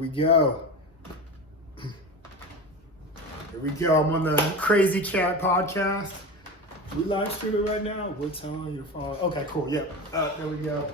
we go. Here we go. I'm on the Crazy Cat podcast. We live streaming right now. We're telling you to follow. Okay, cool. Yep. There we go.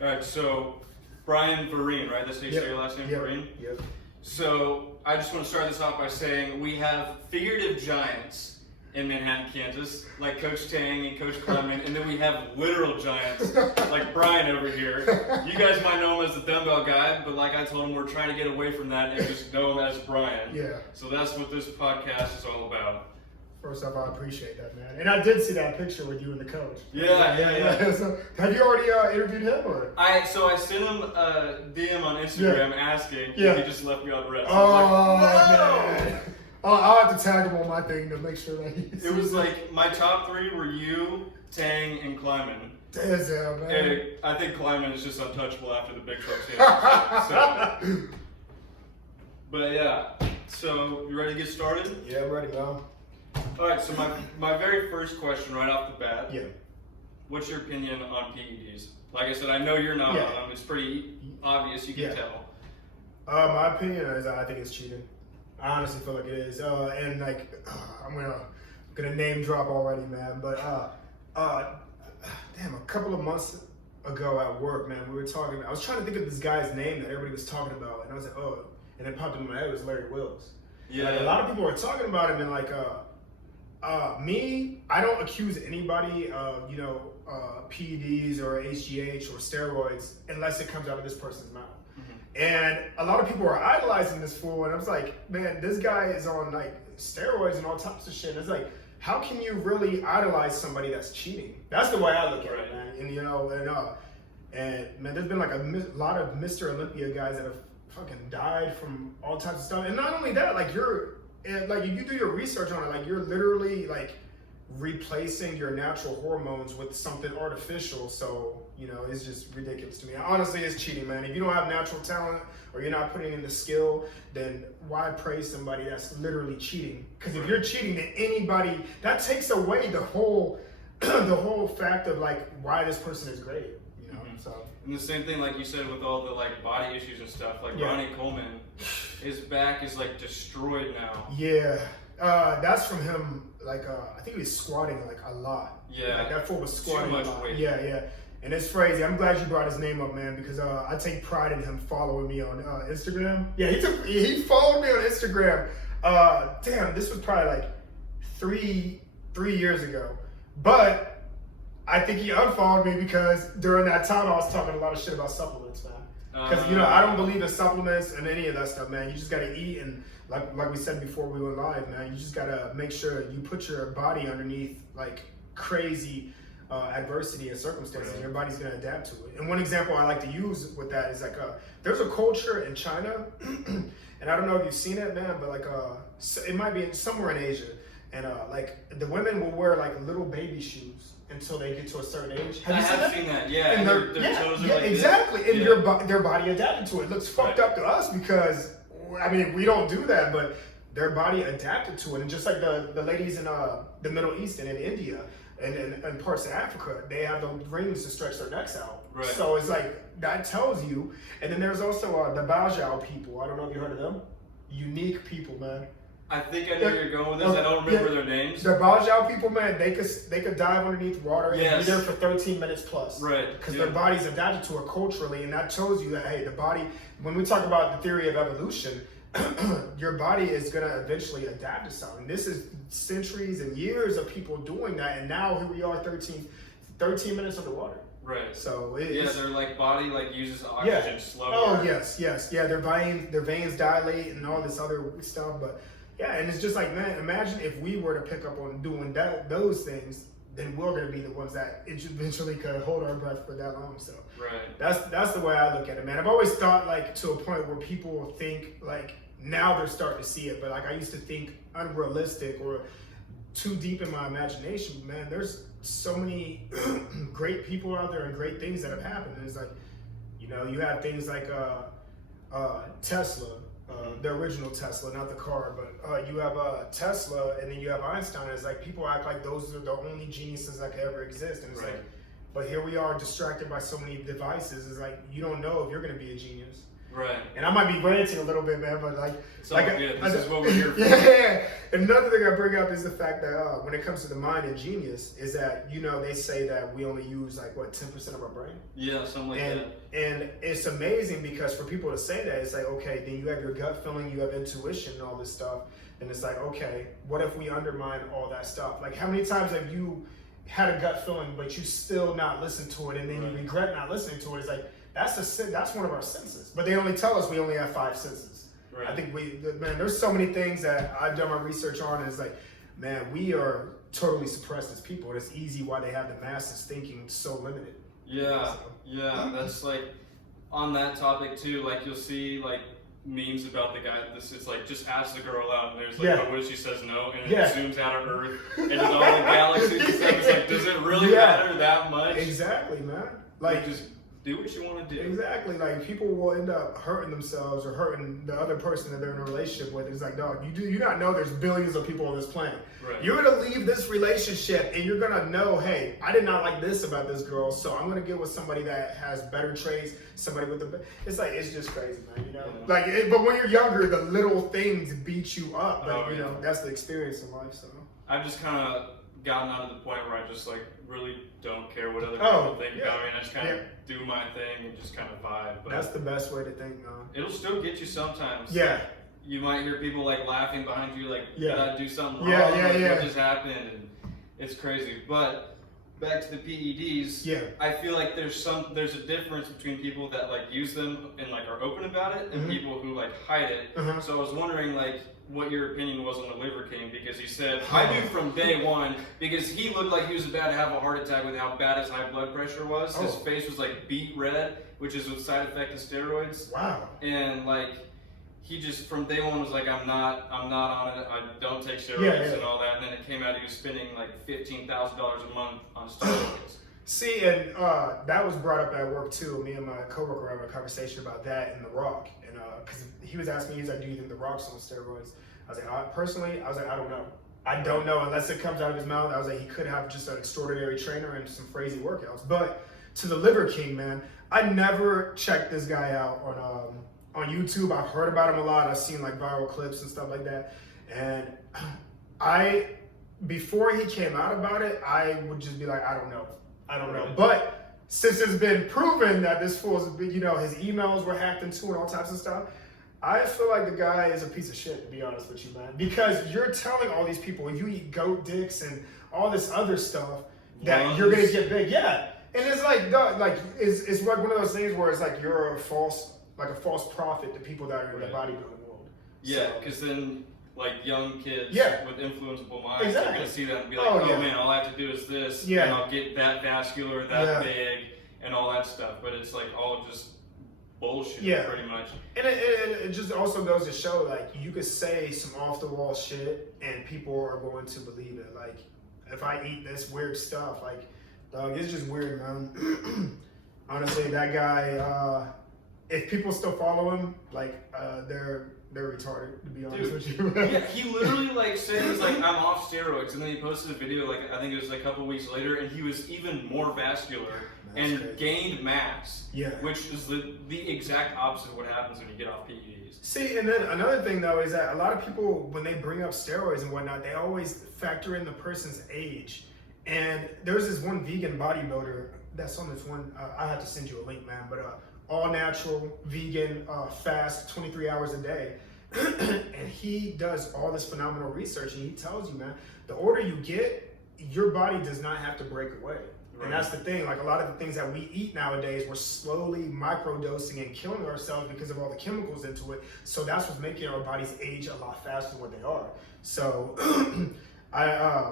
All right, so Brian Vereen, right? That's how you say your last name, Vereen? Yep. So I just want to start this off by saying we have figurative giants in Manhattan, Kansas, like Coach Tang and Coach Clement, and then we have literal giants like Brian over here. You guys might know him as the Dumbbell guy, but like I told him, we're trying to get away from that and just know him as Brian. Yeah. So that's what this podcast is all about. First off, I appreciate that, man. And I did see that picture with you and the coach. Yeah. So, have you already interviewed him, or? So I sent him a DM on Instagram asking, and he just left me on red. So man. I'll have to tag him on my thing to make sure that he. It was like my top three were you, Tang, and Kleiman. Damn, man. And I think Kleiman is just untouchable after the big truck scene. But yeah, so you ready to get started? Yeah, I'm ready, man. All right, so my very first question right off the bat. Yeah. What's your opinion on PEDs? Like I said, I know you're not on them. It's pretty obvious, you can tell. My opinion is I think it's cheating. I honestly feel like it is. And like, I'm gonna name drop already, man. But damn, a couple of months ago at work, man, we were talking. I was trying to think of this guy's name that everybody was talking about, and I was like, oh, and it popped in my head. It was Larry Wills. Yeah. Like, a lot of people were talking about him, and like, me, I don't accuse anybody of PEDs or HGH or steroids unless it comes out of this person's mouth. And a lot of people are idolizing this fool, and I was like, man, this guy is on like steroids and all types of shit. And it's like, how can you really idolize somebody that's cheating? That's the way I look at it, man. And man, there's been like a lot of Mr. Olympia guys that have fucking died from all types of stuff. And not only that, like if you do your research on it, like you're literally like replacing your natural hormones with something artificial. So it's just ridiculous to me. Honestly, it's cheating, man. If you don't have natural talent or you're not putting in the skill, then why praise somebody that's literally cheating? Because if you're cheating, then anybody, that takes away the whole fact of like why this person is great. So. And the same thing, like you said, with all the like body issues and stuff. Like Ronnie Coleman, his back is like destroyed now. Yeah. That's from him, like, I think he was squatting, like, a lot. Yeah. Like, that fool was squatting too much a lot. weight. Yeah. And it's crazy. I'm glad you brought his name up, man, because I take pride in him following me on Instagram. Yeah, he followed me on Instagram. Damn, this was probably, like, three years ago. But I think he unfollowed me because during that time I was talking a lot of shit about supplements, man. Because, I don't believe in supplements and any of that stuff, man. You just got to eat and... Like we said before we went live, man, you just gotta make sure you put your body underneath like crazy adversity and circumstances. Your body's gonna adapt to it. And one example I like to use with that is like there's a culture in China, and I don't know if you've seen it, man, but like it might be somewhere in Asia, and like the women will wear like little baby shoes until they get to a certain age. I have seen that, yeah. And their toes are like exactly. This. And their body adapted to it. It looks fucked up to us because. I mean, we don't do that, but their body adapted to it. And just like the ladies in the Middle East and in India and parts of Africa, they have the rings to stretch their necks out. Right. So it's like, that tells you. And then there's also the Baozhou people. I don't know if you heard of them. Unique people, man. I think I know where you're going with this. I don't remember their names. The Baozhou people, man, they could dive underneath water and be there for 13 minutes plus. Right. Because their body's adapted to it culturally, and that shows you that, hey, the body, when we talk about the theory of evolution, your body is going to eventually adapt to something. This is centuries and years of people doing that, and now here we are 13 minutes underwater. Right. So their like body like uses oxygen slower. Oh yes. Yeah, their veins dilate and all this other stuff, but yeah, and it's just like, man, imagine if we were to pick up on doing those things, then we're going to be the ones that eventually could hold our breath for that long. So that's the way I look at it, man. I've always thought like to a point where people think like now they're starting to see it, but like I used to think unrealistic or too deep in my imagination. Man, there's so many great people out there and great things that have happened. And it's like, you have things like Tesla. The original Tesla, not the car, but you have Tesla, and then you have Einstein. It's like people act like those are the only geniuses that could ever exist, and it's like But here we are distracted by so many devices. It's like, you don't know if you're going to be a genius. Right. And I might be ranting a little bit, man, but like, it's all good. This is what we're here for. Yeah. Another thing I bring up is the fact that when it comes to the mind and genius, is that, you know, they say that we only use like what, 10% of our brain. Yeah, something like that. And it's amazing because for people to say that, it's like, okay, then you have your gut feeling, you have intuition and all this stuff, and it's like, okay, what if we undermine all that stuff? Like, how many times have you had a gut feeling, but you still not listen to it, and then you regret not listening to it? It's like, that's one of our senses, but they only tell us we only have 5 senses. Right. I think man, there's so many things that I've done my research on, and it's like, man, we are totally suppressed as people. And it's easy why they have the masses thinking so limited. Yeah, yeah, that's like, on that topic too, like you'll see like memes about the guy, it's like, just ask the girl out, and there's like, oh, what if she says no, and it zooms out of Earth, and it's all the galaxies and stuff. It's like, does it really matter that much? Exactly, man. Like, just do what you want to do. Exactly. Like, people will end up hurting themselves or hurting the other person that they're in a relationship with. It's like, dog, you not know there's billions of people on this planet. Right. You're going to leave this relationship and you're going to know, hey, I did not like this about this girl, so I'm going to get with somebody that has better traits, somebody with the... It's like, it's just crazy, man, you know? Yeah. Like, but when you're younger, the little things beat you up. But, you know, that's the experience in life, so... I've just kind of gotten out to the point where I just, like, really don't care what other people think about me, and I just kind of do my thing and just kind of vibe. But that's the best way to think, man. It'll still get you sometimes. Yeah. Like, you might hear people like laughing behind you, like, did I do something wrong? What just happened? And it's crazy. But back to the PEDs, I feel like there's a difference between people that like use them and like are open about it, and people who like hide it. So I was wondering like what your opinion was on the Liver King, because he said, I knew from day one, because he looked like he was about to have a heart attack with how bad his high blood pressure was. His face was like beet red, which is a side effect of steroids. Wow. And like, he just from day one was like, I'm not on it. I don't take steroids and all that. And then it came out he was spending like $15,000 a month on steroids. See, and that was brought up at work too. Me and my coworker were having a conversation about that and The Rock, and because he was asking me, he's like, "Do you think The Rock's on steroids?" I was like, personally, I don't know. I don't know unless it comes out of his mouth. I was like, he could have just an extraordinary trainer and some crazy workouts. But to the Liver King, man, I never checked this guy out on YouTube. I've heard about him a lot. I've seen like viral clips and stuff like that. And before he came out about it, I would just be like, I don't know. But since it's been proven that this fool's, you know, his emails were hacked into and all types of stuff, I feel like the guy is a piece of shit, to be honest with you, man. Because you're telling all these people you eat goat dicks and all this other stuff that you're gonna get big. Yeah. And it's like, it's like one of those things where it's like you're a false prophet to people that are in the bodybuilding world. Yeah, because then like young kids with influenceable minds are gonna see that and be like, oh man, all I have to do is this, and I'll get that vascular, that big, and all that stuff. But it's like all just bullshit, pretty much. And it just also goes to show, like, you could say some off the wall shit and people are going to believe it. Like, if I eat this weird stuff, like, dog, it's just weird, man. Honestly, that guy, if people still follow him, like, they're retarded, to be honest with you. Yeah, he literally like said he's like, I'm off steroids, and then he posted a video like I think it was like a couple weeks later, and he was even more vascular and gained mass. Yeah, which is the exact opposite of what happens when you get off PEDs. See, and then another thing though is that a lot of people, when they bring up steroids and whatnot, they always factor in the person's age. And there's this one vegan bodybuilder that's on this one. I have to send you a link, man, but. All natural, vegan, fast, 23 hours a day. And he does all this phenomenal research, and he tells you, man, the older you get, your body does not have to break away. Right. And that's the thing, like a lot of the things that we eat nowadays, we're slowly microdosing and killing ourselves because of all the chemicals into it. So that's what's making our bodies age a lot faster than what they are. So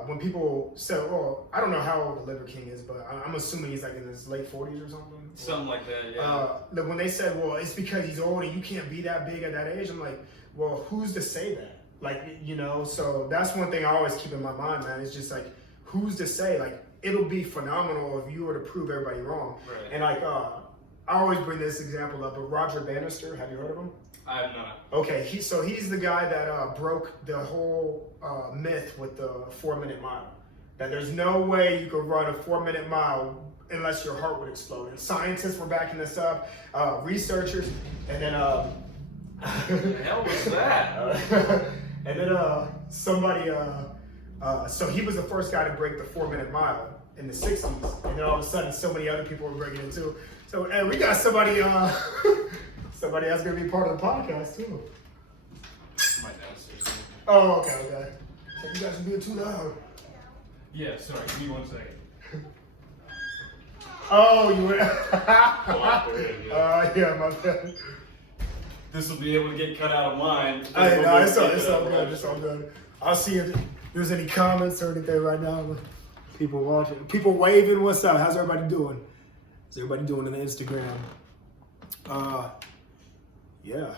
when people say, oh, I don't know how old the Liver King is, but I'm assuming he's like in his late 40s or something. Something like that, yeah. When they said, well, it's because he's old and you can't be that big at that age, I'm like, well, who's to say that? Like, you know, so that's one thing I always keep in my mind, man. It's just like, who's to say? Like, it'll be phenomenal if you were to prove everybody wrong. Right. And like, I always bring this example up, but Roger Bannister, have you heard of him? I have not. Okay, he's the guy that broke the whole myth with the 4-minute mile. That there's no way you could run a 4-minute mile unless your heart would explode. And scientists were backing this up, researchers, and then What the hell was that? and then somebody so he was the first guy to break the 4-minute mile in the 60s, and then all of a sudden so many other people were breaking it too. So and we got somebody somebody that's gonna be part of the podcast too. My dad's serious. Oh, okay. So you guys are being too loud. Yeah, sorry, give me 1 second. Oh, you were. Yeah. Yeah, my bad. This will be able to get cut out of mine. No, it's all good. It's all good. I'll see if there's any comments or anything right now. People watching, people waving. What's up? How's everybody doing? How's everybody doing on the Instagram? Yeah.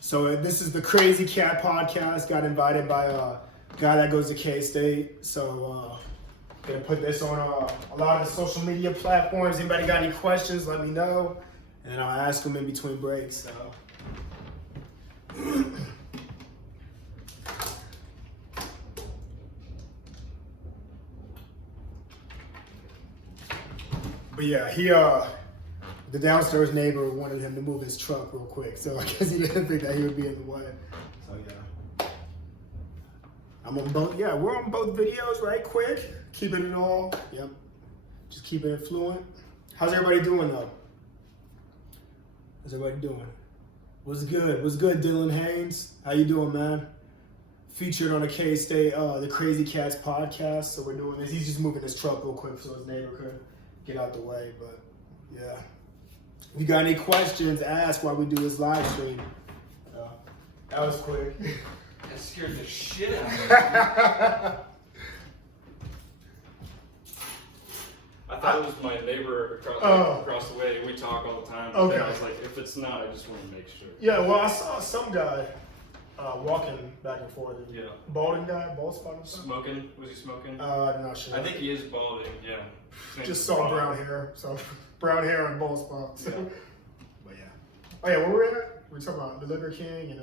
So this is the Crazy Cat podcast. Got invited by a guy that goes to K-State. So gonna put this on a lot of the social media platforms. Anybody got any questions? Let me know, and I'll ask them in between breaks. So. But yeah, the downstairs neighbor wanted him to move his truck real quick, so I guess he didn't think that he would be in the way. So yeah, I'm on both. Yeah, we're on both videos, right? Quick, keeping it all. Yep, just keeping it fluent. How's everybody doing though? How's everybody doing? What's good? What's good, Dylan Haynes? How you doing, man? Featured on the K-State, the Crazy Cats podcast. So we're doing this. He's just moving his truck real quick so his neighbor could get out the way. But yeah, if you got any questions, ask while we do this live stream. That was quick. That scared the shit out of me. I thought it was my neighbor across the way. We talk all the time. Okay. And I was like, if it's not, I just want to make sure. Yeah, well, I saw some guy walking back and forth. Yeah. Balding guy, bald spot or something? Smoking? Was he smoking? I'm not sure. I think he is balding, yeah. Just saw brown hair. So brown hair and bald spot. So. Yeah. But yeah. Oh yeah, where we're at? We're talking about the Liver King and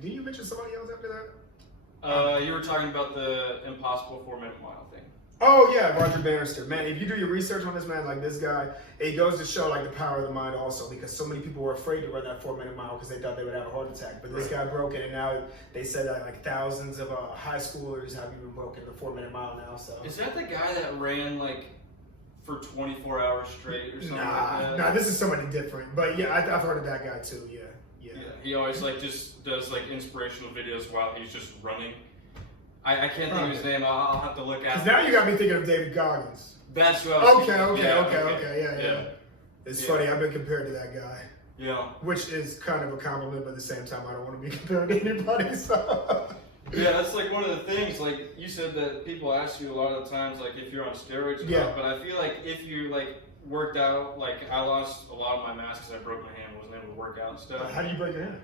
did you mention somebody else after that? You were talking about the impossible 4-minute mile thing. Oh yeah, Roger Bannister. Man, if you do your research on this man, like this guy, it goes to show like the power of the mind also, because so many people were afraid to run that 4-minute mile because they thought they would have a heart attack. But this guy broke it, and now they said that like thousands of high schoolers have even broken the 4-minute mile now. So Is that the guy that ran like for 24 hours straight or something like that? Nah, this is somebody different. But yeah, I've heard of that guy too. Yeah. He always like just does like inspirational videos while he's just running. I can't think of his name. I'll have to look at it. Because now you got me thinking of David Goggins. That's what I was thinking. Okay. Yeah. It's funny. I've been compared to that guy. Yeah. Which is kind of a compliment, but at the same time, I don't want to be compared to anybody. So. Yeah, that's like one of the things. Like you said that people ask you a lot of the times, like if you're on steroids or not. But I feel like if you like worked out, like I lost a lot of my mass because I broke my hand, wasn't able to work out and stuff. How do you break your hand?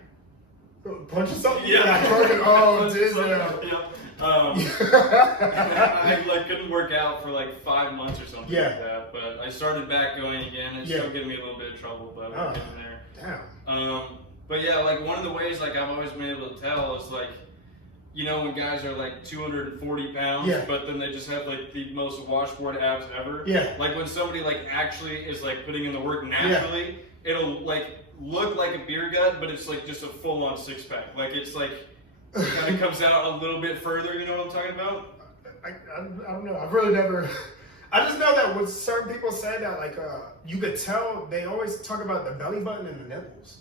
Punch yourself? Yeah. Oh, yeah. I like couldn't work out for like 5 months or something like that. But I started back going again. It's still getting me a little bit of trouble, but we're getting there. Damn. But yeah, like one of the ways like I've always been able to tell is like, you know, when guys are like 240 pounds, but then they just have like the most washboard abs ever. Yeah. Like when somebody like actually is like putting in the work naturally, it'll like look like a beer gut, but it's like just a full-on six-pack. Like it's like it kind of comes out a little bit further. You know what I'm talking about? I don't know. I've really never. I just know that when certain people say that, like you could tell they always talk about the belly button and the nipples.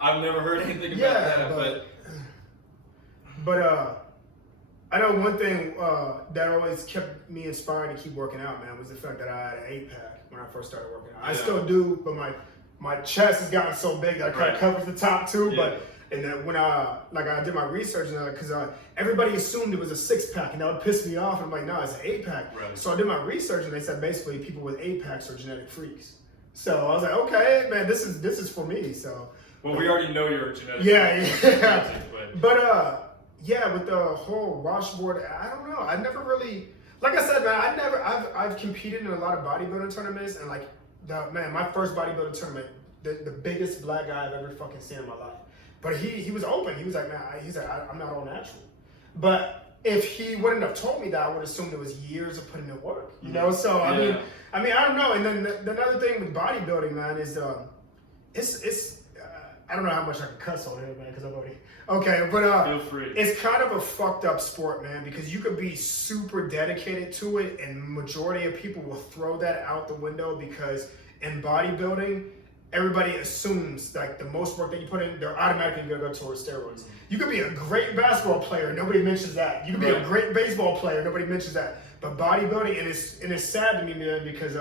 I've never heard anything about that, but I know one thing that always kept me inspired to keep working out, man, was the fact that I had an 8-pack when I first started working out. I still do, but my chest has gotten so big that it kind of covers the top too. But and then when I did my research, because everybody assumed it was a 6-pack, and that would piss me off. And I'm like, no, it's an 8-pack. Right. So I did my research, and they said basically people with 8-packs are genetic freaks. So I was like, okay, man, this is for me. So well, we already know you're a genetic. But with the whole washboard, I don't know. I never really, like I said, man, I've competed in a lot of bodybuilding tournaments, and like my first bodybuilding tournament, the biggest black guy I've ever fucking seen in my life. But he was open. He was like, man, I'm not all natural. But if he wouldn't have told me that, I would assume there was years of putting in work, you know? So, I mean, I don't know. And then the another thing with bodybuilding, man, is it's I don't know how much I can cuss on here, man, because I'm already, okay, but feel free. It's kind of a fucked up sport, man, because you could be super dedicated to it, and majority of people will throw that out the window because in bodybuilding, everybody assumes like the most work that you put in, they're automatically gonna go towards steroids. You could be a great basketball player, nobody mentions that. You could be a great baseball player, nobody mentions that. But bodybuilding, and it's sad to me, man, because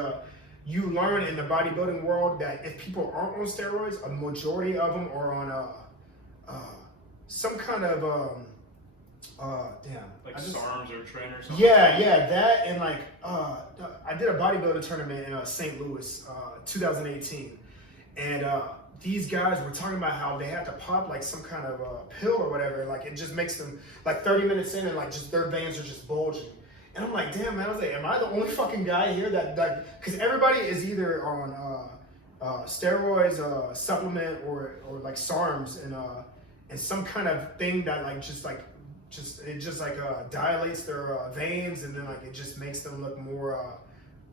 you learn in the bodybuilding world that if people aren't on steroids, a majority of them are on some kind of like SARMs or train or something. Yeah, that, and like I did a bodybuilding tournament in St. Louis, 2018, and these guys were talking about how they have to pop like some kind of pill or whatever, like it just makes them like 30 minutes in and like just their veins are just bulging. And I'm like, damn, man, I was like, am I the only fucking guy here that, like, because everybody is either on steroids, supplement, or like SARMs, and some kind of thing that like dilates their veins, and then like it just makes them look more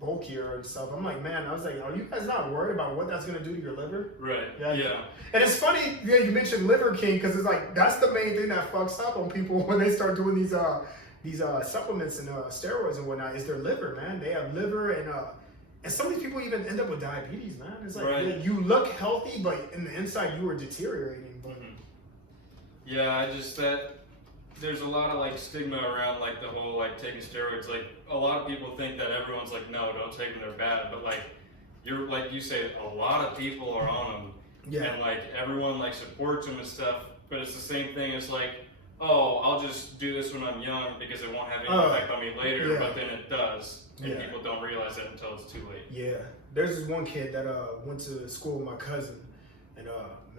bulkier and stuff. I'm like, man, I was like, are you guys not worried about what that's gonna do to your liver? Right. Yeah. And it's funny, you mentioned Liver King, because it's like that's the main thing that fucks up on people when they start doing these supplements and steroids and whatnot, is their liver, man. They have liver, and some of these people even end up with diabetes, man. It's like you look healthy, but in the inside you are deteriorating. But yeah, there's a lot of like stigma around like the whole like taking steroids. Like a lot of people think that everyone's like, no, don't take them, they're bad. But like you're like you say, a lot of people are on them, and like everyone like supports them and stuff. But it's the same thing as like, oh, I'll just do this when I'm young because it won't have any effect on me later, but then it does. And people don't realize that until it's too late. Yeah. There's this one kid that went to school with my cousin, and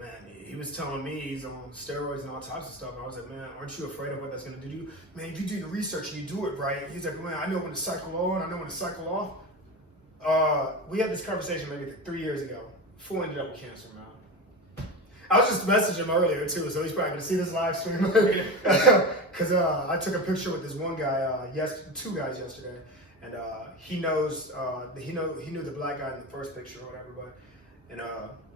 man, he was telling me he's on steroids and all types of stuff. And I was like, man, aren't you afraid of what that's gonna do to you? Man, if you do the research and you do it right, he's like, man, I know when to cycle on, I know when to cycle off. We had this conversation maybe 3 years ago. Fool ended up with cancer, man. I was just messaging him earlier too, so he's probably gonna see this live stream. Because I took a picture with this one guy, two guys yesterday, and he knows, he knew the black guy in the first picture or whatever,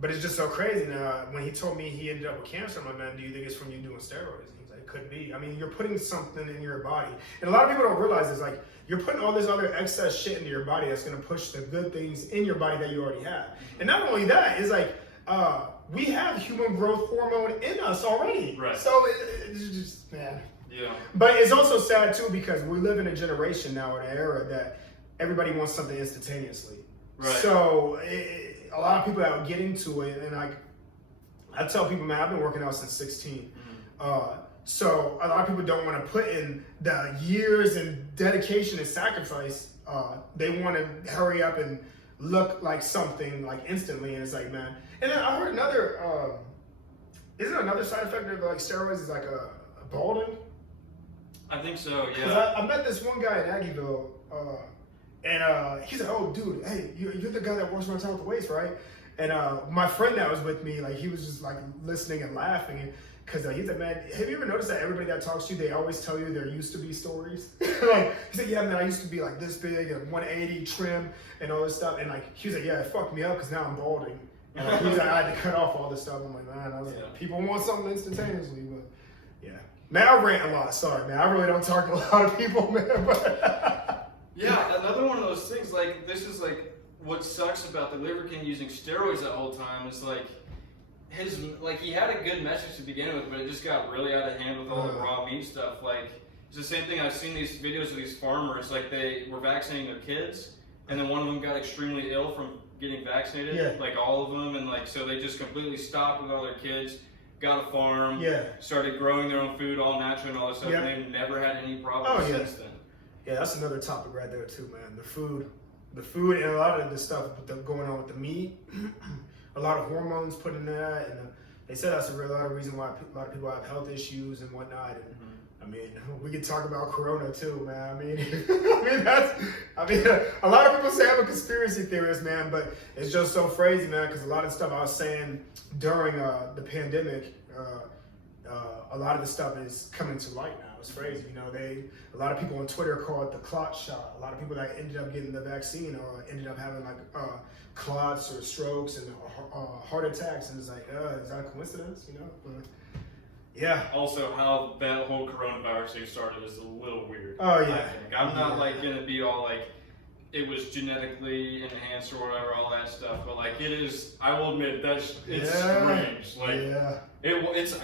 but it's just so crazy. Now, when he told me he ended up with cancer, I'm like, man, do you think it's from you doing steroids? And he's like, it could be. I mean, you're putting something in your body, and a lot of people don't realize is like you're putting all this other excess shit into your body that's gonna push the good things in your body that you already have. And not only that, it's like we have human growth hormone in us already. Right. So it's just, man. Yeah. But it's also sad too because we live in a generation now, in an era that everybody wants something instantaneously. Right. So a lot of people that get into it, and I tell people, man, I've been working out since 16. So a lot of people don't want to put in the years and dedication and sacrifice. They want to hurry up and look like something like instantly, and it's like, man. And then I heard another, isn't another side effect of like steroids is like a balding? I think so, yeah. I met this one guy in Aggieville, and he's like, oh dude, hey, you're the guy that walks around town with the weights, right? And my friend that was with me, like he was just like listening and laughing, because he's like, man, have you ever noticed that everybody that talks to you, they always tell you there used to be stories? Like, he's like, yeah, man, I used to be like this big and 180 trim and all this stuff. And like, he was like, yeah, it fucked me up because now I'm balding. And like, he was like, I had to cut off all this stuff. I'm like, man, I was like, people want something instantaneously, but yeah. Man, I rant a lot. Sorry, man. I really don't talk to a lot of people, man. But yeah, another one of those things, like, this is like what sucks about the Liver King using steroids that whole time is like, he had a good message to begin with, but it just got really out of hand with all the raw meat stuff. Like, it's the same thing. I've seen these videos of these farmers, like they were vaccinating their kids, and then one of them got extremely ill from getting vaccinated, like all of them, and like so they just completely stopped with all their kids, got a farm, started growing their own food, all natural and all that stuff, and they've never had any problems since then. Yeah, that's another topic right there too, man. The food, and a lot of the stuff going on with the meat. A lot of hormones put in that, and they said that's a lot of reason why a lot of people have health issues and whatnot. And I mean, we could talk about Corona too, man. I mean, a lot of people say I'm a conspiracy theorist, man, but it's just so crazy, man, because a lot of stuff I was saying during the pandemic, a lot of the stuff is coming to light now. It's crazy. You know, a lot of people on Twitter call it the clot shot. A lot of people that ended up getting the vaccine or ended up having like clots or strokes and heart attacks, and it's like, is that a coincidence? You know? But, yeah. Also, how that whole coronavirus thing started is a little weird. Oh yeah. I think. I'm not like gonna be all like it was genetically enhanced or whatever, all that stuff. But like it is, I will admit it's strange. Like it's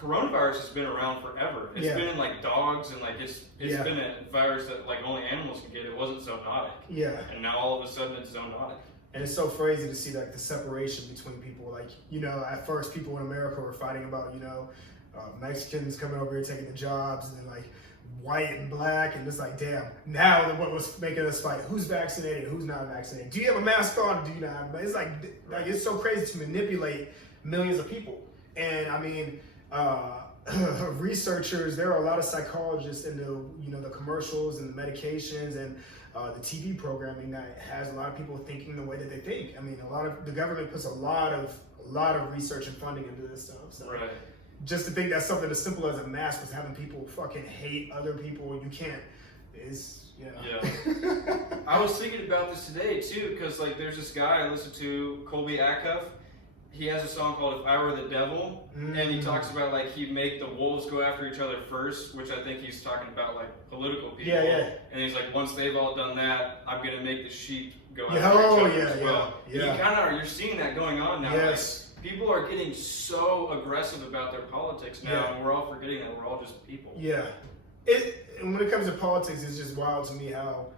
coronavirus has been around forever. It's been in like dogs and like it's been a virus that like only animals can get. It wasn't zoonotic. Yeah. And now all of a sudden it's zoonotic. And it's so crazy to see like the separation between people. Like, you know, at first people in America were fighting about, you know, Mexicans coming over here taking the jobs, and then like white and black, and it's like, damn, now what was making us fight? Who's vaccinated? Who's not vaccinated? Do you have a mask on? Do you not have? But it's like it's so crazy to manipulate millions of people. And I mean, researchers, there are a lot of psychologists in the, you know, the commercials and the medications and the TV programming that has a lot of people thinking the way that they think. I mean, the government puts a lot of research and funding into this stuff. So. Right. Just to think that something as simple as a mask was having people fucking hate other people, you can't, Yeah. I was thinking about this today too, because like there's this guy I listen to, Colby Acuff. He has a song called "If I Were the Devil," and he talks about like he'd make the wolves go after each other first, which I think he's talking about like political people. Yeah. And he's like, once they've all done that, I'm gonna make the sheep go after each other as well. Yeah. You're seeing that going on now. Yes. Like, people are getting so aggressive about their politics now, and we're all forgetting that we're all just people. Yeah. And when it comes to politics, it's just wild to me how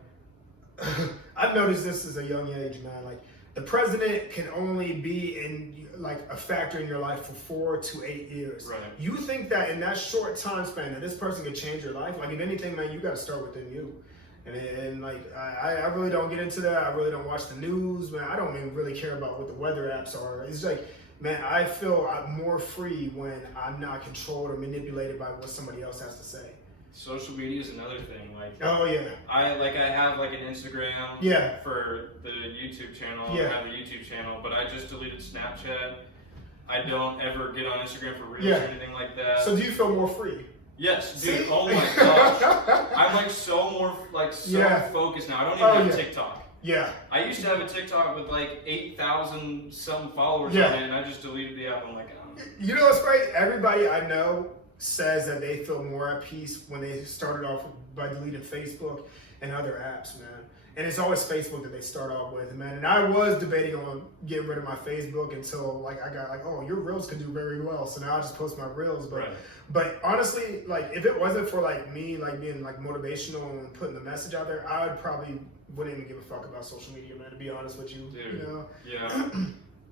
I've noticed this as a young age, man. Like, the president can only be in like a factor in your life for 4 to 8 years. Right. You think that in that short time span that this person could change your life? Like, if anything, man, you got to start within you. And like, I really don't get into that. I really don't watch the news, man. I don't even really care about what the weather apps are. It's like, man, I feel more free when I'm not controlled or manipulated by what somebody else has to say. Social media is another thing. Like, I have like an Instagram for the YouTube channel. I have a YouTube channel, but I just deleted Snapchat. I don't ever get on Instagram for reels or anything like that. So do you feel more free? Yes, dude. Oh my gosh, I'm like so focused now. I don't even have TikTok. Yeah. I used to have a TikTok with like 8,000 some followers on it, and I just deleted the app. I'm like, oh. You know what's great? Everybody I know says that they feel more at peace when they started off by deleting Facebook and other apps, man. And it's always Facebook that they start off with, man. And I was debating on getting rid of my Facebook until like I got like, oh, your reels can do very well. So now I just post my reels. But honestly, like if it wasn't for like me like being like motivational and putting the message out there, I wouldn't even give a fuck about social media, man, to be honest with you. Dude, you know?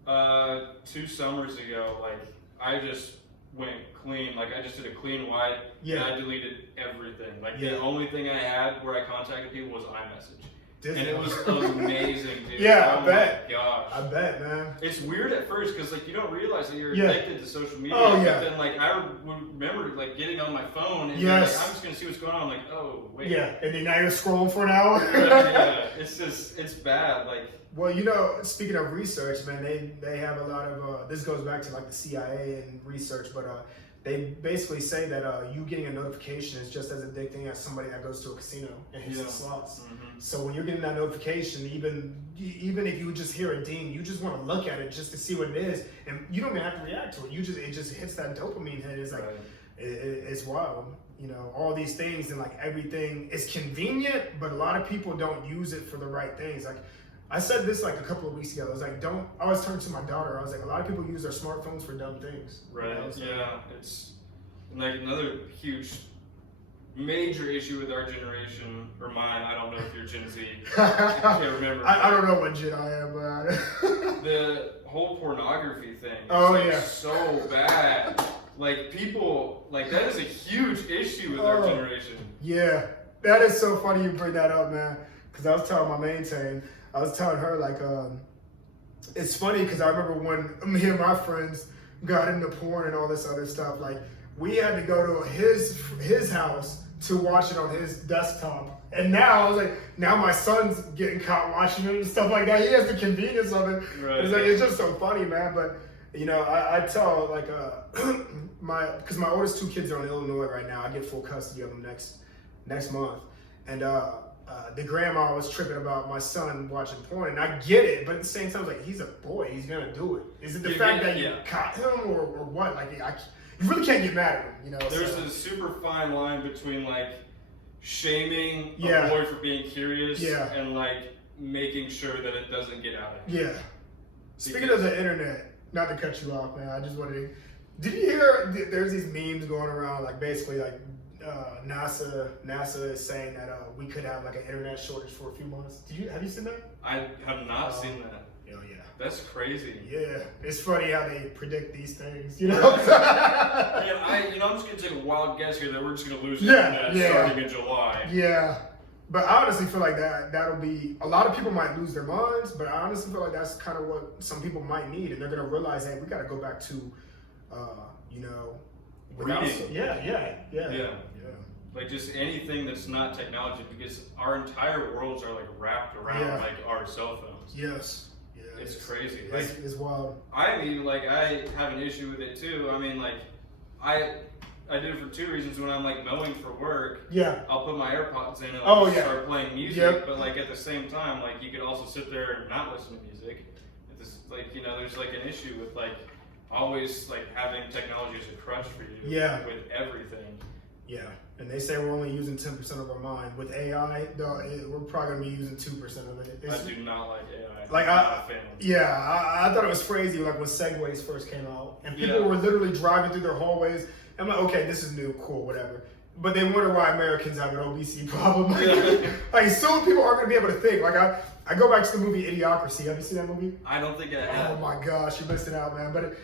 Yeah. 2 summers ago, like I just went clean. Like I just did a clean wipe and I deleted everything. Like the only thing I had where I contacted people was iMessage. And it was amazing, dude. Yeah, I bet. My gosh. I bet, man. It's weird at first because like you don't realize that you're addicted to social media. Oh, but then like I remember like getting on my phone and like, I'm just gonna see what's going on. I'm like, oh wait. Yeah, and then now you're scrolling for an hour. It's bad. Like. Well, you know, speaking of research, man, they have a lot of this goes back to like the CIA and research, but they basically say that you getting a notification is just as addicting as somebody that goes to a casino and hits the slots. Mm-hmm. So when you're getting that notification, even if you just hear a ding, you just want to look at it just to see what it is, and you don't even have to react to it. It just hits that dopamine hit. It's like it's wild. You know, all these things and like everything is convenient, but a lot of people don't use it for the right things. Like I said this like a couple of weeks ago. I was like, I always turn to my daughter. I was like, a lot of people use their smartphones for dumb things. Right. You know? So, it's like another huge, major issue with our generation, or mine. I don't know if you're Gen Z. I can't remember. I don't know what Gen I am, but the whole pornography thing. Is so bad. Like people, like that is a huge issue with our generation. Yeah, that is so funny you bring that up, man. Because I was telling my maintain. I was telling her, like, it's funny because I remember when me and my friends got into porn and all this other stuff, like, we had to go to his house to watch it on his desktop. And now, I was like, now my son's getting caught watching it and stuff like that. He has the convenience of it. Right. It's like, it's just so funny, man. But You know, I tell like because my oldest 2 kids are in Illinois right now. I get full custody of them next month, and the grandma was tripping about my son watching porn, and I get it, but at the same time, like, he's a boy, he's gonna do it. Is it the fact that you caught him or what? Like, you really can't get mad at him, you know? There's a super fine line between like shaming a boy for being curious and like making sure that it doesn't get out of hand. Yeah. Speaking of the internet, not to cut you off, man, I just wanted to. Did you hear? There's these memes going around, like basically like NASA is saying that we could have like an internet shortage for a few months. Have you seen that? I have not seen that. Oh yeah. That's crazy. Yeah, it's funny how they predict these things, you know. I'm just gonna take a wild guess here that we're just gonna lose the internet starting in July. Yeah. But I honestly feel like that'll be, a lot of people might lose their minds, but I honestly feel like that's kind of what some people might need, and they're gonna realize, hey, we gotta go back to, you know, reading. Yeah. Like just anything that's not technology, because our entire worlds are like wrapped around like our cell phones. Yes. Yeah. It's crazy. It's wild. I mean, like I have an issue with it too. I mean, like I do it for 2 reasons. When I'm like mowing for work, I'll put my AirPods in and start playing music. But like at the same time, like you could also sit there and not listen to music. It's like, you know, there's like an issue with like always like having technology as a crutch for you. With everything. Yeah. And they say we're only using 10% of our mind. With AI, we're probably gonna be using 2% of it. I do not like AI. Like I thought it was crazy. Like when Segways first came out, and people were literally driving through their hallways. I'm like, okay, this is new, cool, whatever. But they wonder why Americans have an obesity problem. Like soon people aren't gonna be able to think. Like I go back to the movie Idiocracy. Have you seen that movie? I don't think I have. Oh my gosh, you missed it out, man. But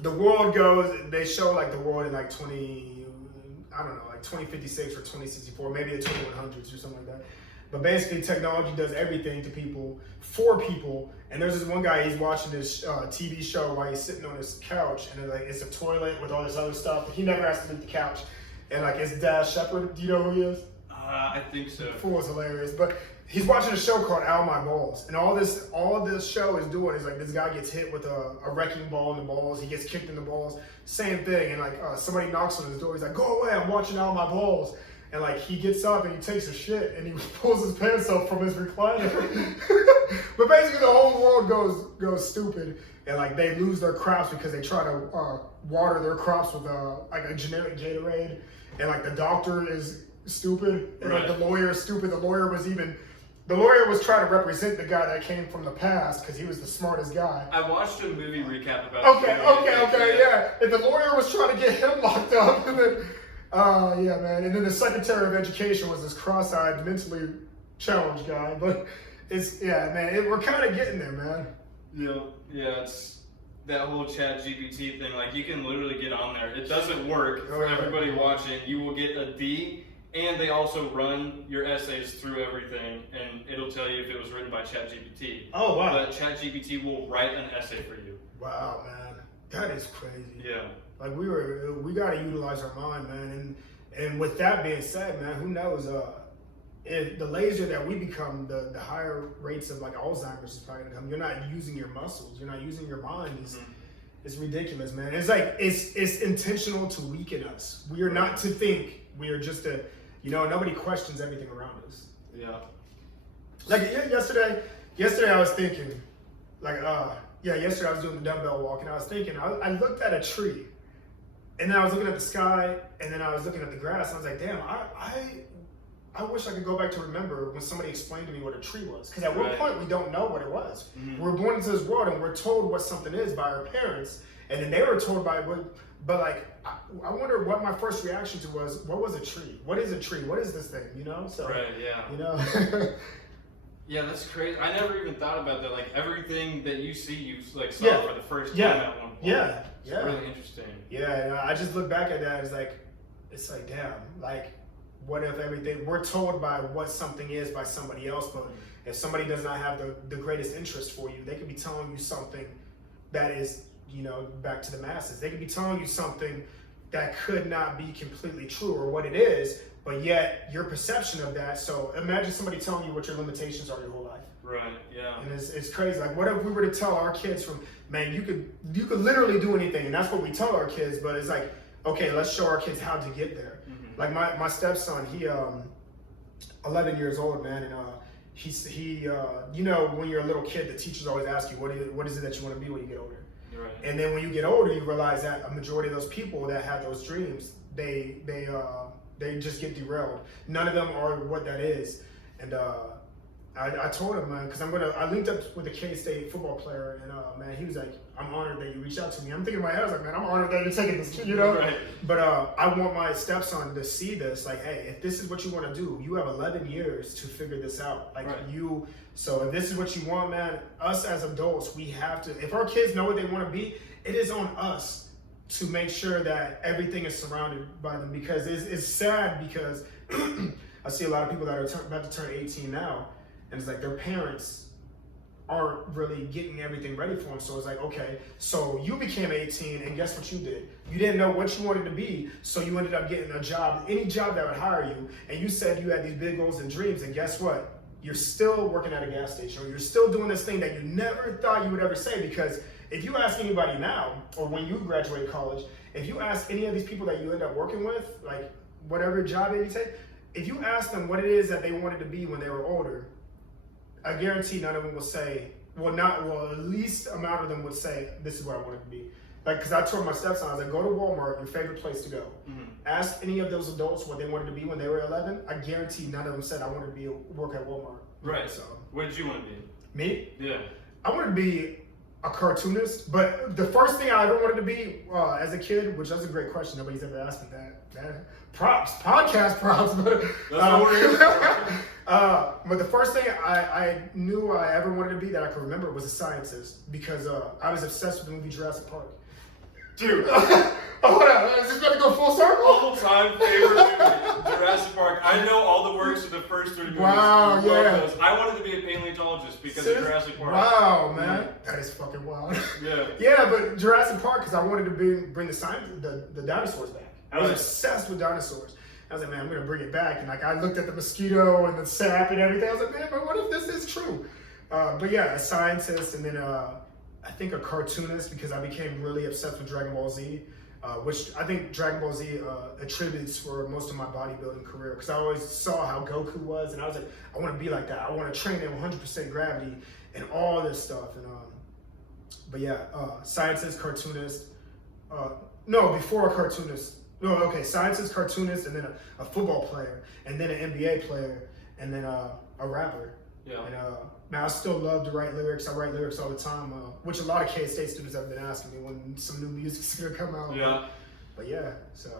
the world goes. They show like the world in like 2056 or 2064, maybe the 2100s or something like that. But basically, technology does everything to people, for people. And there's this one guy, he's watching this TV show while he's sitting on his couch, and it's a toilet with all this other stuff. He never has to leave the couch. And like, it's Dash Shepard. Do you know who he is? I think so. The fool is hilarious. But he's watching a show called Ow My Balls. And all this show is doing is like, this guy gets hit with a wrecking ball in the balls. He gets kicked in the balls. Same thing. And like somebody knocks on his door. He's like, go away, I'm watching Ow My Balls. And like he gets up and he takes a shit and he pulls his pants up from his recliner. But basically the whole world goes stupid, and like they lose their crops because they try to water their crops with like a generic Gatorade, and like the doctor is stupid, and like the lawyer is stupid. The lawyer was trying to represent the guy that came from the past because he was the smartest guy. I watched a movie recap about it. Okay, yeah. And the lawyer was trying to get him locked up, and then yeah, man. And then the Secretary of Education was this cross-eyed, mentally challenged guy. But man, we're kind of getting there, man. Yeah, it's that whole ChatGPT thing. Like, you can literally get on there. It doesn't work for everybody watching. You will get a D, and they also run your essays through everything, and it'll tell you if it was written by ChatGPT. Oh, wow. But ChatGPT will write an essay for you. Wow, man. That is crazy. Yeah. Like, we got to utilize our mind, man. And with that being said, man, who knows? If the lazier that we become, the higher rates of like Alzheimer's is probably gonna come. You're not using your muscles. You're not using your mind. It's ridiculous, man. It's like it's intentional to weaken us. We are not to think. We are just to, nobody questions everything around us. Yeah. Like yesterday I was thinking, like yesterday I was doing the dumbbell walk, and I was thinking, I looked at a tree, and then I was looking at the sky, and then I was looking at the grass. And I was like, damn, I wish I could go back to remember when somebody explained to me what a tree was. Because at one point, we don't know what it was. Mm-hmm. We're born into this world, and we're told what something is by our parents. And then they were told by what, but like, I wonder what my first reaction to was, what was a tree? What is a tree? What is this thing? So, Yeah, that's crazy. I never even thought about that. Like, everything that you see, you like saw for the first time at one point. Yeah. It's really interesting. Yeah, and I just look back at that. It's like, damn, like, what if everything, we're told by what something is by somebody else, but if somebody does not have the greatest interest for you, they could be telling you something that is, back to the masses. They could be telling you something that could not be completely true, or what it is, but yet your perception of that. So imagine somebody telling you what your limitations are your whole life. Right. Yeah. And it's crazy. Like, what if we were to tell our kids from, man, you could literally do anything, and that's what we tell our kids. But it's like, okay, let's show our kids how to get there. Mm-hmm. Like my stepson, he 11 years old, man, and he you know, when you're a little kid, the teachers always ask you, what is it that you want to be when you get older? Right. And then when you get older, you realize that a majority of those people that have those dreams, they just get derailed. None of them are what that is. And I told him, man, because I linked up with a K-State football player, and man, he was like, I'm honored that you reached out to me. I'm thinking in my head, I was like, man, I'm honored that you're taking this, you know? Right. But I want my stepson to see this, like, hey, if this is what you want to do, you have 11 years to figure this out. Like, right. So if this is what you want, man, us as adults, we have to, if our kids know what they want to be, it is on us to make sure that everything is surrounded by them, because it's sad, because I see a lot of people that are about to turn 18 now, and it's like their parents aren't really getting everything ready for them. So it's like, okay, so you became 18, and guess what you did? You didn't know what you wanted to be, so you ended up getting a job, any job that would hire you, and you said you had these big goals and dreams, and guess what? You're still working at a gas station, or you're still doing this thing that you never thought you would ever say. Because if you ask anybody now, or when you graduate college, if you ask any of these people that you end up working with, like whatever job that you take, if you ask them what it is that they wanted to be when they were older, I guarantee none of them will say, at least amount of them would say, this is what I wanted to be. Like, because I told my stepson, I was like, go to Walmart, your favorite place to go. Mm-hmm. Ask any of those adults what they wanted to be when they were 11. I guarantee none of them said, I wanted to work at Walmart. Right. So, what did you want to be? Me? Yeah. I wanted to be a cartoonist, but the first thing I ever wanted to be as a kid, which that's a great question, nobody's ever asked me that. Props, podcast props. But, that's what we're here for. But the first thing I knew I ever wanted to be that I could remember was a scientist, because I was obsessed with the movie Jurassic Park. Dude. Hold on, is this going to go full circle? All-time favorite movie, Jurassic Park. I know all the words to the first 3 movies. Wow, yeah. Those. I wanted to be a paleontologist because of Jurassic Park. Wow, man. That is fucking wild. Yeah. Yeah, but Jurassic Park, because I wanted to bring the science, the dinosaurs back. I was obsessed with dinosaurs. I was like, man, I'm going to bring it back. And like, I looked at the mosquito and the sap and everything. I was like, man, but what if this is true? But yeah, a scientist, and then I think a cartoonist, because I became really obsessed with Dragon Ball Z, which I think Dragon Ball Z attributes for most of my bodybuilding career, because I always saw how Goku was, and I was like, I want to be like that. I want to train at 100% gravity and all this stuff. And but yeah, scientist, cartoonist. Before a cartoonist. No, okay, scientist, cartoonist, and then a football player, and then an NBA player, and then a rapper. Yeah. And man, I still love to write lyrics. I write lyrics all the time, which a lot of K-State students have been asking me when some new music's gonna come out. Yeah. But yeah, so.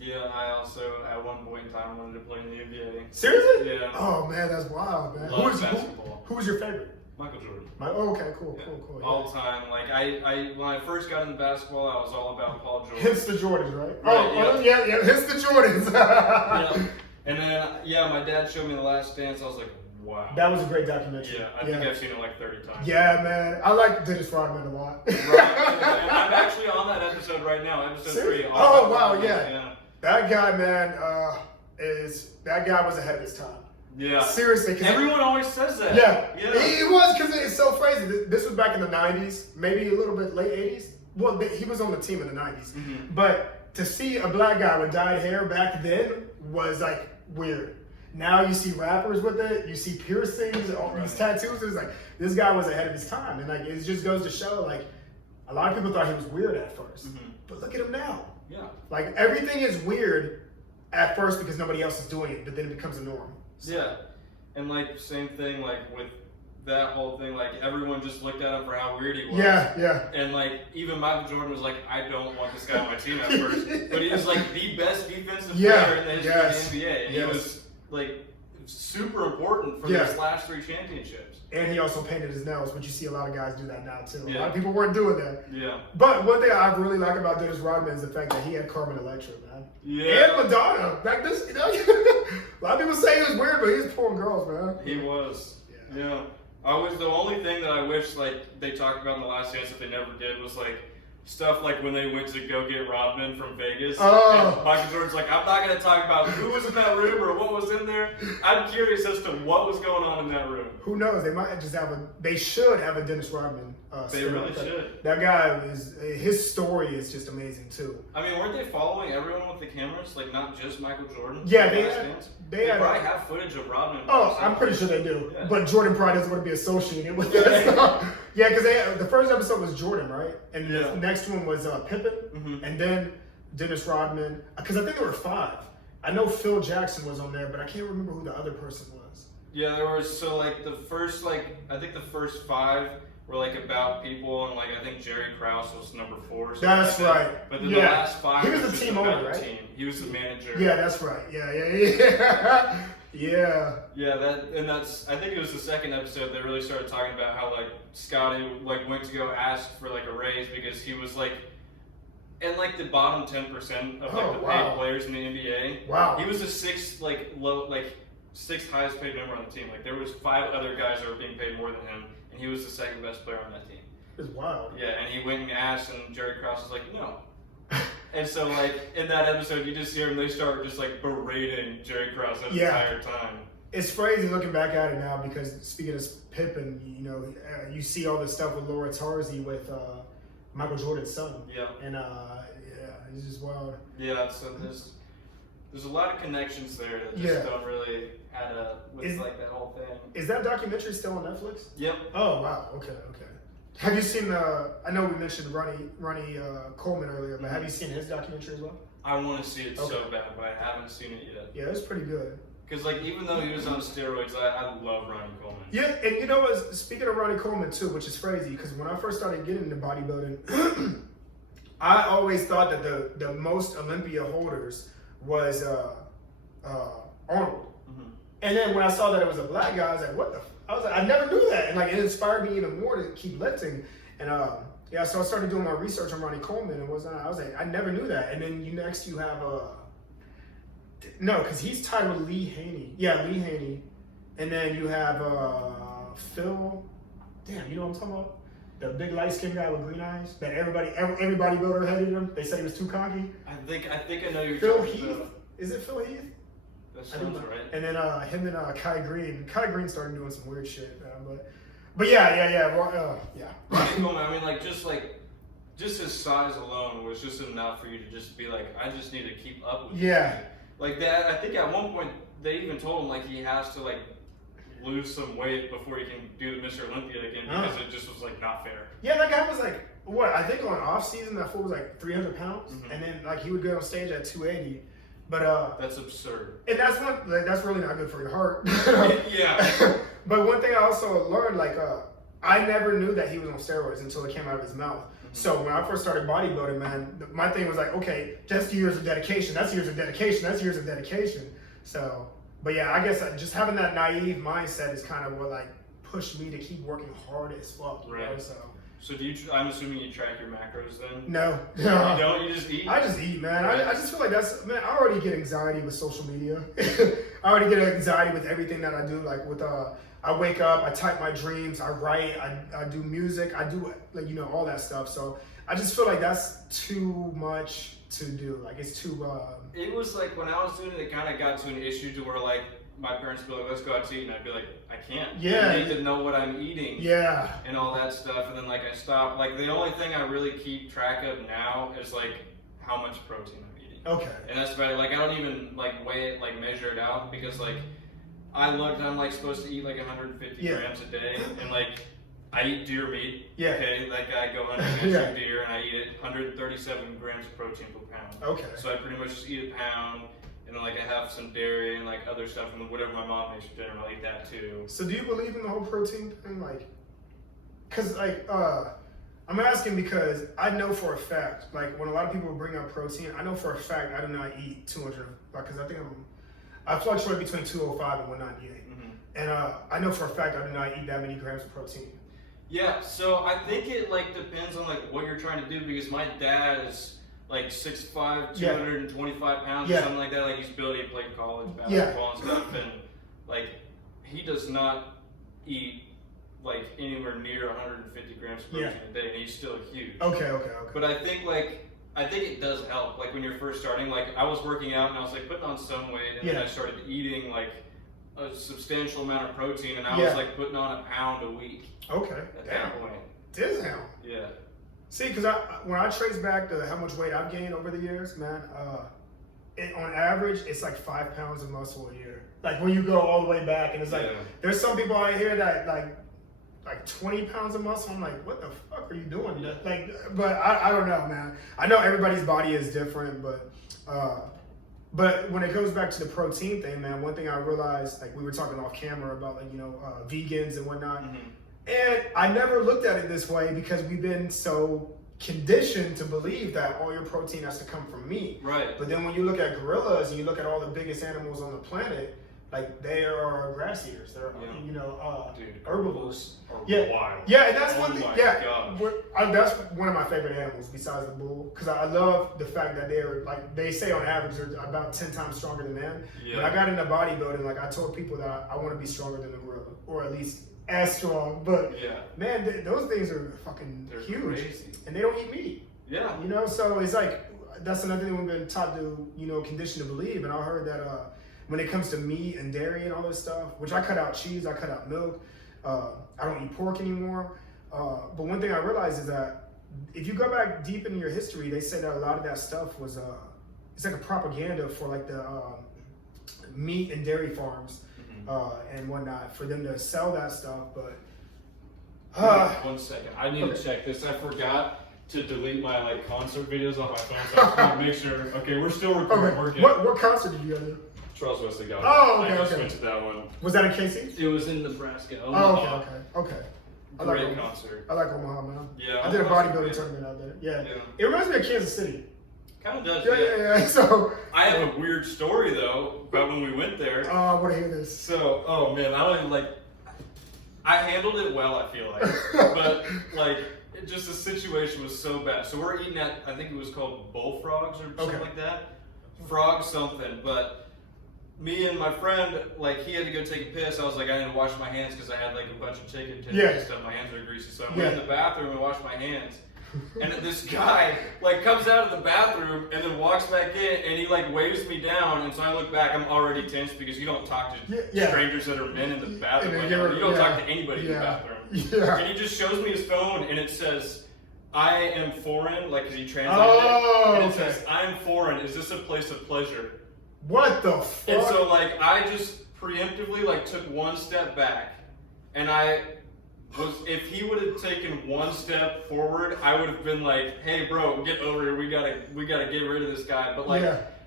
Yeah, I also at one point in time wanted to play in the NBA. Seriously? Yeah. Oh man, that's wild, man. Love basketball. Who was your favorite? Michael Jordan. Okay, cool. Yeah. All time. Like I when I first got into basketball, I was all about Paul George. Hence the Jordans, right? Right, yeah. Hence the Jordans. Yeah. And then my dad showed me The Last Dance. I was like, wow. That was a great documentary. Yeah, I think I've seen it like 30 times. Yeah, man. I like Dennis Rodman a lot. Right. And I'm actually on that episode right now, episode 3. Oh wow, yeah. That guy, man, that guy was ahead of his time. Yeah. Seriously. Everyone always says that. Yeah. He was, because it's so crazy. This was back in the 90s, maybe a little bit late 80s. Well, he was on the team in the 90s. Mm-hmm. But to see a black guy with dyed hair back then was like weird. Now you see rappers with it, you see piercings, all these tattoos. It's like, this guy was ahead of his time. And like, it just goes to show, like, a lot of people thought he was weird at first. Mm-hmm. But look at him now. Yeah. Like, everything is weird at first because nobody else is doing it, but then it becomes a norm. So. Yeah. And like, same thing, like, with that whole thing, like, everyone just looked at him for how weird he was. Yeah. And like, even Michael Jordan was like, I don't want this guy on my team at first. But he was like the best defensive player in the history of the NBA. And he was like super important for those last 3 championships. And he also painted his nails, but you see a lot of guys do that now too. A lot of people weren't doing that. Yeah. But one thing I really like about Dennis Rodman is the fact that he had Carmen Electra, man. Yeah. And Madonna. Back this, a lot of people say he was weird, but he was pulling girls, man. He was. Yeah. The only thing that I wish like they talked about in The Last Dance that they never did was like stuff like when they went to go get Rodman from Vegas. Oh. And Michael Jordan's like, I'm not going to talk about who was in that room or what was in there. I'm curious as to what was going on in that room. Who knows? They might just they should have a Dennis Rodman. They really should. That guy his story is just amazing too. I mean, weren't they following everyone with the cameras? Like, not just Michael Jordan? Yeah, they probably have footage of Rodman. Oh, I'm pretty sure they do. Yeah. But Jordan probably doesn't want to be associated with it. Yeah, because the first episode was Jordan, right? And the next one was Pippen, and then Dennis Rodman. Because I think there were 5. I know Phil Jackson was on there, but I can't remember who the other person was. Yeah, there was, so like the first, I think the first 5 were like about people, and like I think Jerry Krause was number 4. That's like right. That. But then the last 5 he was the just team about owner, right? Team. He was the manager. Yeah, that's right. Yeah. Yeah, that's. I think it was the second episode they really started talking about how like Scotty like went to go ask for like a raise because he was like in like the bottom 10% of like the paid players in the NBA. Wow. He was the 6th sixth highest paid member on the team. Like there was 5 other guys that were being paid more than him, and he was the 2nd best player on that team. It's wild. Yeah, and he went and asked, and Jerry Krause was like, no. And so, like, in that episode, you just hear him, they start just, like, berating Jerry Krause the entire time. It's crazy looking back at it now because, speaking of Pippen, you know, you see all this stuff with Laura Tarzi with Michael Jordan's son. Yeah. And, it's just wild. Yeah, so there's a lot of connections there that just don't really add up with, like, that whole thing. Is that documentary still on Netflix? Yep. Oh, wow. Okay. Have you seen I know we mentioned Ronnie Coleman earlier, but have you seen his documentary as well? I want to see it so bad, but I haven't seen it yet. Yeah, it's pretty good. Because, like, even though he was on steroids, I love Ronnie Coleman. Yeah, and you know what? Speaking of Ronnie Coleman, too, which is crazy, because when I first started getting into bodybuilding, I always thought that the most Olympia holders was Arnold. Mm-hmm. And then when I saw that it was a black guy, I was like, what the I was like, I never knew that, and like it inspired me even more to keep lifting. And so I started doing my research on Ronnie Coleman, and I was like, I never knew that. And then you have no, because he's tied with Lee Haney. Yeah, Lee Haney. And then you have Phil. Damn, you know what I'm talking about? The big light skinned guy with green eyes that everybody builder hated him. They said he was too cocky. I think I know you're Phil talking Heath. about. Is it Phil Heath? That sounds right. And then him and Kai Green. Kai Green started doing some weird shit, but yeah. Ronnie Coleman, I mean, just his size alone was just enough for you to just be like, I just need to keep up with. Yeah. Like that. I think at one point they even told him like he has to like lose some weight before he can do the Mr. Olympia again because it just was like not fair. Yeah, that guy was like what? I think on off season that fool was like 300 pounds, and then like he would go on stage at 280. But that's absurd. And that's really not good for your heart. Yeah. But one thing I also learned, I never knew that he was on steroids until it came out of his mouth. Mm-hmm. So when I first started bodybuilding, man, my thing was like, okay, that's years of dedication. That's years of dedication. That's years of dedication. So, but yeah, I guess just having that naive mindset is kind of what like pushed me to keep working hard as fuck. Right. You know? So do you? I'm assuming you track your macros then? No. You don't? You just eat? I just eat, man. Right. I just feel like I already get anxiety with social media. I already get anxiety with everything that I do. Like with, I wake up, I type my dreams, I write, I do music, I do all that stuff. So I just feel like that's too much to do. Like it's too. It was like when I was doing it, it kind of got to an issue to where like, my parents would be like, let's go out to eat, and I'd be like, I can't. Yeah. I need to know what I'm eating. Yeah. And all that stuff, and then like I stopped. Like the only thing I really keep track of now is like how much protein I'm eating. Okay. And that's about it. Like I don't even like weigh it, like measure it out because like I looked, I'm like supposed to eat like 150 grams a day, and like I eat deer meat. Yeah. Okay. Like I go hunting and shoot deer, and I eat it 137 grams of protein per pound. Okay. So I pretty much just eat a pound. And then, like, I have some dairy and, like, other stuff, and whatever my mom makes for dinner, I'll eat that, too. So do you believe in the whole protein thing? Like, because, like, I'm asking because I know for a fact, like, when a lot of people bring up protein, I know for a fact I do not eat 200, because I think I fluctuate between 205 and 198. Mm-hmm. And I know for a fact I do not eat that many grams of protein. Yeah, so I think it, like, depends on, like, what you're trying to do, because my dad is like 6'5", 225 pounds or something like that. Like he's built, he played college basketball and stuff, and like he does not eat like anywhere near 150 grams of protein a day, and he's still huge. Okay. But I think it does help. Like when you're first starting, like I was working out and I was like putting on some weight, and then I started eating like a substantial amount of protein, and I was like putting on a pound a week. Okay. At that point. Damn. Yeah. See, because when I trace back to how much weight I've gained over the years, man, on average, it's like 5 pounds of muscle a year. Like when you go all the way back, and it's like there's some people out here that like 20 pounds of muscle. I'm like, what the fuck are you doing? Like, but I don't know, man. I know everybody's body is different, but when it goes back to the protein thing, man, one thing I realized, like we were talking off camera about, like, you know, vegans and whatnot, and I never looked at it this way because we've been so conditioned to believe that all your protein has to come from meat. Right. But then when you look at gorillas and you look at all the biggest animals on the planet, like they are grass eaters. They're you know, herbivores. Wild. Yeah, and that's one thing. God. That's one of my favorite animals besides the bull, because I love the fact that they're like, they say on average they're about 10 times stronger than man. When I got into bodybuilding, like I told people that I want to be stronger than a gorilla, or at least as strong. But man, those things are fucking huge, crazy. And they don't eat meat. Yeah, you know, so it's like that's another thing we've been taught to, you know, conditioned to believe. And I heard that when it comes to meat and dairy and all this stuff, which I cut out cheese, I cut out milk, I don't eat pork anymore. But one thing I realized is that if you go back deep into your history, they say that a lot of that stuff was it's like a propaganda for like the meat and dairy farms and whatnot, for them to sell that stuff. But 1 second, I need to check this. I forgot to delete my like concert videos on my phone, so I just want to make sure. Okay, we're still recording. Okay. What concert did you go to? Charles Wesley got. Oh, okay, I just went to that one. Was that in KC? It was in Nebraska. Oh, okay. Great concert. I like Omaha, man. Yeah, I did a bodybuilding tournament out there. Yeah. It reminds me of Kansas City. Kind of does. Yeah. So I have a weird story though about when we went there. Oh, I want to hear this. So, oh man, I don't even like. I handled it well, I feel like, but like, just the situation was so bad. So we're eating at, I think it was called Bullfrogs or something like that, frog something. But me and my friend, like, he had to go take a piss. I was like, I didn't wash my hands because I had like a bunch of chicken tenders and stuff. My hands were greasy, so I went in the bathroom and washed my hands. And this guy like comes out of the bathroom and then walks back in, and he like waves me down, and so I look back. I'm already tense because you don't talk to strangers that are men in the bathroom. Like, you don't talk to anybody in the bathroom. And he just shows me his phone, and it says, "I am foreign," like, because he translated it. And it says, "I am foreign. Is this a place of pleasure?" What the fuck? And so like I just preemptively like took one step back, and if he would have taken one step forward, I would have been like, "Hey, bro, get over here. We gotta get rid of this guy." But like,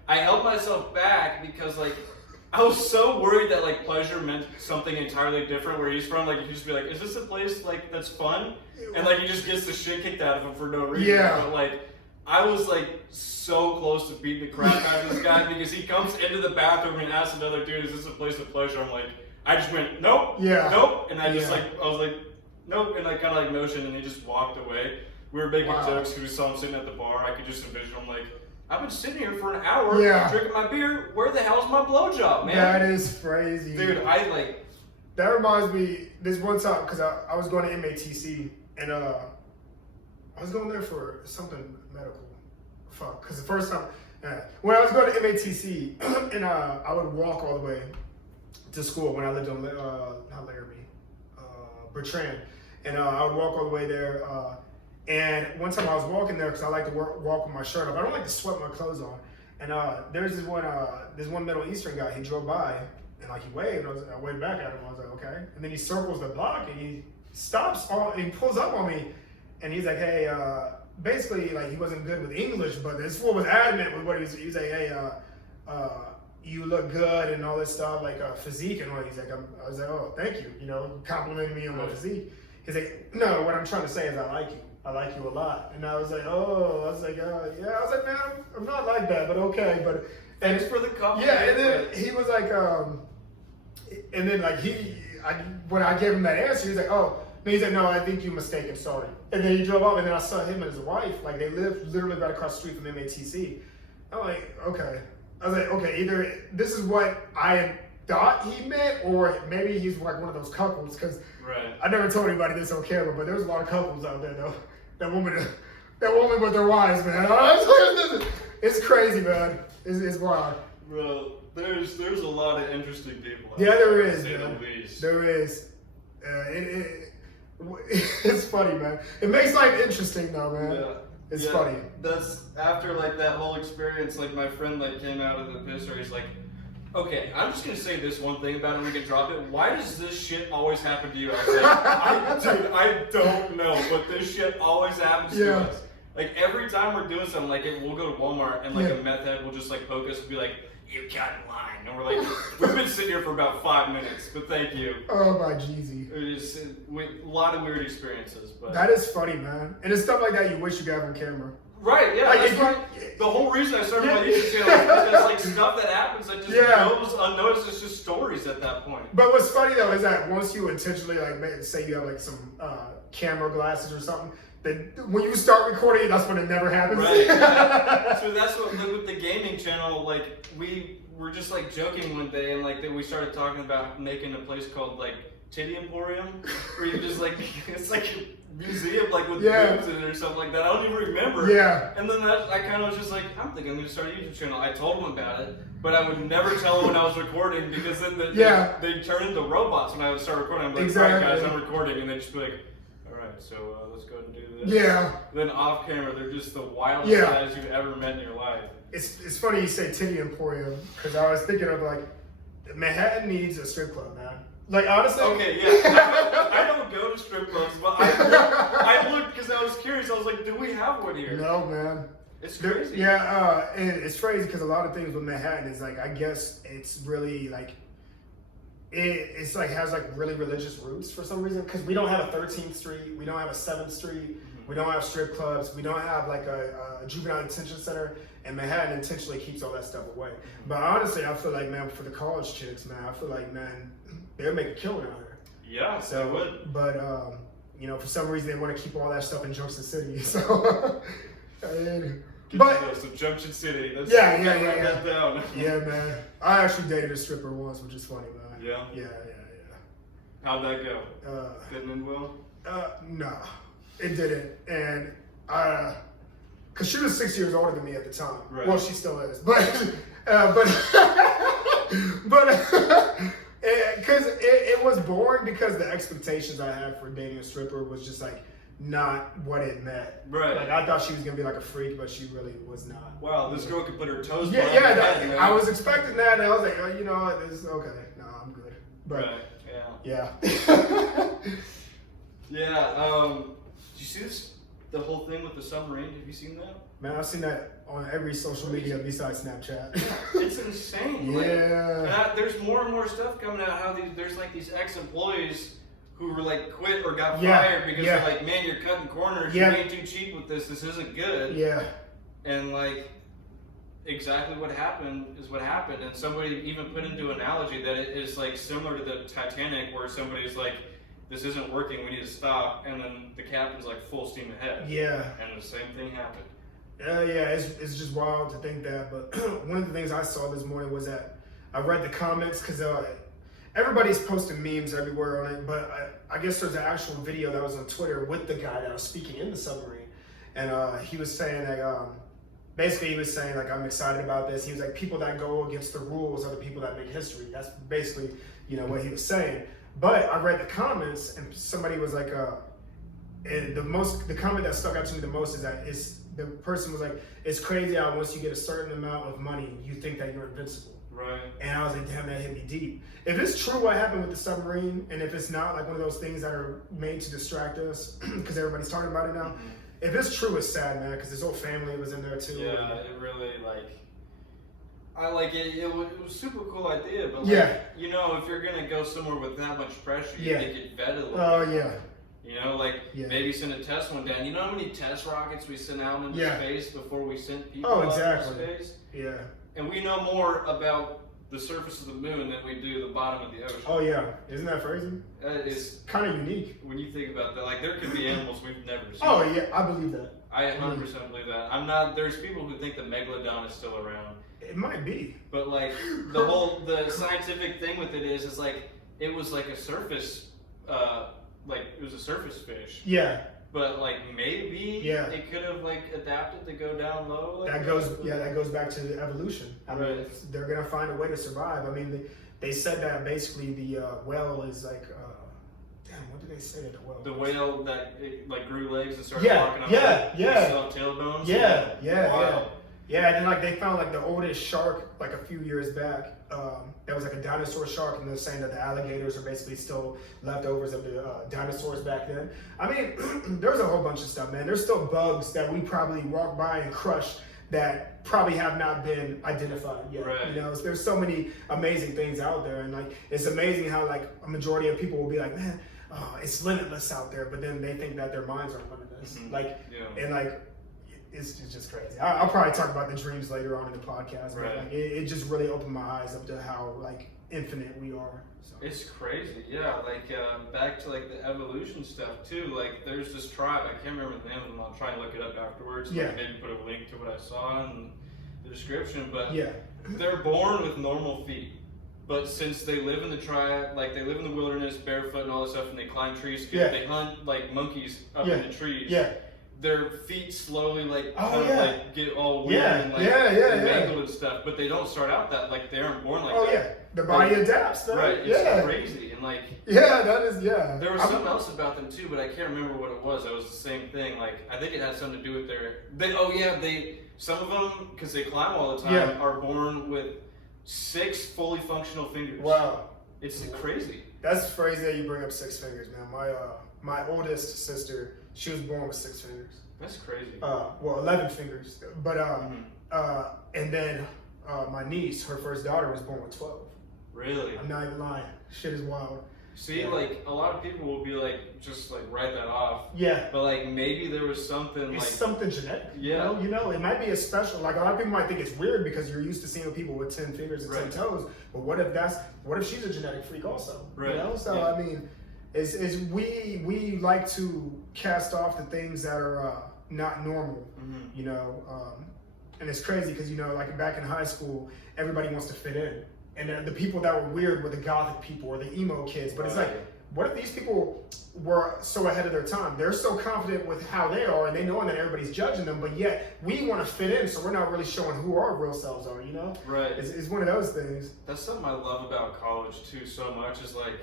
I held myself back because like I was so worried that like pleasure meant something entirely different where he's from. Like, you just be like, "Is this a place like that's fun?" And like he just gets the shit kicked out of him for no reason. But like, I was like so close to beating the crap out of this guy because he comes into the bathroom and asks another dude, "Is this a place of pleasure?" I'm like, I just went, "Nope, nope," and I just like, I was like, "Nope," and I kind of like motioned, and he just walked away. We were making jokes because we saw him sitting at the bar. I could just envision him like, "I've been sitting here for an hour drinking my beer. Where the hell's my blowjob, man?" That is crazy, dude. That reminds me. This one time, because I was going to MATC, and I was going there for something medical. Fuck, because the first time when I was going to MATC, and I would walk all the way to school when I lived on not Laramie, Bertrand, and I would walk all the way there. And one time I was walking there because I like to walk with my shirt off. I don't like to sweat my clothes on. And there's this one Middle Eastern guy. He drove by and like he waved. And I waved back at him. I was like, okay. And then he circles the block and he stops. He pulls up on me, and he's like, hey. Basically, like, he wasn't good with English, but this fool was adamant with what he was like, hey, you look good and all this stuff, like physique and all. He's like, I was like, oh, thank you, you know, complimenting me on my physique. He's like, no, what I'm trying to say is I like you. I like you a lot. And I was like, yeah. I was like, man, I'm not like that, but okay. But thanks for the compliment. Yeah, and then he was like, and then like when I gave him that answer, he was like, oh. And he's like, no, I think you're mistaken, sorry. And then he drove up, and then I saw him and his wife, like they lived literally right across the street from MATC. I'm like, okay. I was like, okay, either this is what I thought he meant, or maybe he's like one of those couples, because Right. I never told anybody this on camera, but there's a lot of couples out there though. That woman with their wives, man. It's crazy, man. It's wild. Bro, there's a lot of interesting people. Yeah, there is, to say man. the least. There is. It's funny, man. It makes life interesting, though, man. Yeah. It's Yeah, funny. That's after like that whole experience. Like my friend like came out of the pisser. He's like, okay, I'm just gonna say this one thing about it. We can drop it. Why does this shit always happen to you? I was like, dude, I don't know, but this shit always happens to us. Like every time we're doing something, like we'll go to Walmart and like a meth head will just like poke us and be like, "You got in line," and we're like, "We've been sitting here for about 5 minutes, but thank you." Oh my Jeezy. A lot of weird experiences, but That is funny, man. And it's stuff like that you wish you could have on camera. right, yeah. Like, That's if why the whole reason I started my YouTube channel is because like stuff that happens that just goes unnoticed. It's just stories at that point. But what's funny though is that once you intentionally say you have like some camera glasses or something, then when you start recording it, that's when it never happens. Right. Yeah. So that's what like, with the gaming channel, like we were just like joking one day, and like we started talking about making a place called like Titty Emporium, where you just like it's like a museum like with boobs in it or something like that. I don't even remember. Yeah. And then I kind of was just like, I'm thinking I'm gonna start a YouTube channel. I told them about it, but I would never tell them when I was recording because then they turn into robots when I would start recording. I'm like, right guys, I'm recording, and they just be like, all right, so let's go ahead and do this. Yeah. Then off camera, they're just the wildest guys you've ever met in your life. It's funny you say Titty Emporium because I was thinking of like Manhattan needs a strip club, man. Like honestly. Okay, yeah. I don't go to strip clubs, but I looked because I was curious. I was like, do we have one here? No, man. It's crazy. Yeah, and it's crazy because a lot of things with Manhattan is like I guess it's really like it's like has like really religious roots for some reason because we don't have a 13th Street, we don't have a 7th Street, we don't have strip clubs, we don't have like a juvenile detention center, and Manhattan intentionally keeps all that stuff away. But honestly, I feel like man, for the college chicks, man, I feel like man, they'll make a killing out here. Yeah, so they would. But you know, for some reason they want to keep all that stuff in Junction City. So, So Junction City. That's yeah. That down. Yeah, man. I actually dated a stripper once, which is funny, man. Yeah. Yeah. How'd that go? Didn't end well. Nah, it didn't, and cause she was 6 years older than me at the time. Right. Well, she still is, but because it was boring because the expectations I had for dating a stripper was just like not what it meant. Right. Like I thought she was gonna be like a freak, but she really was not. Wow, this girl could put her toes. I was expecting that, and I was like, oh, you know what, this is okay. No, I'm good. But right. yeah. Yeah. Did you see this? The whole thing with the submarine. Have you seen that? Man, I've seen that on every social media besides Snapchat. It's insane. Yeah. Like, there's more and more stuff coming out. How there's like these ex-employees who were like quit or got fired because they're like, man, you're cutting corners. You ain't too cheap with this. This isn't good. Yeah. And like, exactly what happened is what happened. And somebody even put into analogy that it is like similar to the Titanic, where somebody's like, this isn't working, we need to stop, and then the captain's like full steam ahead. Yeah. And the same thing happened. Yeah, it's just wild to think that. But one of the things I saw this morning was that I read the comments because everybody's posting memes everywhere on it. But I guess there's an actual video that was on Twitter with the guy that was speaking in the submarine, and he was saying that basically he was saying like I'm excited about this. He was like comment that go against the rules are the people that make history. That's basically what he was saying. But I read the comments and somebody was like, and the comment that stuck out to me the most is that the person was like, it's crazy how once you get a certain amount of money, you think that you're invincible. Right. And I was like, damn, that hit me deep. If it's true what happened with the submarine, and if it's not like one of those things that are made to distract us, because everybody's talking about it now, if it's true, it's sad, man, because his whole family was in there too. Yeah, it really I like it. It was a super cool idea, but like, if you're gonna go somewhere with that much pressure, you need to get vetted a little. Oh yeah. Maybe send a test one down. You know how many test rockets we sent out into space before we sent people out into space? Yeah. And we know more about the surface of the moon than we do the bottom of the ocean. Oh yeah, isn't that crazy? It's kind of unique when you think about that. Like there could be animals we've never seen. Oh yeah, I believe that. I 100% believe that. I'm not. There's people who think the megalodon is still around. It might be. But like the scientific thing with it is like it was like a surface, it was a surface fish. Yeah. But like maybe it could have like adapted to go down low. Like that goes back to the evolution. I mean, Right. they're gonna find a way to survive. I mean, they said that basically the whale is like, damn, what did they say that the whale? The was? whale that it, like grew legs and started Yeah, walking up. yeah, yeah. Still have tailbones. Yeah. Yeah, and then like they found like the oldest shark like a few years back. That was like a dinosaur shark, and they're saying that the alligators are basically still leftovers of the dinosaurs back then. I mean, there's a whole bunch of stuff, man. There's still bugs that we probably walk by and crush that probably have not been identified yet. Right. You know, there's so many amazing things out there, and like it's amazing how like a majority of people will be like, man, it's limitless out there, but then they think that their minds aren't limitless. Mm-hmm. And like. It's just crazy. I'll probably talk about the dreams later on in the podcast, but Right. like, it just really opened my eyes up to how like infinite we are. So. It's crazy, yeah. Like back to like the evolution stuff too. Like there's this tribe. I can't remember the name of them. I'll try and look it up afterwards. Yeah. Like, maybe put a link to what I saw in the description. But Yeah. they're born with normal feet. But since they live in the tribe, like they live in the wilderness, barefoot and all this stuff, and they climb trees, they hunt like monkeys up in the trees. Yeah. Their feet slowly like like get all weird and like mangled and stuff, but they don't start out that like they aren't born like that. Oh yeah, the body adapts. Though. Right, it's crazy and like that is There was something else about them too, but I can't remember what it was. It was the same thing. Like I think it had something to do with some of them because they climb all the time are born with 6 fully functional fingers. Wow, it's crazy. That's crazy that you bring up 6 fingers, man. My oldest sister, she was born with 6 fingers. That's crazy. 11 fingers. But and then my niece, her first daughter, was born with 12. Really? I'm not even lying. Shit is wild. See, like a lot of people will be like, just like write that off. Yeah. But like maybe there was something it's like something genetic. Yeah. You know, it might be a special. Like a lot of people might think it's weird because you're used to seeing people with 10 fingers and 10 toes. But what if she's a genetic freak also? Right. You know. So I mean. We like to cast off the things that are not normal, you know, and it's crazy because, you know, like back in high school, everybody wants to fit in, and the people that were weird were the gothic people or the emo kids, but it's like, what if these people were so ahead of their time? They're so confident with how they are, and they know that everybody's judging them, but yet we want to fit in, so we're not really showing who our real selves are, you know? Right. It's one of those things. That's something I love about college too so much is like,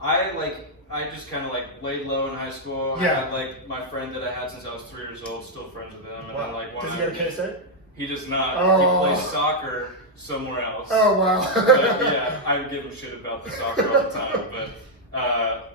I just kind of like laid low in high school. Yeah. I had like my friend that I had since I was 3 years old, still friends with him. And Wow. then like Does he go to K-State? He does not. Oh. He plays soccer somewhere else. Oh wow. But yeah, I would give him shit about the soccer all the time. But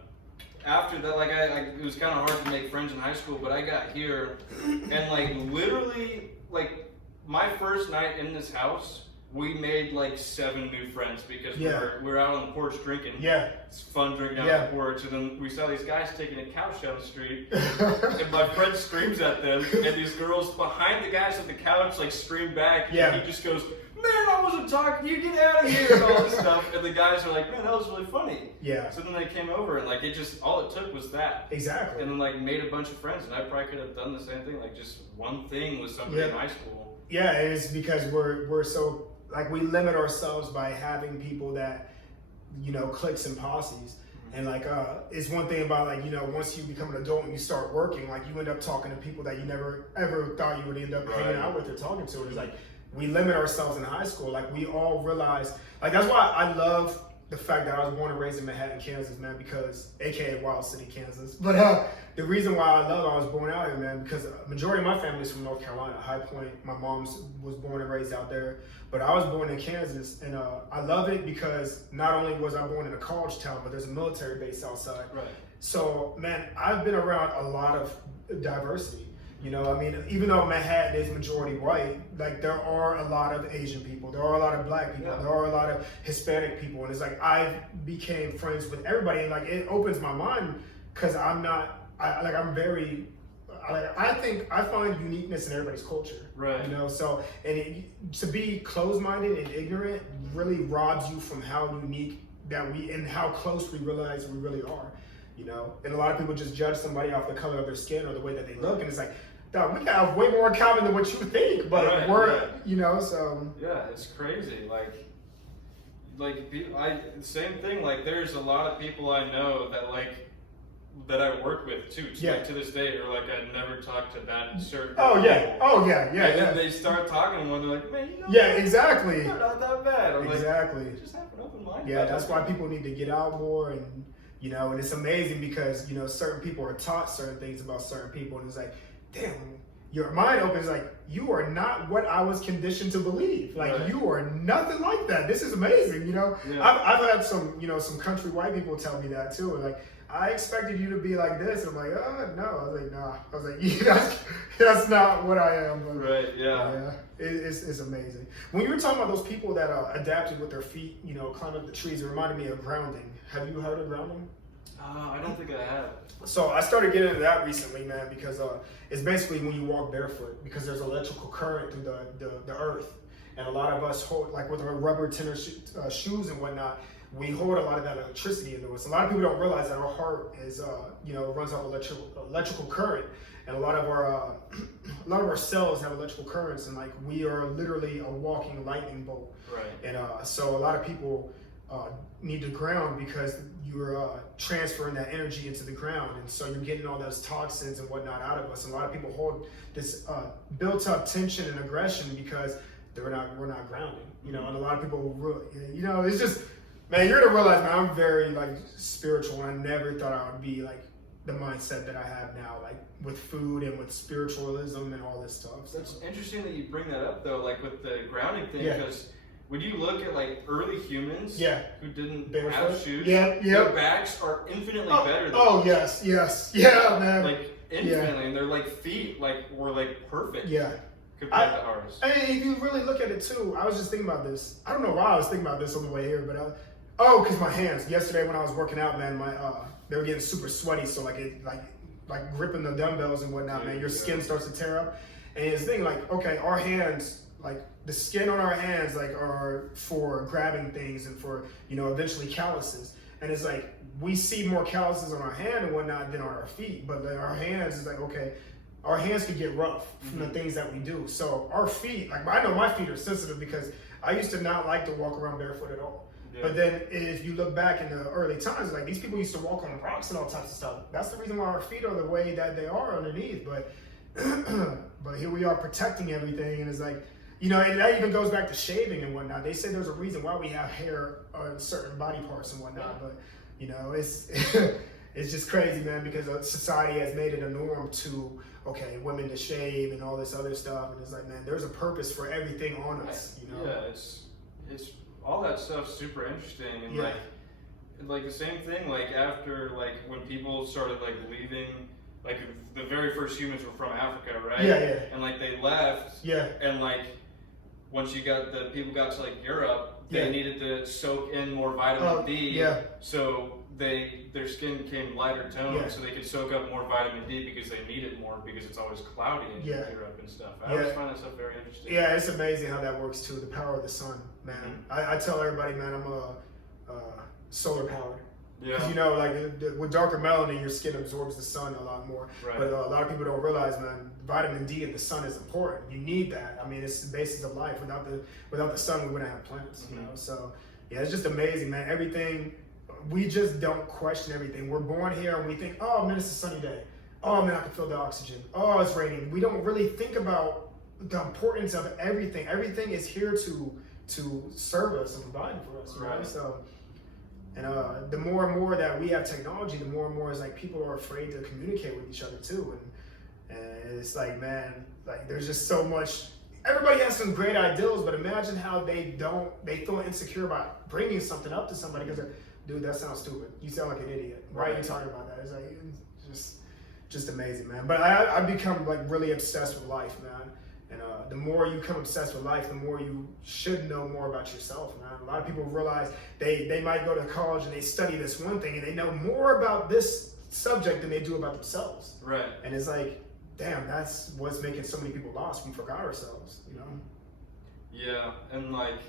after that, like it was kind of hard to make friends in high school. But I got here, and like literally, like my first night in this house, we made like 7 new friends because we were out on the porch drinking. Yeah. It's fun drinking out on the porch, and then we saw these guys taking a couch down the street, and my friend screams at them, and these girls behind the guys on the couch like scream back, and he just goes, "Man, I wasn't talking to you, get out of here," and all this stuff, and the guys are like, "Man, that was really funny." Yeah. So then they came over, and like all it took was that. Exactly. And then like made a bunch of friends, and I probably could have done the same thing, like just one thing with somebody in high school. Yeah, it's because we're so, like, we limit ourselves by having people that, you know, cliques and posses. And like, it's one thing about like, you know, once you become an adult and you start working, like you end up talking to people that you never ever thought you would end up hanging out with or talking to. It's like, we limit ourselves in high school. Like we all realize, like that's why I love the fact that I was born and raised in Manhattan, Kansas, man, because AKA Wild City, Kansas. But the reason why I was born out here, man, because the majority of my family is from North Carolina, High Point. My mom was born and raised out there, but I was born in Kansas, and I love it because not only was I born in a college town, but there's a military base outside. Right. So, man, I've been around a lot of diversity. You know, I mean, even though Manhattan is majority white, like there are a lot of Asian people, there are a lot of black people, there are a lot of Hispanic people, and it's like I became friends with everybody, and like it opens my mind because I find uniqueness in everybody's culture, right? You know, so to be closed-minded and ignorant really robs you from how unique and how close we realize we really are. You know, and a lot of people just judge somebody off the color of their skin or the way that they look, and it's like, dog, we have way more in common than what you think, but Right, we're, right. you know, so. Yeah, it's crazy. Same thing. Like, there's a lot of people I know that I work with too. Yeah. Like, to this day, or like I'd never talked to that certain. Oh yeah, people. oh yeah, yeah, And yeah. then they start talking to one. They're like, man, you know. Yeah, exactly. You're not that bad. I'm Exactly. like, just have an open mind. Yeah, about that's that. why people need to get out more, and you know, and it's amazing because you know certain people are taught certain things about certain people, and it's like, damn, your mind opens like you are not what I was conditioned to believe. Like Right. you are nothing like that. This is amazing. You know, Yeah. I've had some some country white people tell me that too. Like I expected you to be like this. And I'm like, no. I was like, nah. I was like, yeah, that's not what I am. But, Right. Yeah. yeah, it's amazing. When you were talking about those people that adapted with their feet, climb up the trees, it reminded me of grounding. Have you heard of grounding? I don't think I have. So I started getting into that recently, man, because it's basically when you walk barefoot, because there's electrical current through the earth, and a lot of us hold, like with our rubber tennis shoes and whatnot, we hold a lot of that electricity into us. A lot of people don't realize that our heart is, runs off electrical current, and a lot of our cells have electrical currents, and like we are literally a walking lightning bolt. Right. And so a lot of people need to ground because you're transferring that energy into the ground, and so you're getting all those toxins and whatnot out of us. And a lot of people hold this built-up tension and aggression because we're not grounding. And a lot of people really, it's just, man, you're gonna realize, man, I'm very like spiritual, and I never thought I would be like the mindset that I have now, like with food and with spiritualism and all this stuff. So. It's interesting that you bring that up though, like with the grounding thing, Yeah. because when you look at like early humans who didn't have Barefoot? shoes, Yeah, their backs are infinitely better than Oh yes, yeah, man. like infinitely, and their like feet were like perfect Yeah. compared to ours. And if you really look at it too, I was just thinking about this. I don't know why I was thinking about this on the way here, but because my hands. Yesterday when I was working out, man, they were getting super sweaty, so like gripping the dumbbells and whatnot, man, your skin starts to tear up. And it's the thing, like, okay, our hands, like the skin on our hands, like are for grabbing things and for eventually calluses. And it's like we see more calluses on our hand and whatnot than on our feet, but like, our hands is like, okay, our hands could get rough from the things that we do. So our feet, like I know my feet are sensitive because I used to not like to walk around barefoot at all. Yeah. But then if you look back in the early times, like these people used to walk on rocks and all types of stuff. That's the reason why our feet are the way that they are underneath. But but here we are protecting everything, and it's like, and that even goes back to shaving and whatnot. They say there's a reason why we have hair on certain body parts and whatnot, but it's it's just crazy, man, because society has made it a norm to, okay, women to shave and all this other stuff, and it's like, man, there's a purpose for everything on us, Yeah, it's all that stuff's super interesting, and like the same thing, like after like when people started like leaving, like the very first humans were from Africa, right? Yeah. And like they left. Yeah. And like once people got to like Europe, they needed to soak in more vitamin D. Yeah. So their skin became lighter toned, so they could soak up more vitamin D because they need it more because it's always cloudy in Europe and stuff. I always find that stuff very interesting. Yeah, it's amazing how that works too. The power of the sun, man. I tell everybody, man, I'm solar powered. Yeah. Because like with darker melanin, your skin absorbs the sun a lot more. Right. But a lot of people don't realize, man, vitamin D in the sun is important. You need that. I mean, it's the basis of life. Without the sun, we wouldn't have plants. So yeah, it's just amazing, man. Everything. We just don't question everything. We're born here and we think, oh man, it's a sunny day. Oh man, I can feel the oxygen. Oh, it's raining. We don't really think about the importance of everything. Everything is here to serve us and provide for us, right? So, and the more and more that we have technology, the more and more is like people are afraid to communicate with each other too. And it's like, man, like there's just so much. Everybody has some great ideals, but imagine how they feel insecure about bringing something up to somebody because they're, dude, that sounds stupid. You sound like an idiot. Why are you talking about that? It's like just amazing, man. But I've become like really obsessed with life, man. And the more you become obsessed with life, the more you should know more about yourself, man. A lot of people realize they might go to college and they study this one thing and they know more about this subject than they do about themselves. Right. And it's like, damn, that's what's making so many people lost. We forgot ourselves, Yeah, and like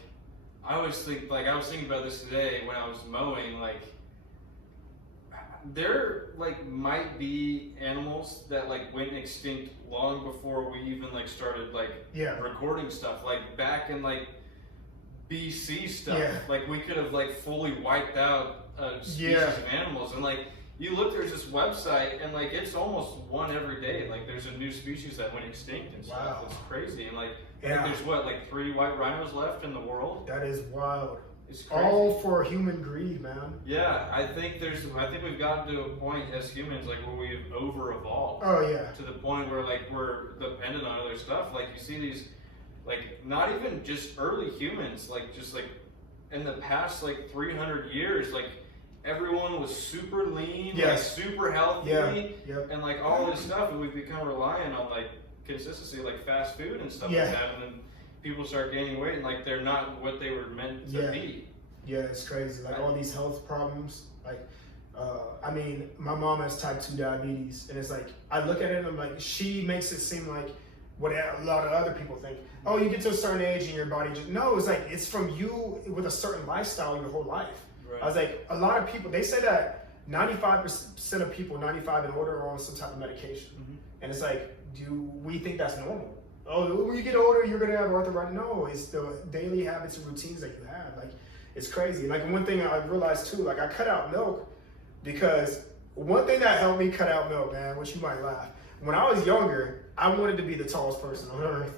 I always think, like I was thinking about this today when I was mowing, like there like might be animals that like went extinct long before we even like started like recording stuff. Like back in like BC stuff, like we could have like fully wiped out a species of animals. And like you look, there's this website, and like it's almost one every day. Like there's a new species that went extinct and stuff. Wow. It's crazy. And like, there's what, like 3 white rhinos left in the world? That is wild. It's crazy. All for human greed, man. Yeah, I think we've gotten to a point as humans like where we've over-evolved. Oh yeah. To the point where like we're dependent on other stuff. Like you see these, like not even just early humans, like just like in the past like 300 years, like everyone was super lean, like super healthy, and like all this stuff, and we've become reliant on like consistency, like fast food and stuff like that, and then people start gaining weight and like they're not what they were meant to be. Yeah, it's crazy. Like all these health problems. Like, I mean, my mom has type 2 diabetes, and it's like I look at it and I'm like, she makes it seem like what a lot of other people think. Oh, you get to a certain age and your body just it's like it's from you with a certain lifestyle your whole life. Right. I was like, a lot of people, they say that 95% of people, 95 and older, are on some type of medication. And it's like, do we think that's normal? Oh, when you get older, you're gonna have arthritis. No, it's the daily habits and routines that you have. Like, it's crazy. Like, one thing I realized too, like I cut out milk because one thing that helped me cut out milk, man, which you might laugh. When I was younger, I wanted to be the tallest person on earth.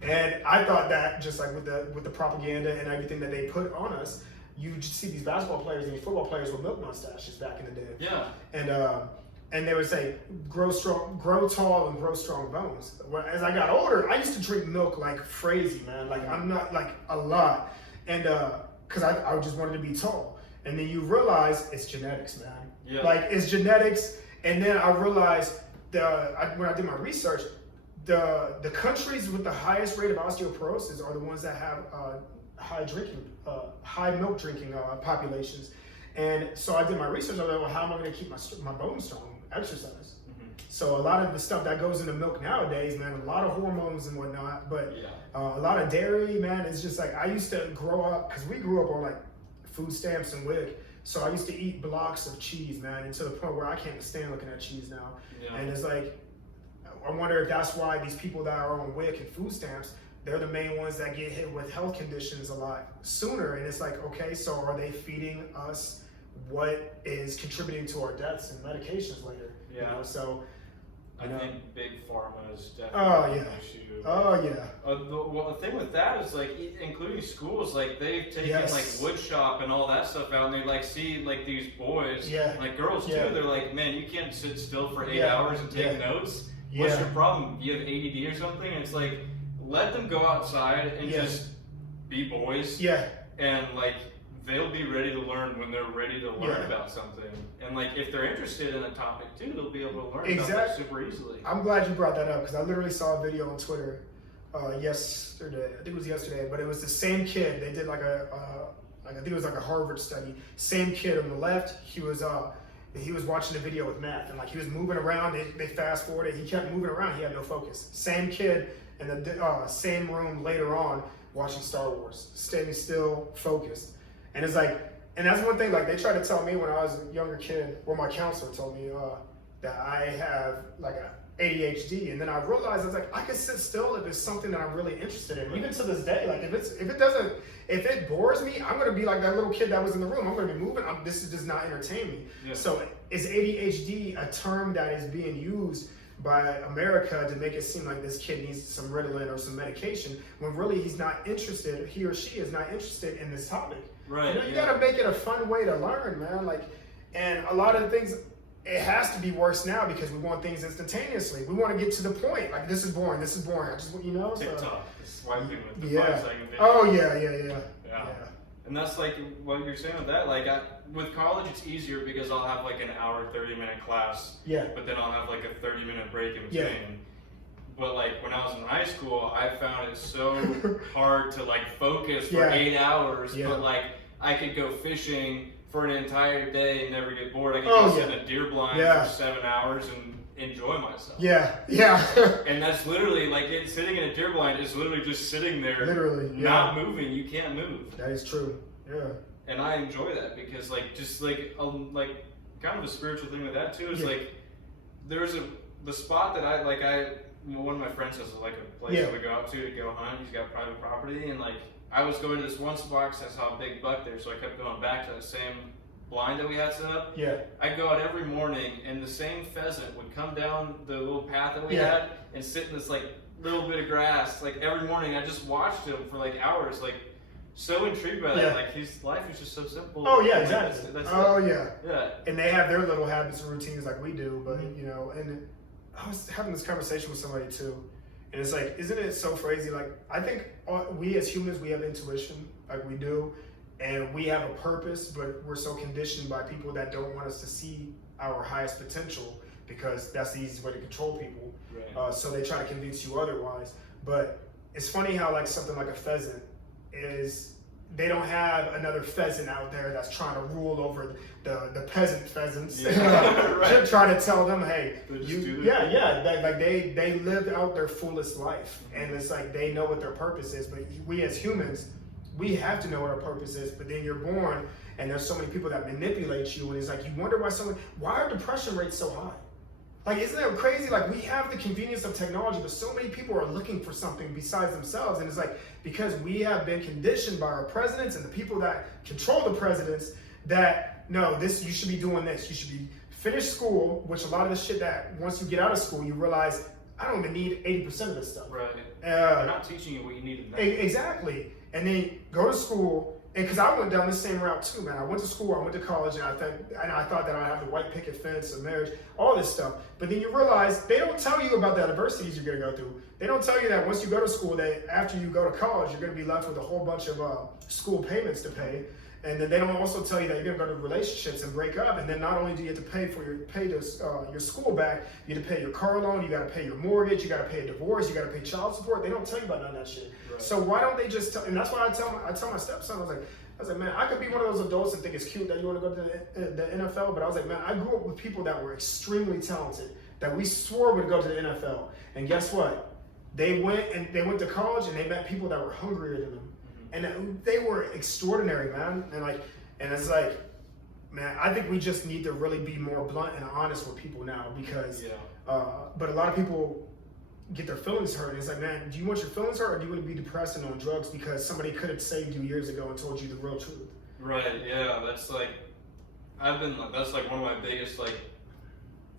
And I thought that just like with the propaganda and everything that they put on us, you just see these basketball players and these football players with milk mustaches back in the day. Yeah. And they would say, grow tall and grow strong bones. Well, as I got older, I used to drink milk like crazy, man. Like I'm not like a lot. And cause I just wanted to be tall. And then you realize it's genetics, man. Yeah. Like it's genetics. And then I realized when I did my research, the countries with the highest rate of osteoporosis are the ones that have high milk drinking populations. And so I did my research. I was like, well, how am I going to keep my bones strong? Exercise. So a lot of the stuff that goes into milk nowadays, man, a lot of hormones and whatnot, but a lot of dairy, man, it's just like, I used to grow up, because we grew up on like food stamps and WIC, so I used to eat blocks of cheese, man, and to the point where I can't stand looking at cheese now. And it's like, I wonder if that's why these people that are on WIC and food stamps, they're the main ones that get hit with health conditions a lot sooner. And it's like, okay, so are they feeding us what is contributing to our deaths and medications later? You know? So I think big pharma is definitely an issue. Well, the thing with that is like, including schools, like they've taken like wood shop and all that stuff out, and they like see like these boys, like girls too. They're like, man, you can't sit still for 8 hours and take notes. What's your problem? You have ADD or something? And it's like, let them go outside and just be boys. And like, they'll be ready to learn when they're ready to learn about something. And like, if they're interested in a topic too, they'll be able to learn about it super easily. I'm glad you brought that up, because I literally saw a video on Twitter yesterday. I think it was yesterday, but it was the same kid. They did like I think it was like a Harvard study. Same kid on the left, he was watching a video with math, and like he was moving around. They fast forwarded. He kept moving around. He had no focus. Same kid in the same room later on watching Star Wars, standing still, focused. And it's like, and that's one thing. Like they tried to tell me when I was a younger kid, or my counselor told me that I have like a ADHD, and then I realized I was like, I can sit still if it's something that I'm really interested in. Even to this day, like if it bores me, I'm gonna be like that little kid that was in the room. I'm gonna be moving. This does not entertain me. So is ADHD a term that is being used by America to make it seem like this kid needs some Ritalin or some medication, when really he's not interested, he or she is not interested in this topic? Right. You gotta make it a fun way to learn, man. Like, and a lot of the things, it has to be worse now because we want things instantaneously. We want to get to the point. Like, this is boring. This is boring. I just, TikTok, swiping with the 5-second video. Oh yeah. And that's like what you're saying with that. Like with college, it's easier because I'll have like an hour, 30-minute class. But then I'll have like a 30-minute break in between. But like when I was in high school, I found it so hard to like focus for 8 hours. But like I could go fishing for an entire day and never get bored. I could go sit in a deer blind for 7 hours and enjoy myself. And that's literally like sitting in a deer blind is literally just sitting there, not moving. You can't move. That is true. And I enjoy that because like just like kind of a spiritual thing with that too. Is like there's the spot that one of my friends has like a place that we go out to go hunt. He's got private property, and like I was going to this one spot because I saw a big buck there, so I kept going back to the same blind that we had set up. Yeah. I'd go out every morning, and the same pheasant would come down the little path that we had and sit in this like little bit of grass. Like every morning, I just watched him for like hours, like so intrigued by that. Like his life is just so simple. Oh yeah, like, exactly. That's yeah. And they have their little habits and routines like we do, but you know, and I was having this conversation with somebody too, and it's like, isn't it so crazy? Like, I think we as humans, we have intuition, like we do, and we have a purpose, but we're so conditioned by people that don't want us to see our highest potential because that's the easiest way to control people. Right. So they try to convince you otherwise. But it's funny how like something like a pheasant is, they don't have another pheasant out there that's trying to rule over the peasant pheasants. Right. Trying to tell them, hey, they live out their fullest life, and it's like they know what their purpose is. But we as humans, we have to know what our purpose is. But then you're born, and there's so many people that manipulate you, and it's like you wonder why are depression rates so high? Like, isn't that crazy? Like, we have the convenience of technology, but so many people are looking for something besides themselves. And it's like, because we have been conditioned by our presidents and the people that control the presidents that, no, you should be doing this. You should be finish school, which a lot of the shit that once you get out of school, you realize, I don't even need 80% of this stuff. Right. They're not teaching you what you need to know. Exactly. And then go to school. And because I went down the same route too, man. I went to school, I went to college, and I thought that I'd have the white picket fence, a marriage, all this stuff. But then you realize they don't tell you about the adversities you're gonna go through. They don't tell you that once you go to school, that after you go to college, you're gonna be left with a whole bunch of school payments to pay. And then they don't also tell you that you're gonna go to relationships and break up. And then not only do you have to pay your school back, you have to pay your car loan, you gotta pay your mortgage, you gotta pay a divorce, you gotta pay child support. They don't tell you about none of that shit. Right. So why don't they just tell? And that's why I tell my stepson, I was like, man, I could be one of those adults that think it's cute that you want to go to the NFL, but I was like, man, I grew up with people that were extremely talented, that we swore would go to the NFL. And guess what? They went to college and they met people that were hungrier than them. And they were extraordinary, man. And it's like, man, I think we just need to really be more blunt and honest with people now because, but a lot of people get their feelings hurt. And it's like, man, do you want your feelings hurt or do you want to be depressed and on drugs because somebody could have saved you years ago and told you the real truth? Right, yeah, that's like, that's like one of my biggest like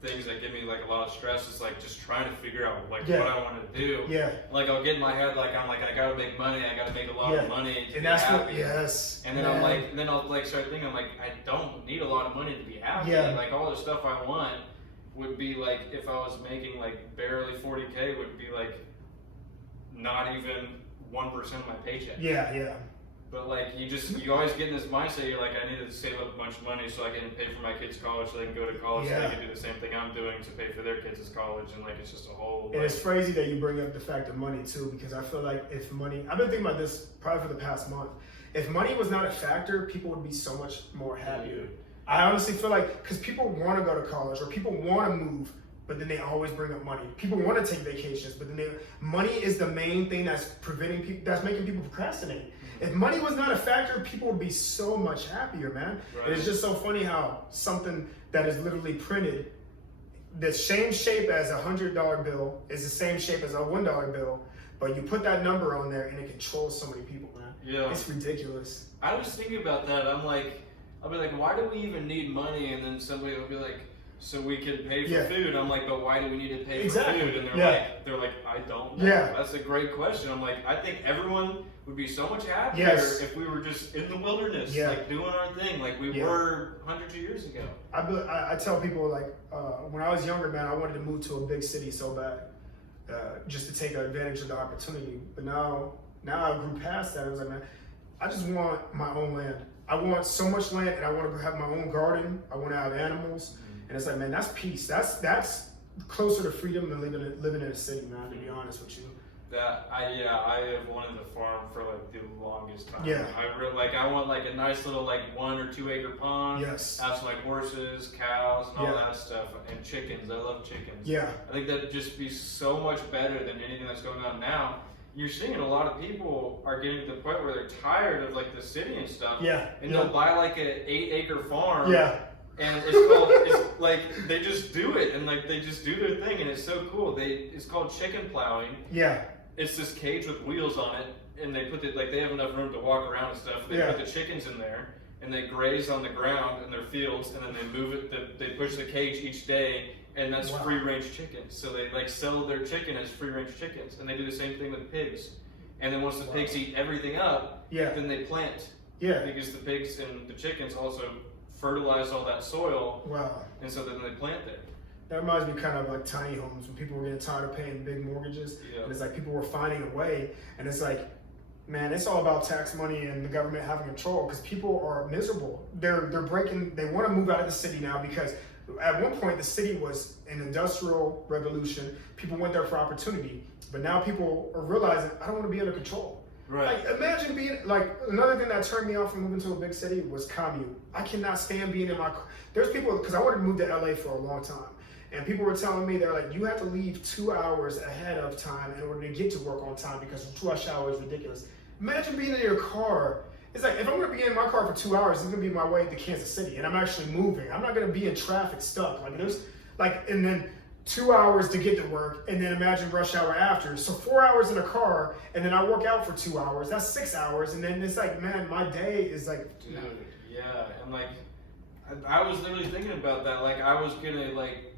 things that give me like a lot of stress is like just trying to figure out like what I want to do. Yeah. Like I'll get in my head like I gotta make money, I gotta make a lot of money to and be that's happy. And then I'll like start thinking I'm like I don't need a lot of money to be happy. Yeah. Like all the stuff I want would be like if I was making like barely 40K would be like not even 1% of my paycheck. Yeah. But like you always get in this mindset, you're like, I need to save up a bunch of money so I can pay for my kids' college so they can go to college so they can do the same thing I'm doing to pay for their kids' college, and like it's just a whole And it's crazy that you bring up the fact of money too, because I feel like if money, I've been thinking about this probably for the past month. If money was not a factor, people would be so much more happier. I honestly feel like, because people want to go to college or people want to move, but then they always bring up money. People want to take vacations, but then money is the main thing that's preventing people, that's making people procrastinate. If money was not a factor, people would be so much happier, man. Right. It's just so funny how something that is literally printed, the same shape as a $100 bill is the same shape as a $1 bill, but you put that number on there and it controls so many people, man. Yeah. It's ridiculous. I was thinking about that. I'll be like, why do we even need money? And then somebody will be like, so we can pay for food. I'm like, but why do we need to pay for food? And they're like, I don't know. Yeah. That's a great question. I'm like, I think everyone would be so much happier if we were just in the wilderness, like doing our thing, like we were hundreds of years ago. I tell people like, when I was younger, man, I wanted to move to a big city so bad, just to take advantage of the opportunity. But now I grew past that. I was like, man, I just want my own land. I want so much land, and I want to have my own garden. I want to have animals. And it's like, man, that's peace. That's closer to freedom than living in a city, man, to be honest with you. I have wanted to farm for like the longest time. Yeah. I want like a nice little like 1 or 2 acre pond. Yes. Have some like horses, cows, and all that stuff, and chickens. I love chickens. Yeah. I think that'd just be so much better than anything that's going on now. You're seeing a lot of people are getting to the point where they're tired of like the city and stuff. Yeah. And they'll buy like an 8 acre farm. Yeah. And it's like they just do it, and like they just do their thing, and it's so cool. It's called chicken plowing. Yeah. It's this cage with wheels on it, and they put they have enough room to walk around and stuff. They put the chickens in there, and they graze on the ground in their fields, and then they move it. They push the cage each day, and that's free range chickens. So they like sell their chicken as free range chickens, and they do the same thing with pigs. And then once the pigs eat everything up, then they plant. Yeah. Because the pigs and the chickens also fertilize all that soil. Wow. And so then they plant there. That reminds me kind of like tiny homes when people were getting tired of paying big mortgages. Yeah. And it's like people were finding a way, and it's like, man, it's all about tax money and the government having control because people are miserable. They want to move out of the city now because at one point the city was an industrial revolution. People went there for opportunity, but now people are realizing I don't want to be under control. Right. Like imagine being like another thing that turned me off from moving to a big city was commute. I cannot stand being in my car. There's people because I wanted to move to LA for a long time. And people were telling me, they're like, you have to leave 2 hours ahead of time in order to get to work on time because rush hour is ridiculous. Imagine being in your car. It's like, if I'm going to be in my car for 2 hours, it's going to be my way to Kansas City. And I'm actually moving. I'm not going to be in traffic stuck. And then 2 hours to get to work. And then imagine rush hour after. So 4 hours in a car. And then I work out for 2 hours. That's 6 hours. And then it's like, man, my day is like. Dude, yeah. And like, I was literally thinking about that. Like, I was going to like,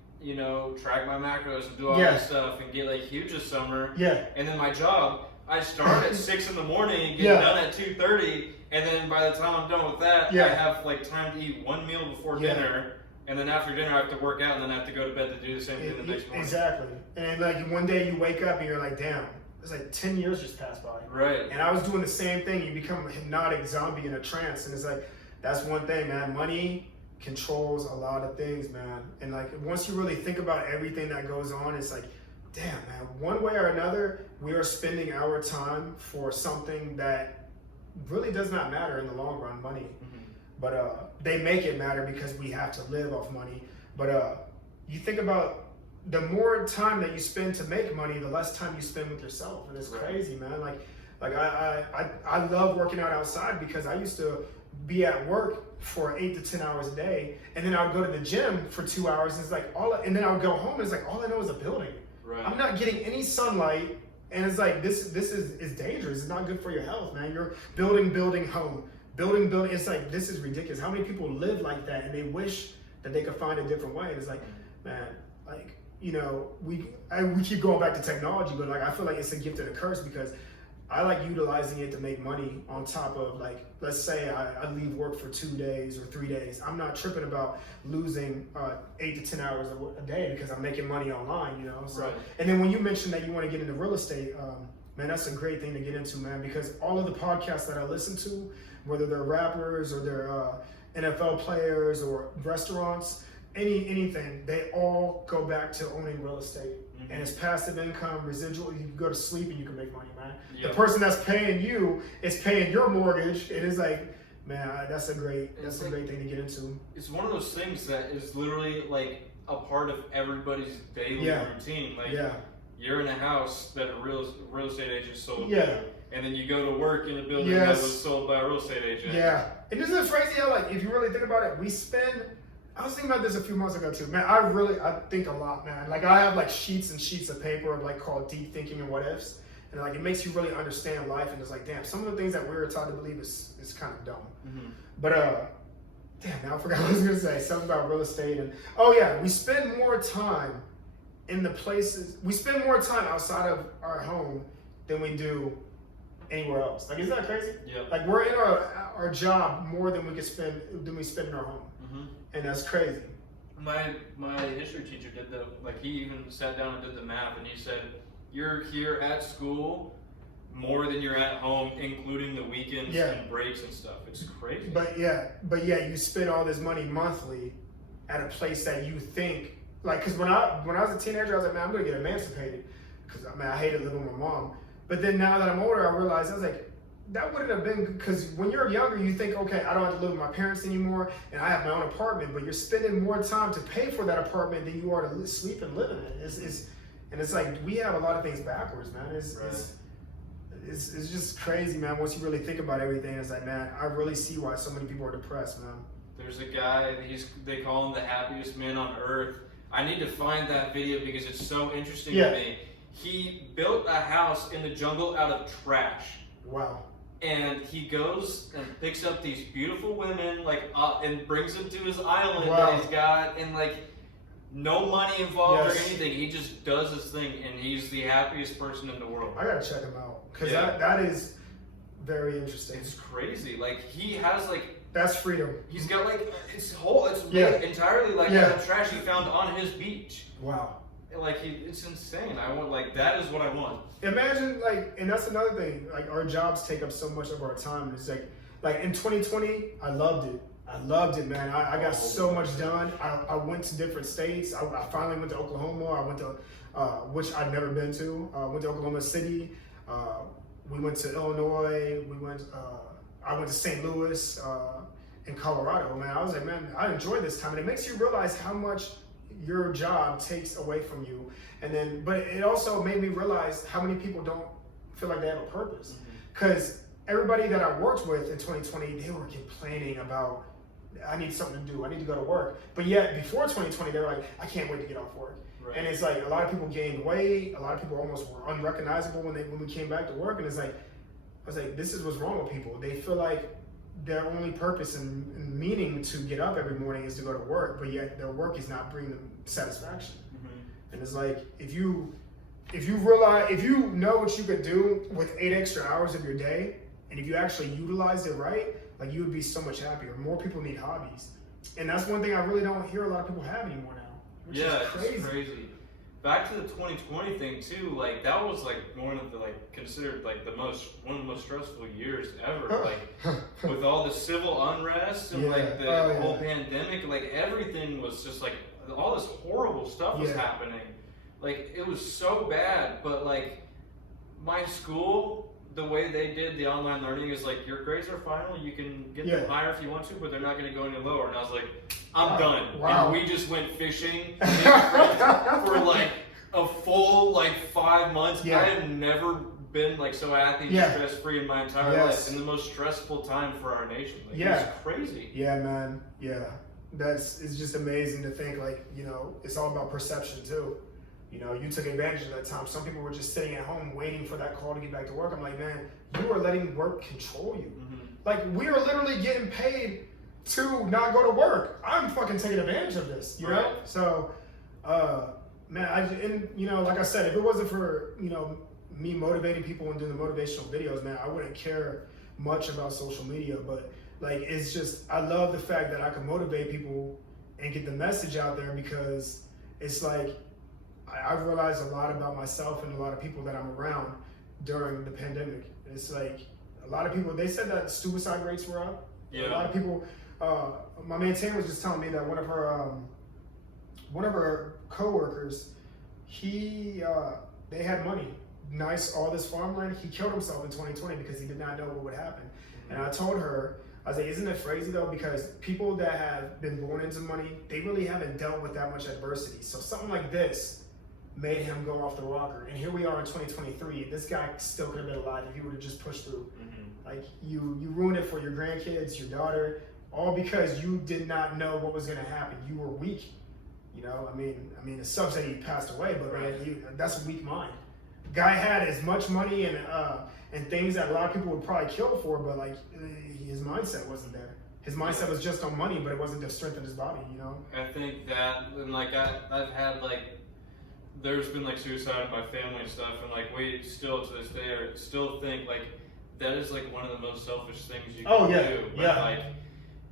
track my macros and do all this stuff and get like huge this summer. Yeah. And then my job, I start at 6 in the morning and get done at 2:30. And then by the time I'm done with that, I have like time to eat one meal before dinner. And then after dinner, I have to work out and then I have to go to bed to do the same thing the next morning. Exactly. And like one day you wake up and you're like, damn, it's like 10 years just passed by. Right. And I was doing the same thing. You become a hypnotic zombie in a trance. And it's like, that's one thing, man. Money controls a lot of things, man. And like once you really think about everything that goes on, it's like, damn, man, one way or another, we are spending our time for something that really does not matter in the long run, money. Mm-hmm. But they make it matter because we have to live off money. But you think about the more time that you spend to make money, the less time you spend with yourself. And it's crazy, man. Like I love working out outside because I used to be at work for 8 to 10 hours a day, and then I would go to the gym for 2 hours. And it's like and then I would go home. And it's like all I know is a building. Right. I'm not getting any sunlight, and it's like this is dangerous. It's not good for your health, man. You're building home, building. It's like this is ridiculous. How many people live like that, and they wish that they could find a different way? It's like, man, like we keep going back to technology, but like I feel like it's a gift and a curse because I like utilizing it to make money on top of, like, let's say I leave work for 2 days or 3 days. I'm not tripping about losing 8 to 10 hours a day because I'm making money online, So, and then when you mentioned that you want to get into real estate, man, that's a great thing to get into, man, because all of the podcasts that I listen to, whether they're rappers or they're NFL players or restaurants, anything, they all go back to owning real estate. Mm-hmm. And it's passive income, residual. You can go to sleep and you can make money, man. Yep. The person that's paying you is paying your mortgage. It is like, man, that's a great thing to get into. It's one of those things that is literally like a part of everybody's daily routine. Like you're in a house that a real estate agent sold you, and then you go to work in a building that was sold by a real estate agent. Yeah, and isn't it crazy how, like, if you really think about it, I was thinking about this a few months ago too. Man, I think a lot, man. Like I have like sheets and sheets of paper of like called deep thinking and what ifs. And like it makes you really understand life, and it's like, damn, some of the things that we were taught to believe is kind of dumb. Mm-hmm. But damn, now I forgot what I was gonna say. Something about real estate and we spend more time in the places. We spend more time outside of our home than we do anywhere else. Like, isn't that crazy? Yeah. Like we're in our job more than we spend in our home. Mm-hmm. And that's crazy. My history teacher did he even sat down and did the math, and he said, you're here at school more than you're at home, including the weekends and breaks and stuff. It's crazy. But you spend all this money monthly at a place that you think, like, because when I was a teenager, I was like, man, I'm gonna get emancipated, because I hated living with my mom. But then now that I'm older, I realized, I was like, that wouldn't have been, because when you're younger, you think, okay, I don't have to live with my parents anymore, and I have my own apartment, but you're spending more time to pay for that apartment than you are to sleep and live in it. And it's like, we have a lot of things backwards, man. It's just crazy, man. Once you really think about everything, it's like, man, I really see why so many people are depressed, man. There's a guy, they call him the happiest man on earth. I need to find that video because it's so interesting to me. He built a house in the jungle out of trash. Wow. And he goes and picks up these beautiful women, like, and brings them to his island Wow. that he's got, and like, no money involved or Yes. anything. He just does his thing, and he's the happiest person in the world. I gotta check him out because Yeah. that is very interesting. It's crazy. Like, he has like, That's freedom. he's got like, it's Yeah. entirely like Yeah. out of trash he found on his beach. Wow. Like, it's insane. I want, like, that is what I want. Imagine, like, and that's another thing. Like, our jobs take up so much of our time. It's like in 2020, I loved it. I loved it, man. I got so much done. I went to different states. I finally went to Oklahoma. I went to, which I'd never been to. Went to Oklahoma City. We went to Illinois. I went to St. Louis, in Colorado. Man, I was like, man, I enjoyed this time. And it makes you realize how much your job takes away from you. And then, but it also made me realize how many people don't feel like they have a purpose. Because everybody that I worked with in 2020, they were complaining about, I need something to do, I need to go to work. But yet, before 2020, they were like, I can't wait to get off work. Right. And it's like, a lot of people gained weight, a lot of people almost were unrecognizable when we came back to work. And it's like, I was like, this is what's wrong with people. They feel like their only purpose and meaning to get up every morning is to go to work, but yet their work is not bringing them satisfaction. And it's like, if you realize, if you know what you could do with 8 extra hours of your day, and if you actually utilize it right, like, you would be so much happier. More people need hobbies, and that's one thing I really don't hear a lot of people have anymore now, which is crazy. It's crazy. Back to the 2020 thing too, like, that was like one of the, like, considered like one of the most stressful years ever. Like, with all the civil unrest and like the whole pandemic, like, everything was just like, all this horrible stuff was happening. Like, it was so bad. But like, my school, the way they did the online learning is like, your grades are final, you can get them higher if you want to, but they're not going to go any lower. And I was like, I'm done. Wow. And we just went fishing for like a full like 5 months. I have never been like so happy, stress free in my entire life, in the most stressful time for our nation. Like, it was crazy. Yeah, man. Yeah, it's just amazing to think, like, you know, it's all about perception too. You know, you took advantage of that time. Some people were just sitting at home waiting for that call to get back to work. I'm like, man, you are letting work control you. Like, we are literally getting paid to not go to work. I'm fucking taking advantage of this, you know? So, man, and you know, like I said, if it wasn't for, you know, me motivating people and doing the motivational videos, man, I wouldn't care much about social media. But like, it's just, I love the fact that I can motivate people and get the message out there, because it's like, I've realized a lot about myself and a lot of people that I'm around during the pandemic. It's like, a lot of people, they said that suicide rates were up. A lot of people, my man Tam was just telling me that one of her coworkers, they had money, all this farmland. He killed himself in 2020 because he did not know what would happen. And I told her, I was like, isn't it crazy though? Because people that have been born into money, they really haven't dealt with that much adversity. So something like this made him go off the rocker. And here we are in 2023. This guy still could have been alive if he would have just pushed through. Like, you ruined it for your grandkids, your daughter, all because you did not know what was going to happen. You were weak. You know, I mean, it sucks that he passed away, but man, that's a weak mind. Guy had as much money and things that a lot of people would probably kill for, but like, his mindset wasn't there. His mindset was just on money, but it wasn't to strengthen his body, you know? I think that, and like, I've had like, there's been like suicide in my family and stuff, and like, we still to this day still think like, that is like one of the most selfish things you can do. But like,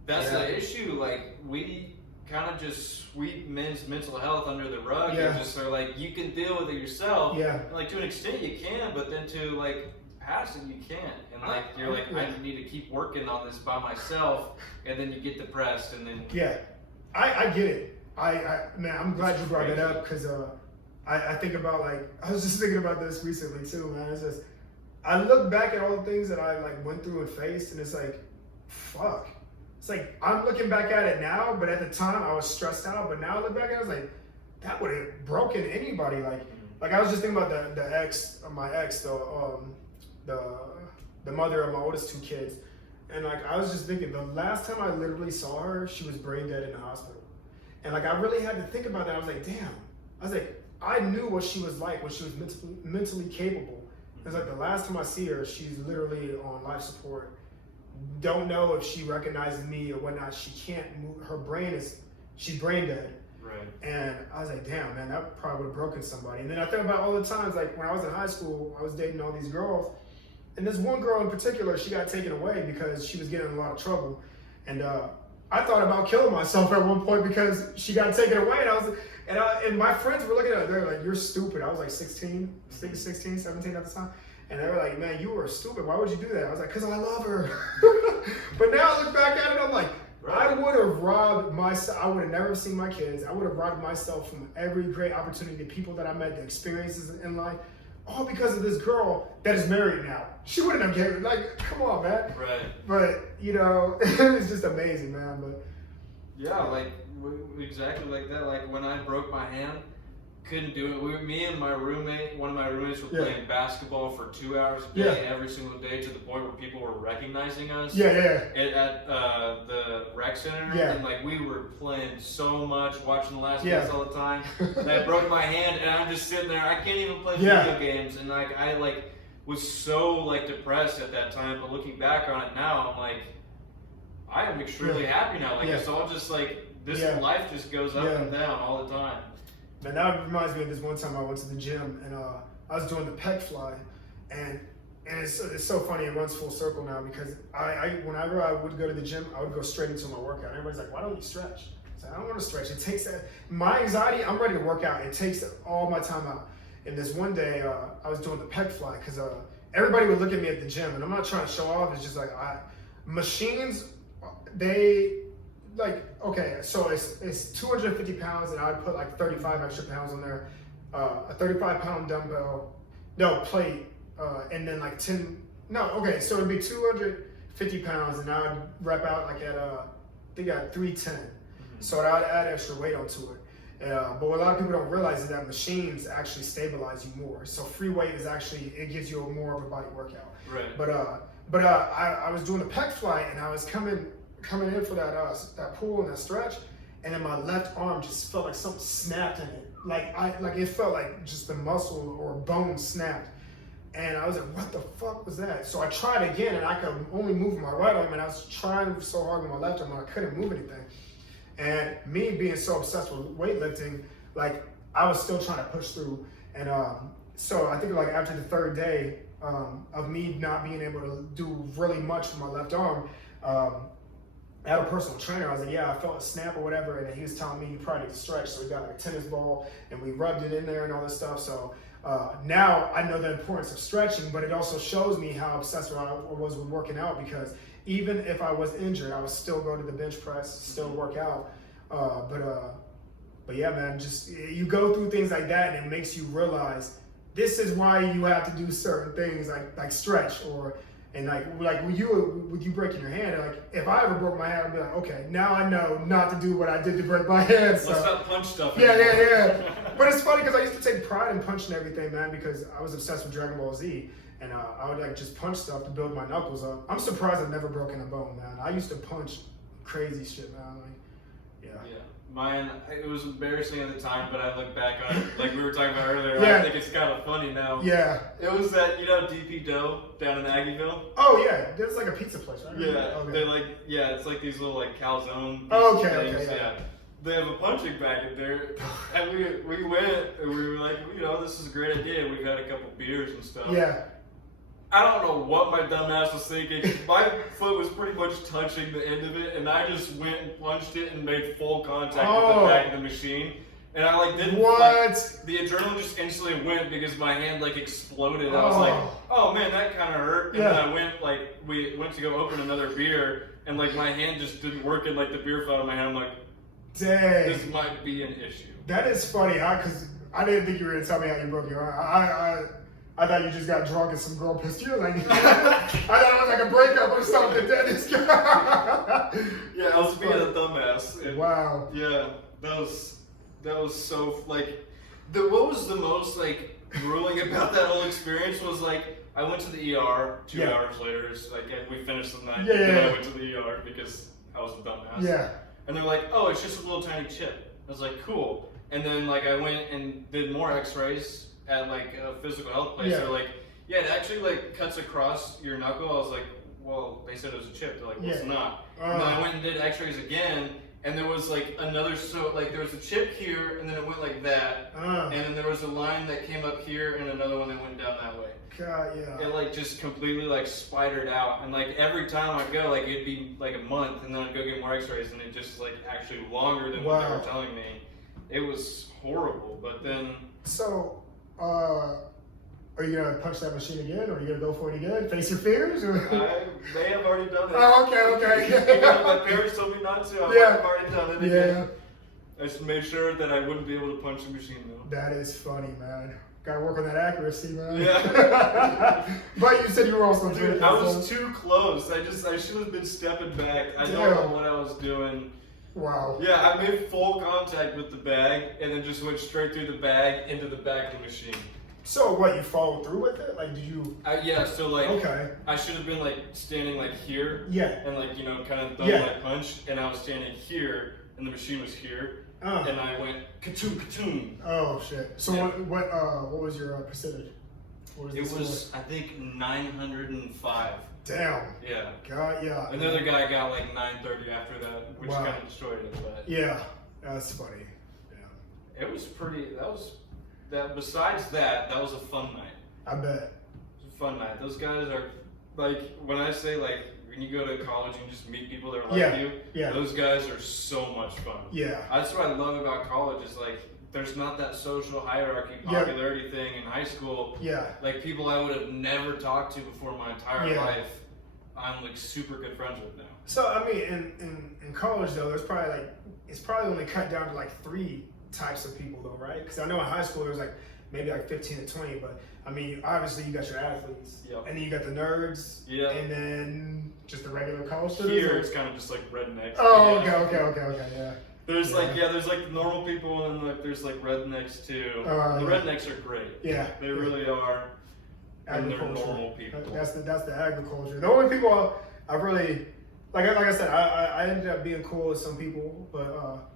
that's the issue. Like, we kind of just sweep men's mental health under the rug and just are like, you can deal with it yourself. And like, to an extent you can, but then to like pass it, you can't. And like, you're like, I need to keep working on this by myself, and then you get depressed, and then I get it. Man, I'm glad you brought that up, because I think about, like, I was just thinking about this recently too, man. It's just, I look back at all the things that I like went through and faced, and it's like, fuck. It's like, I'm looking back at it now, but at the time I was stressed out. But now I look back at it, I was like, that would have broken anybody. Like I was just thinking about my ex, the mother of my oldest 2 kids. And like, I was just thinking, the last time I literally saw her, she was brain dead in the hospital. And like, I really had to think about that. I was like, damn. I was like, I knew what she was like when she was mentally capable. It was like the last time I see her, she's literally on life support. Don't know if she recognizes me or whatnot. She can't move. Her brain she's brain dead. Right. And I was like, damn, man, that probably would have broken somebody. And then I think about all the times, like when I was in high school, I was dating all these girls. And this one girl in particular, she got taken away because she was getting in a lot of trouble. And I thought about killing myself at one point because she got taken away. And my friends were looking at her, they were like, you're stupid. I was like 16, 17 at the time. And they were like, man, you were stupid. Why would you do that? I was like, because I love her. But now I look back at it, I'm like, I would have robbed myself. I would have never seen my kids. I would have robbed myself from every great opportunity, the people that I met, the experiences in life, all because of this girl that is married now. She wouldn't have given, like, come on, man. Right. But, you know, it's just amazing, man. But yeah, like, exactly like that. Like, when I broke my hand, couldn't do it. Me and my roommate, one of my roommates, were playing basketball for 2 hours a day, every single day, to the point where people were recognizing us. At the rec center, and like we were playing so much, watching The Last Dance all the time. And I broke my hand, and I'm just sitting there. I can't even play video games, and like I was so like depressed at that time. But looking back on it now, I'm like, I am extremely happy now. Like it's all just like this life just goes up and down all the time. Man, that reminds me of this one time I went to the gym and I was doing the pec fly, and it's so funny. It runs full circle now because whenever I would go to the gym, I would go straight into my workout. Everybody's like, why don't you stretch? I said, I don't want to stretch. It takes my anxiety. I'm ready to work out. It takes all my time out. And this one day I was doing the pec fly because everybody would look at me at the gym, and I'm not trying to show off. It's just like machines, like, okay, so it's 250 pounds, and I put like 35 extra pounds on there, a 35-pound dumbbell, plate, and then like 10, so it'd be 250 pounds, and I'd rep out like at, I think at 310. So I'd add extra weight onto it. But what a lot of people don't realize is that machines actually stabilize you more. So free weight is actually, it gives you more of a body workout. Right. But I was doing the pec fly, and I was coming in for that pull and that stretch, and then my left arm just felt like something snapped in it. Like it felt like just the muscle or bone snapped. And I was like, what the fuck was that? So I tried again, and I could only move my right arm, and I was trying so hard with my left arm, and I couldn't move anything. And me being so obsessed with weightlifting, like I was still trying to push through. And so I think like after the third day of me not being able to do really much with my left arm, I had a personal trainer. I was like, I felt a snap or whatever, and he was telling me you probably need to stretch. So we got like a tennis ball, and we rubbed it in there and all this stuff. So now I know the importance of stretching, but it also shows me how obsessed I was with working out, because even if I was injured, I would still go to the bench press, still work out. But yeah, man, just you go through things like that, and it makes you realize this is why you have to do certain things like stretch and with you breaking your hand, like if I ever broke my hand, I'd be like, okay, now I know not to do what I did to break my hand. So. Let's not punch stuff. Yeah. But it's funny because I used to take pride in punching everything, man, because I was obsessed with Dragon Ball Z, and I would like just punch stuff to build my knuckles up. I'm surprised I've never broken a bone, man. I used to punch crazy shit, man. Yeah. Mine, it was embarrassing at the time, but I look back on it, like we were talking about earlier, I think it's kind of funny now. Yeah. It was that, DP Dough down in Aggieville? Oh, yeah. There's like a pizza place, right? Yeah. Okay. They're like, it's like these little like calzone things. Yeah. They have a punching bag in there, and we went, and we were like, this is a great idea. We've had a couple beers and stuff. Yeah. I don't know what my dumb ass was thinking. My foot was pretty much touching the end of it, and I just went and punched it and made full contact with the back of the machine. And I didn't. What? The adrenaline just instantly went because my hand exploded. I was like, oh man, that kind of hurt. And then I went we went to go open another beer, and my hand just didn't work, and the beer fell out of my hand. I'm like, dang, this might be an issue. That is funny, because I didn't think you were gonna tell me how you broke your arm. I thought you just got drunk and some girl pissed you. I thought it was like a breakup or something. Yeah, I was being a dumbass. And wow. Yeah, that was so what was the most grueling about that whole experience was I went to the ER 2 Yeah. hours later. It's like we finished the night, Yeah, and then yeah. I went to the ER because I was a dumbass. Yeah. And they're like, oh, it's just a little tiny chip. I was like, cool. And then like I went and did more X-rays at like a physical health place. Yeah. They're like, yeah, it actually like cuts across your knuckle. I was like, well, they said it was a chip. They're like, well, it's Yeah. not. And then I went and did X-rays again, and there was like another, so like there was a chip here, and then it went like that, and then there was a line that came up here, and another one that went down that way. God, yeah. It like just completely like spidered out, and like every time I go, like it'd be like a month, and then I'd go get more X-rays, and it just like actually longer than what they Wow. were telling me. It was horrible, but then So, are you gonna punch that machine again, or are you gonna go for it again? Face your fears? Or? I may have already done it. Oh, okay. Even though my parents told me not to, I might have already done it Yeah. again. I just made sure that I wouldn't be able to punch the machine though. That is funny, man. Gotta work on that accuracy, man. Yeah. But you said you were also Dude, I was too close. I should have been stepping back. I don't know what I was doing. Wow. Yeah, I made full contact with the bag and then just went straight through the bag into the back of the machine. So what, you followed through with it? Like, did you? Yeah, so like, Okay. I should have been like standing like here Yeah. and like, you know, kind of double Yeah. my punch, and I was standing here and the machine was here, and I went ka-toom, ka-toom. Oh shit. So Yeah. what was your percentage? What It the was, score? I think, 905. Damn. Yeah. God, yeah. Another guy got like 930 after that, which Wow. kind of destroyed it, but Yeah, that's funny. Yeah. it was pretty, besides that was a fun night. I bet. It was a fun night. Those guys are, like, when I say, like, when you go to college and you just meet people that are like Yeah, you, yeah. those guys are so much fun. Yeah. That's what I love about college is, like, there's not that social hierarchy, Yeah. popularity thing in high school. Yeah. Like, people I would have never talked to before my entire Yeah. life, I'm, like, super good friends with now. So I mean, in college though, there's probably like it's probably only cut down to like 3 types of people though, right? Because I know in high school there was like maybe like 15 to 20, but I mean obviously you got your athletes, Yep. and then you got the nerds, Yeah. and then just the regular college students. Here, or- it's kind of just like rednecks. Oh, Yeah. okay, yeah. There's Yeah. like there's like normal people and like there's like rednecks too. The Yeah. rednecks are great. Yeah. They really are. And they're Agriculture. normal people. That's the agriculture. The only people I really like I said, I ended up being cool with some people, but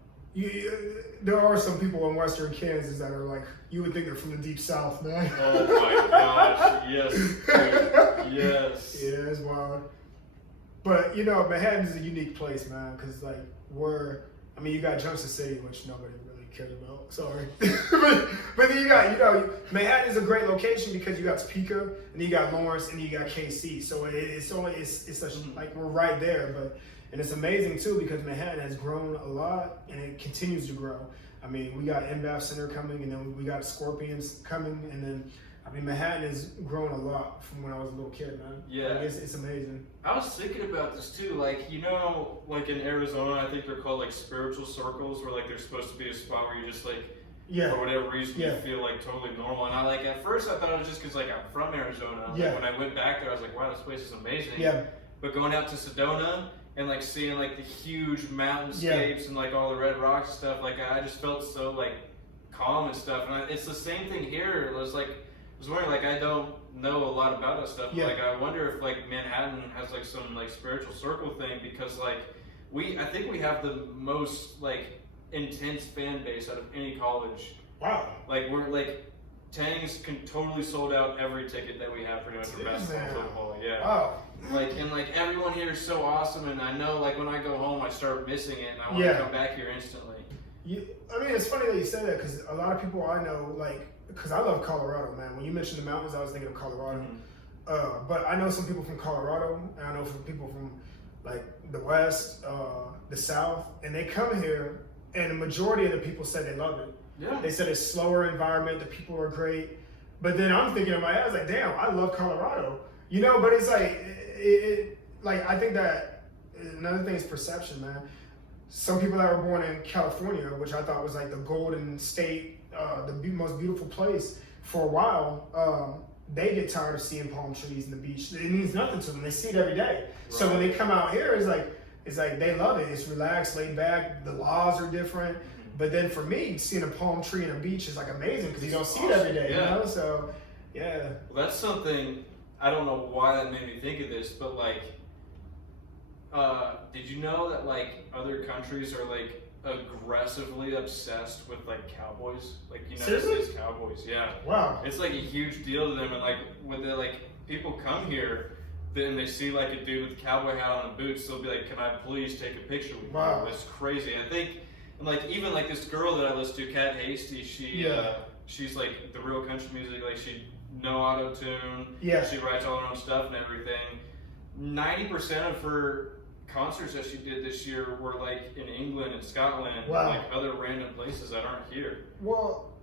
there are some people in Western Kansas that are like you would think they're from the deep South, man. Oh my gosh! Yes, dude. Yes. Yeah, it's wild. But you know, Manhattan's a unique place, man, because like you got Junction City, which nobody really cares about. Sorry, but then you got Manhattan is a great location because you got Topeka, and then you got Lawrence, and then you got KC. So it's such like we're right there, and it's amazing too because Manhattan has grown a lot and it continues to grow. I mean, we got NBAF Center coming, and then we got Scorpions coming, and then I mean Manhattan has grown a lot from when I was a little kid, man. Yeah. Like, it's amazing. I was thinking about this too. Like like in Arizona, I think they're called like spiritual circles, where like there's supposed to be a spot where you just like Yeah. for whatever reason Yeah. you feel like totally normal. And I like at first I thought it was just because like I'm from Arizona. Like, Yeah. when I went back there, I was like, wow, this place is amazing. Yeah. But going out to Sedona and like seeing like the huge mountainscapes and like all the red rocks and stuff, like I just felt so like calm and stuff. And it's the same thing here. It was like I was wondering, like I don't know a lot about that stuff. Yeah. But, like I wonder if like Manhattan has like some like spiritual circle thing because like I think we have the most like intense fan base out of any college. Wow. Like we're like Tangs can totally sold out every ticket that we have pretty much for basketball and football. Yeah. Wow. Like everyone here is so awesome, and I know like when I go home I start missing it and I want Yeah. to come back here instantly. I mean, it's funny that you said that because a lot of people I know, like, because I love Colorado, man. When you mentioned the mountains, I was thinking of Colorado. But I know some people from Colorado, and I know some people from like the West, the South, and they come here, and the majority of the people said they love it. Yeah. They said it's slower environment, the people are great. But then I'm thinking in my head, I was like, damn, I love Colorado. You know, but it's like, like I think that another thing is perception, man. Some people that were born in California, which I thought was like the golden state, the most beautiful place for a while, they get tired of seeing palm trees and the beach. It means nothing to them. They see it every day. Right. So when they come out here, it's like they love it. It's relaxed, laid back. The laws are different. But then for me, seeing a palm tree and a beach is like amazing because you don't see it every day. Yeah. You know? So yeah. Well, that's something I don't know why that made me think of this, but like, did you know that like other countries are like aggressively obsessed with like cowboys, like United Seriously? States Cowboys? Yeah. Wow. It's like a huge deal to them, and like when they like people come here, then they see like a dude with a cowboy hat on and boots, they'll be like, "Can I please take a picture with Wow. you?" It's crazy. I think, and like even like this girl that I listen to, Kat Hasty, she's like the real country music, like she no auto tune. Yeah. She writes all her own stuff and everything. 90% of her concerts that she did this year were like in England and Scotland, Wow. and like other random places that aren't here. Well,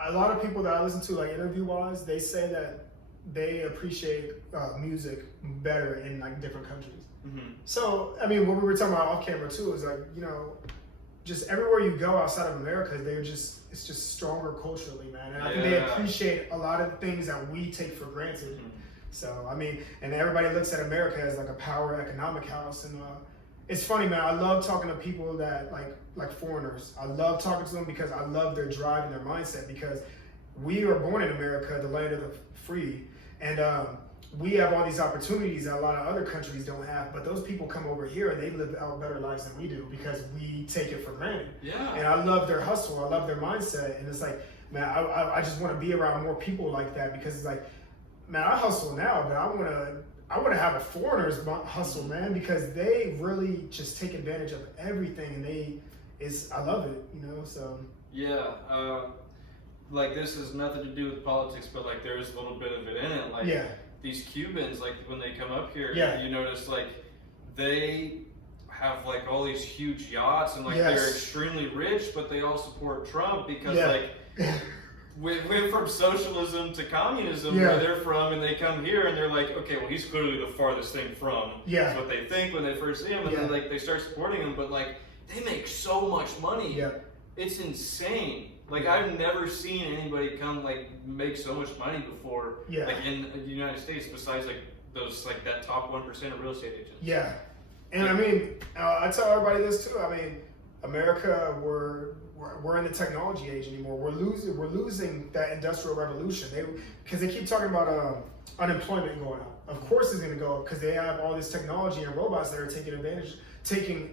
a lot of people that I listen to, like interview-wise, they say that they appreciate music better in like different countries. Mm-hmm. So, I mean, what we were talking about off camera too is like, you know, just everywhere you go outside of America, it's just stronger culturally, man. And I think they appreciate a lot of things that we take for granted. Mm-hmm. So, I mean, and everybody looks at America as like a power economic house. And it's funny, man. I love talking to people that like foreigners. I love talking to them because I love their drive and their mindset, because we are born in America, the land of the free. And we have all these opportunities that a lot of other countries don't have, but those people come over here and they live out better lives than we do because we take it for granted. Yeah. And I love their hustle. I love their mindset. And it's like, man, I just want to be around more people like that, because it's like, man, I hustle now, but I want to have a foreigner's hustle, man, because they really just take advantage of everything, and I love it, you know. So yeah. Like this has nothing to do with politics, but like there is a little bit of it in it. Like these Cubans, like when they come up here, you notice like they have like all these huge yachts and like they're extremely rich, but they all support Trump because like we went from socialism to communism where they're from, and they come here and they're like, okay, well he's clearly the farthest thing from. That's what they think when they first see him, and then like they start supporting him, but like they make so much money. It's insane. Like I've never seen anybody come like make so much money before, like in the United States, besides like those like that top 1% of real estate agents. Yeah, and I mean, I tell everybody this too. I mean, America, we're in the technology age anymore. We're losing that industrial revolution. Because they keep talking about unemployment going up. Of course, it's going to go up because they have all this technology and robots that are taking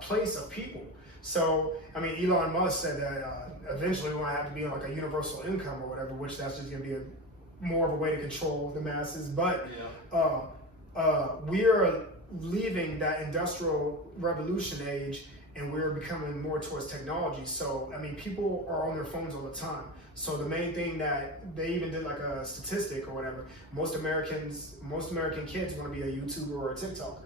place of people. So, I mean, Elon Musk said that eventually we're going to have to be on like a universal income or whatever, which that's just going to be more of a way to control the masses. But we are leaving that industrial revolution age, and we're becoming more towards technology. So, I mean, people are on their phones all the time. So the main thing that they even did like a statistic or whatever, most American kids want to be a YouTuber or a TikToker.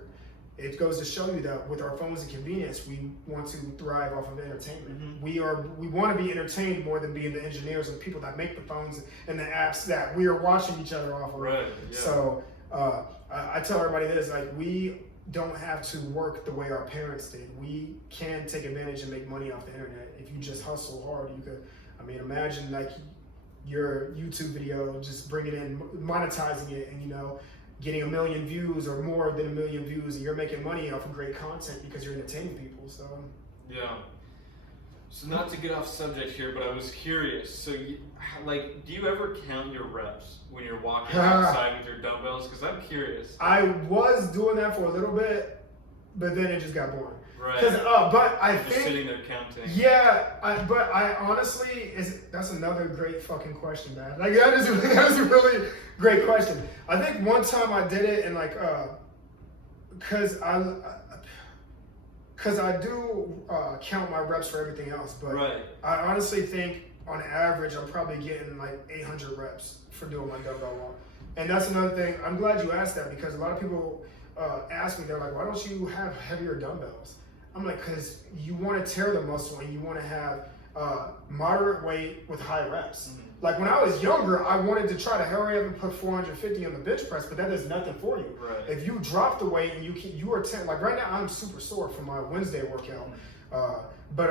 It goes to show you that with our phones and convenience, we want to thrive off of entertainment. We want to be entertained more than being the engineers and the people that make the phones and the apps that we are watching each other off of. So I tell everybody this, like, we don't have to work the way our parents did. We can take advantage and make money off the internet. If you just hustle hard, you could, I mean, imagine like your YouTube video, just bringing in, monetizing it, and, you know, getting 1 million views or more than 1 million views, and you're making money off of great content because you're entertaining people. So so not to get off subject here, but I was curious. So like, do you ever count your reps when you're walking outside with your dumbbells? Because I'm curious. I was doing that for a little bit, but then it just got boring. But I just think sitting there counting. But I honestly, that's another great fucking question, man. Like that is a really great question. I think one time I did it, and like, cause I do count my reps for everything else, but I honestly think on average I'm probably getting like 800 reps for doing my dumbbell walk. And that's another thing. I'm glad you asked that, because a lot of people ask me, they're like, why don't you have heavier dumbbells? I'm like, because you want to tear the muscle and you want to have moderate weight with high reps. Like when I was younger, I wanted to try to hurry up and put 450 on the bench press, but that does nothing for you. If you drop the weight and you are like right now, I'm super sore from my Wednesday workout. But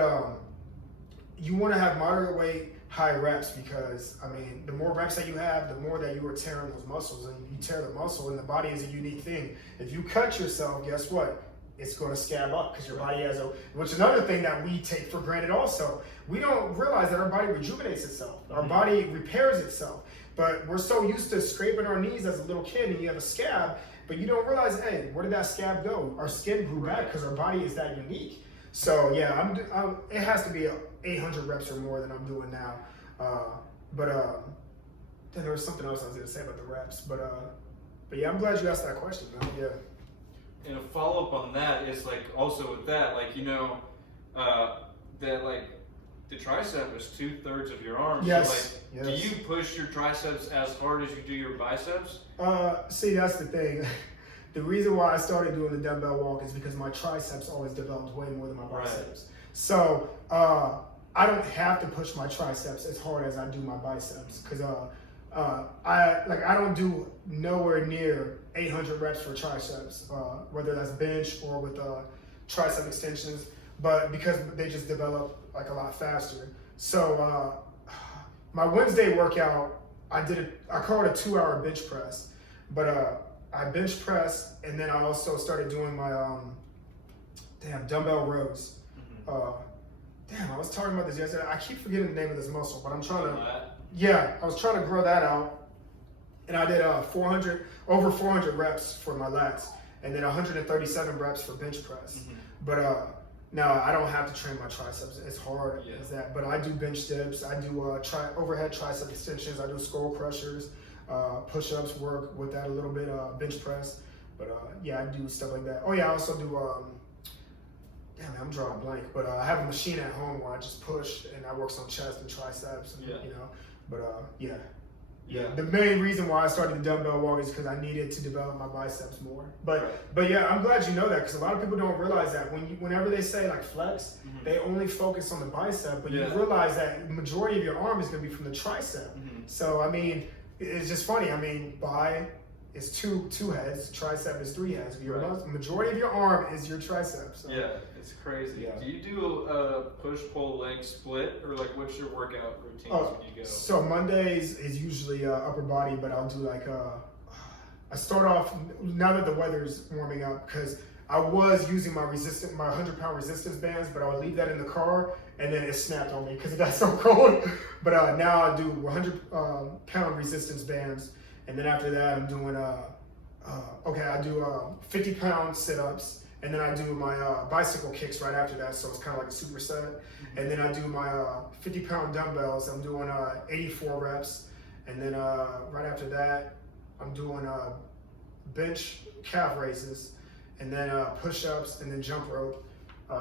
you want to have moderate weight, high reps, because I mean, the more reps that you have, the more that you are tearing those muscles, and you tear the muscle, and the body is a unique thing. If you cut yourself, guess what? It's going to scab up because your body has which is another thing that we take for granted also. We don't realize that our body rejuvenates itself. Our body repairs itself. But we're so used to scraping our knees as a little kid, and you have a scab, but you don't realize, hey, where did that scab go? Our skin grew back because our body is that unique. So yeah, it has to be 800 reps or more than I'm doing now. Then there was something else I was going to say about the reps, but yeah, I'm glad you asked that question, man. Yeah. And a follow up on that is like also with that, like that like the tricep is 2/3 of your arm. Yes. So like, do you push your triceps as hard as you do your biceps? See, that's the thing. The reason why I started doing the dumbbell walk is because my triceps always developed way more than my biceps. Right. So I don't have to push my triceps as hard as I do my biceps because I don't do nowhere near 800 reps for triceps, whether that's bench or with tricep extensions, but because they just develop like a lot faster. So my Wednesday workout, I call it a 2-hour bench press, but I bench press, and then I also started doing my dumbbell rows. I was talking about this yesterday. I keep forgetting the name of this muscle, but I'm trying to. Yeah, I was trying to grow that out, and I did over 400 reps for my lats, and then 137 reps for bench press. But now I don't have to train my triceps as hard as that. But I do bench dips, I do overhead tricep extensions, I do skull crushers, push-ups work with that a little bit, bench press. But yeah, I do stuff like that. Oh yeah, I also do. Damn, I'm drawing a blank, but I have a machine at home where I just push and that works on chest and triceps, and, But yeah. The main reason why I started the dumbbell walk is because I needed to develop my biceps more. But yeah, I'm glad you know that because a lot of people don't realize that whenever they say like flex, they only focus on the bicep, but you realize that the majority of your arm is going to be from the tricep. So I mean, it's just funny. I mean, bi is two heads, tricep is 3 heads. The majority of your arm is your tricep. So. Yeah, it's crazy. Yeah. Do you do a push-pull leg split, or like what's your workout routine when you go? So Mondays is usually upper body, but I'll do like I start off now that the weather's warming up because I was using my 100-pound resistance bands, but I would leave that in the car and then it snapped on me because it got so cold. But now I do 100-pound resistance bands. And then after that, I'm doing, I do 50-pound sit-ups, and then I do my bicycle kicks right after that, so it's kind of like a superset. And then I do my 50-pound dumbbells. I'm doing 84 reps, and then right after that, I'm doing bench calf raises, and then push-ups, and then jump rope.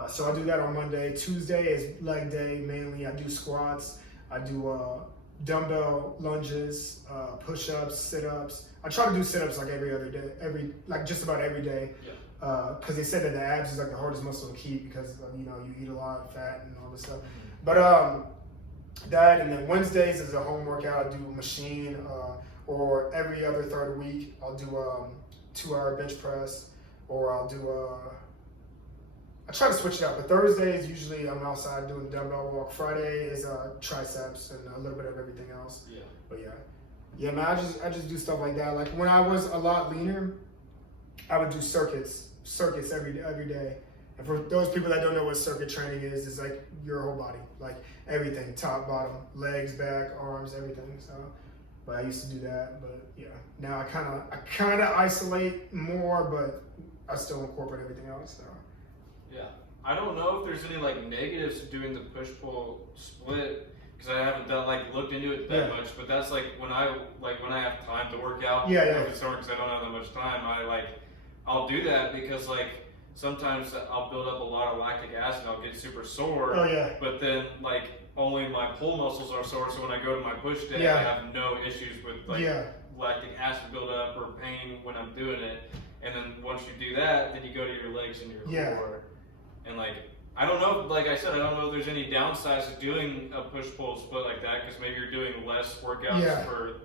So I do that on Monday. Tuesday is leg day mainly. I do squats. I do dumbbell lunges, push-ups, sit-ups. I try to do sit-ups like every other day, just about every day. Because they said that the abs is like the hardest muscle to keep because you eat a lot of fat and all this stuff. But that, and then Wednesdays is a home workout. I do machine, or every other third week I'll do 2-hour bench press, or I'll do I try to switch it up, but Thursdays usually I'm outside doing the dumbbell walk. Friday is triceps and a little bit of everything else. But yeah, man, I just do stuff like that. Like when I was a lot leaner, I would do circuits every day. And for those people that don't know what circuit training is, it's like your whole body, like everything, top, bottom, legs, back, arms, everything. So, but I used to do that. But yeah, now I kind of isolate more, but I still incorporate everything else. So. Yeah, I don't know if there's any like negatives to doing the push-pull split because I haven't looked into it that much. But that's like when I have time to work out. If it's hard because I don't have that much time, I'll do that because like sometimes I'll build up a lot of lactic acid and I'll get super sore. But then like only my pull muscles are sore, so when I go to my push day, I have no issues with lactic acid buildup or pain when I'm doing it. And then once you do that, then you go to your legs and your core. And I don't know, like I said, I don't know if there's any downsides to doing a push-pull split like that because maybe you're doing less workouts for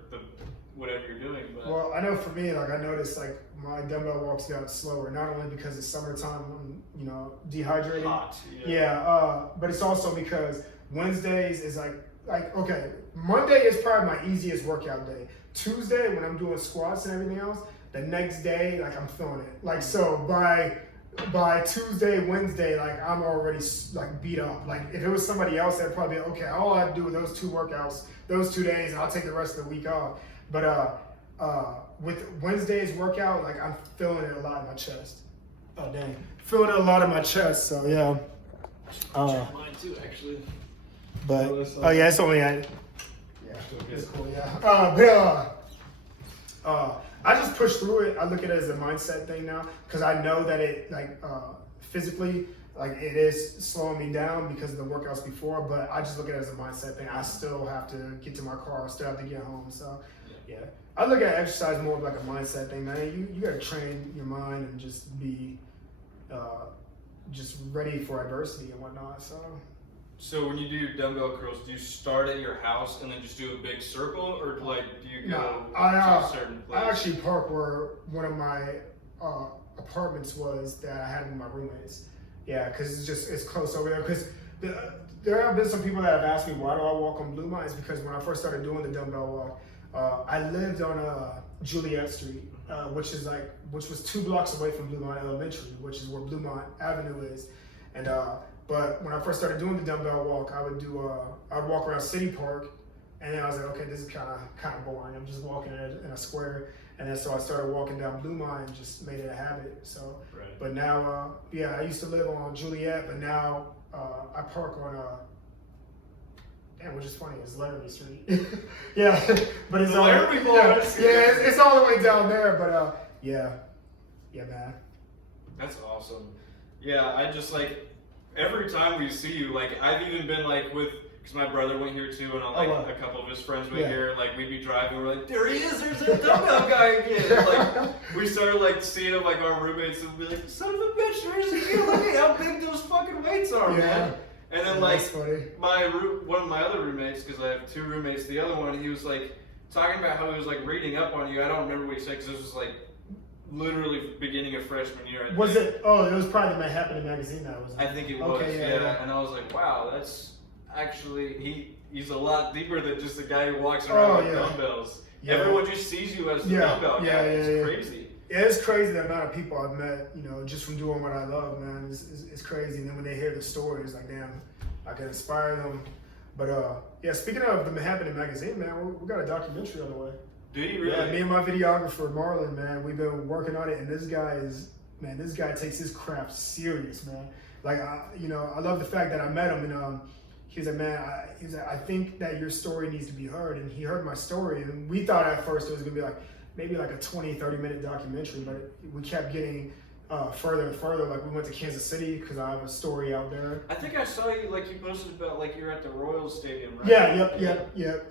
whatever you're doing. But. Well, I know for me, I noticed my dumbbell walks got slower, not only because it's summertime, I'm dehydrated. Hot. But it's also because Wednesdays is okay, Monday is probably my easiest workout day. Tuesday when I'm doing squats and everything else, the next day I'm feeling it. So by by Tuesday, Wednesday, like I'm already like beat up. Like if it was somebody else, that'd probably be okay. All I do with those 2 workouts, those 2 days, and I'll take the rest of the week off. But with Wednesday's workout, like I'm feeling it a lot in my chest. Oh dang, feeling it a lot in my chest. So yeah. Mine too, actually. But oh yeah, it's only yeah, it's cool. Yeah. I just push through it. I look at it as a mindset thing now because I know that it like physically like it is slowing me down because of the workouts before. But I just look at it as a mindset thing. I still have to get to my car. I still have to get home. So yeah, I look at exercise more of like a mindset thing, man. You got to train your mind and just be just ready for adversity and whatnot. So when you do dumbbell curls, do you start at your house and then just do a big circle, or like do you go to a certain place? I actually park where one of my apartments was that I had with my roommates. Yeah, because it's close over there. Because there have been some people that have asked me why do I walk on Blue Mines, because when I first started doing the dumbbell walk, I lived on Juliet Street, which was 2 blocks away from Bluemont Elementary, which is where Bluemont Avenue is, and. But when I first started doing the dumbbell walk, I'd walk around City Park, and then I was like, okay, this is kind of boring. I'm just walking in a square, and then so I started walking down Blue Mine and just made it a habit. So, right. But now, I used to live on Juliet, but now I park on which is funny, it's Laramie Street. Yeah, but it's it's all the way down there. But yeah, man. That's awesome. Yeah, I just like. Every time we see you, like I've even been like because my brother went here too, and a couple of his friends went here. Like we'd be driving, we're like, there he is, there's that dumbbell guy again. Like we started like seeing him, like our roommates, and we'd be like, son of a bitch, there's you. Look at how big those fucking weights are, man. And then like one of my other roommates, because I have 2 roommates, the other one, he was like talking about how he was like reading up on you. I don't remember what he said because this was like. Literally beginning of freshman year. Was it? Oh, it was probably the Manhattan magazine that was. I think it was. Okay, yeah. And I was like, wow, that's actually he's a lot deeper than just a guy who walks around with dumbbells. Yeah. Everyone just sees you as the dumbbell guy. It's crazy. Yeah, it's crazy the amount of people I've met, just from doing what I love, man. It's crazy. And then when they hear the story, it's like, damn, I can inspire them. But yeah, speaking of the Manhattan magazine, man, we got a documentary on the way. Do you really? Yeah, me and my videographer Marlon, man, we've been working on it, and this guy takes his craft serious, man. Like, I love the fact that I met him, and he was like, man, I think that your story needs to be heard, and he heard my story, and we thought at first it was gonna be like maybe like a 20-30 minute documentary, but we kept getting further and further. Like we went to Kansas City because I have a story out there. I think I saw you you posted about like you're at the Royals Stadium, right? Yeah.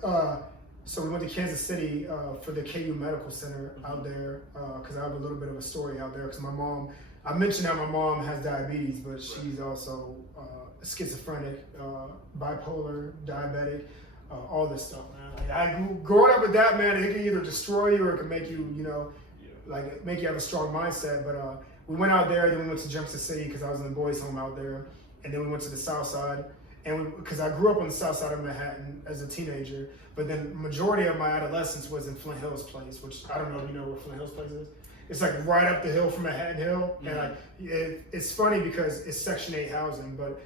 So we went to Kansas City for the KU Medical Center out there because I have a little bit of a story out there because my mom, I mentioned that my mom has diabetes, but she's also schizophrenic, bipolar, diabetic, all this stuff, man. Like growing up with that, man, it can either destroy you or it can make you, like make you have a strong mindset. But we went out there, then we went to Junction City because I was in the boys' home out there, and then we went to the South Side. And because I grew up on the south side of Manhattan as a teenager, but then majority of my adolescence was in Flint Hills Place, which I don't know if you know where Flint Hills Place is. It's like right up the hill from Manhattan Hill, and like it's funny because it's Section 8 housing. But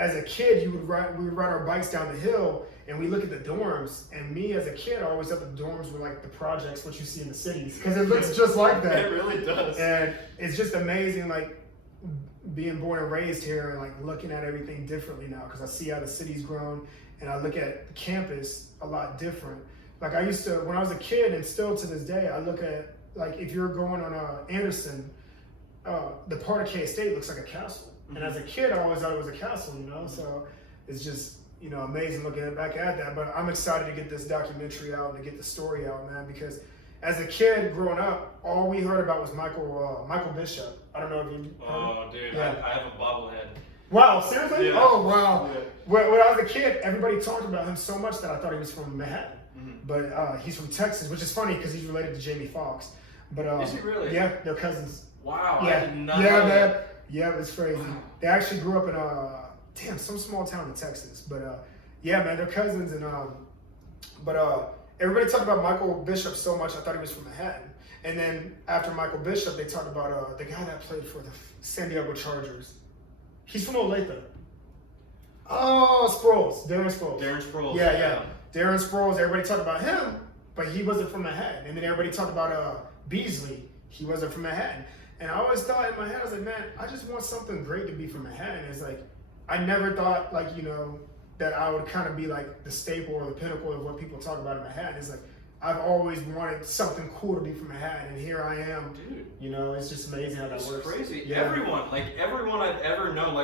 as a kid, we would ride our bikes down the hill, and we look at the dorms. And me as a kid, I always thought the dorms were like the projects, what you see in the cities, because it looks just like that. It really does. And it's just amazing, like. Being born and raised here and like looking at everything differently now because I see how the city's grown and I look at campus a lot different. Like I used to, when I was a kid and still to this day, I look at like if you're going on Anderson, the part of K-State looks like a castle. And as a kid, I always thought it was a castle, so it's just, amazing looking back at that. But I'm excited to get this documentary out and to get the story out, man, because as a kid growing up, all we heard about was Michael Bishop. I don't know if you. Oh, dude, yeah. I have a bobblehead. Wow, seriously? Yeah. Oh, wow. Yeah. When I was a kid, everybody talked about him so much that I thought he was from Manhattan. Mm-hmm. But he's from Texas, which is funny because he's related to Jamie Foxx. But is he really? Yeah, they're cousins. Wow, yeah. I did not know man. that. Yeah, it's crazy. Wow. They actually grew up in some small town in Texas. But yeah, man, they're cousins. And everybody talked about Michael Bishop so much, I thought he was from Manhattan. And then after Michael Bishop, they talked about the guy that played for the San Diego Chargers. He's from Olathe. Oh, Sproles. Darren Sproles. Darren Sproles. Yeah. Darren Sproles. Everybody talked about him, but he wasn't from Manhattan. And then everybody talked about Beasley. He wasn't from Manhattan. And I always thought in my head, I was like, man, I just want something great to be from Manhattan. It's like, I never thought, like, you know, that I would kind of be like the staple or the pinnacle of what people talk about in Manhattan. It's like, I've always wanted something cool to be from Manhattan, and here I am. Dude, you know, it's just amazing how that works. It's crazy. Yeah. Everyone I've ever known,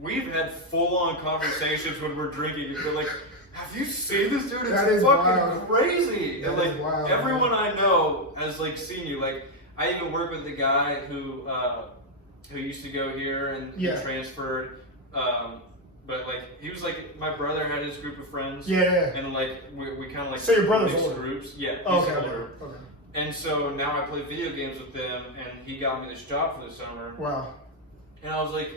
we've had full-on conversations when we're drinking. They're like, have you seen this dude? It's fucking wild. Crazy. That and like is wild, everyone man. I know has like seen you. Like I even work with the guy who used to go here and he transferred. But like he was like my brother had his group of friends. Yeah. And like we kind of like so your brother's mixed older. groups. Yeah. Okay. And so now I play video games with them, and he got me this job for the summer. Wow. And I was like,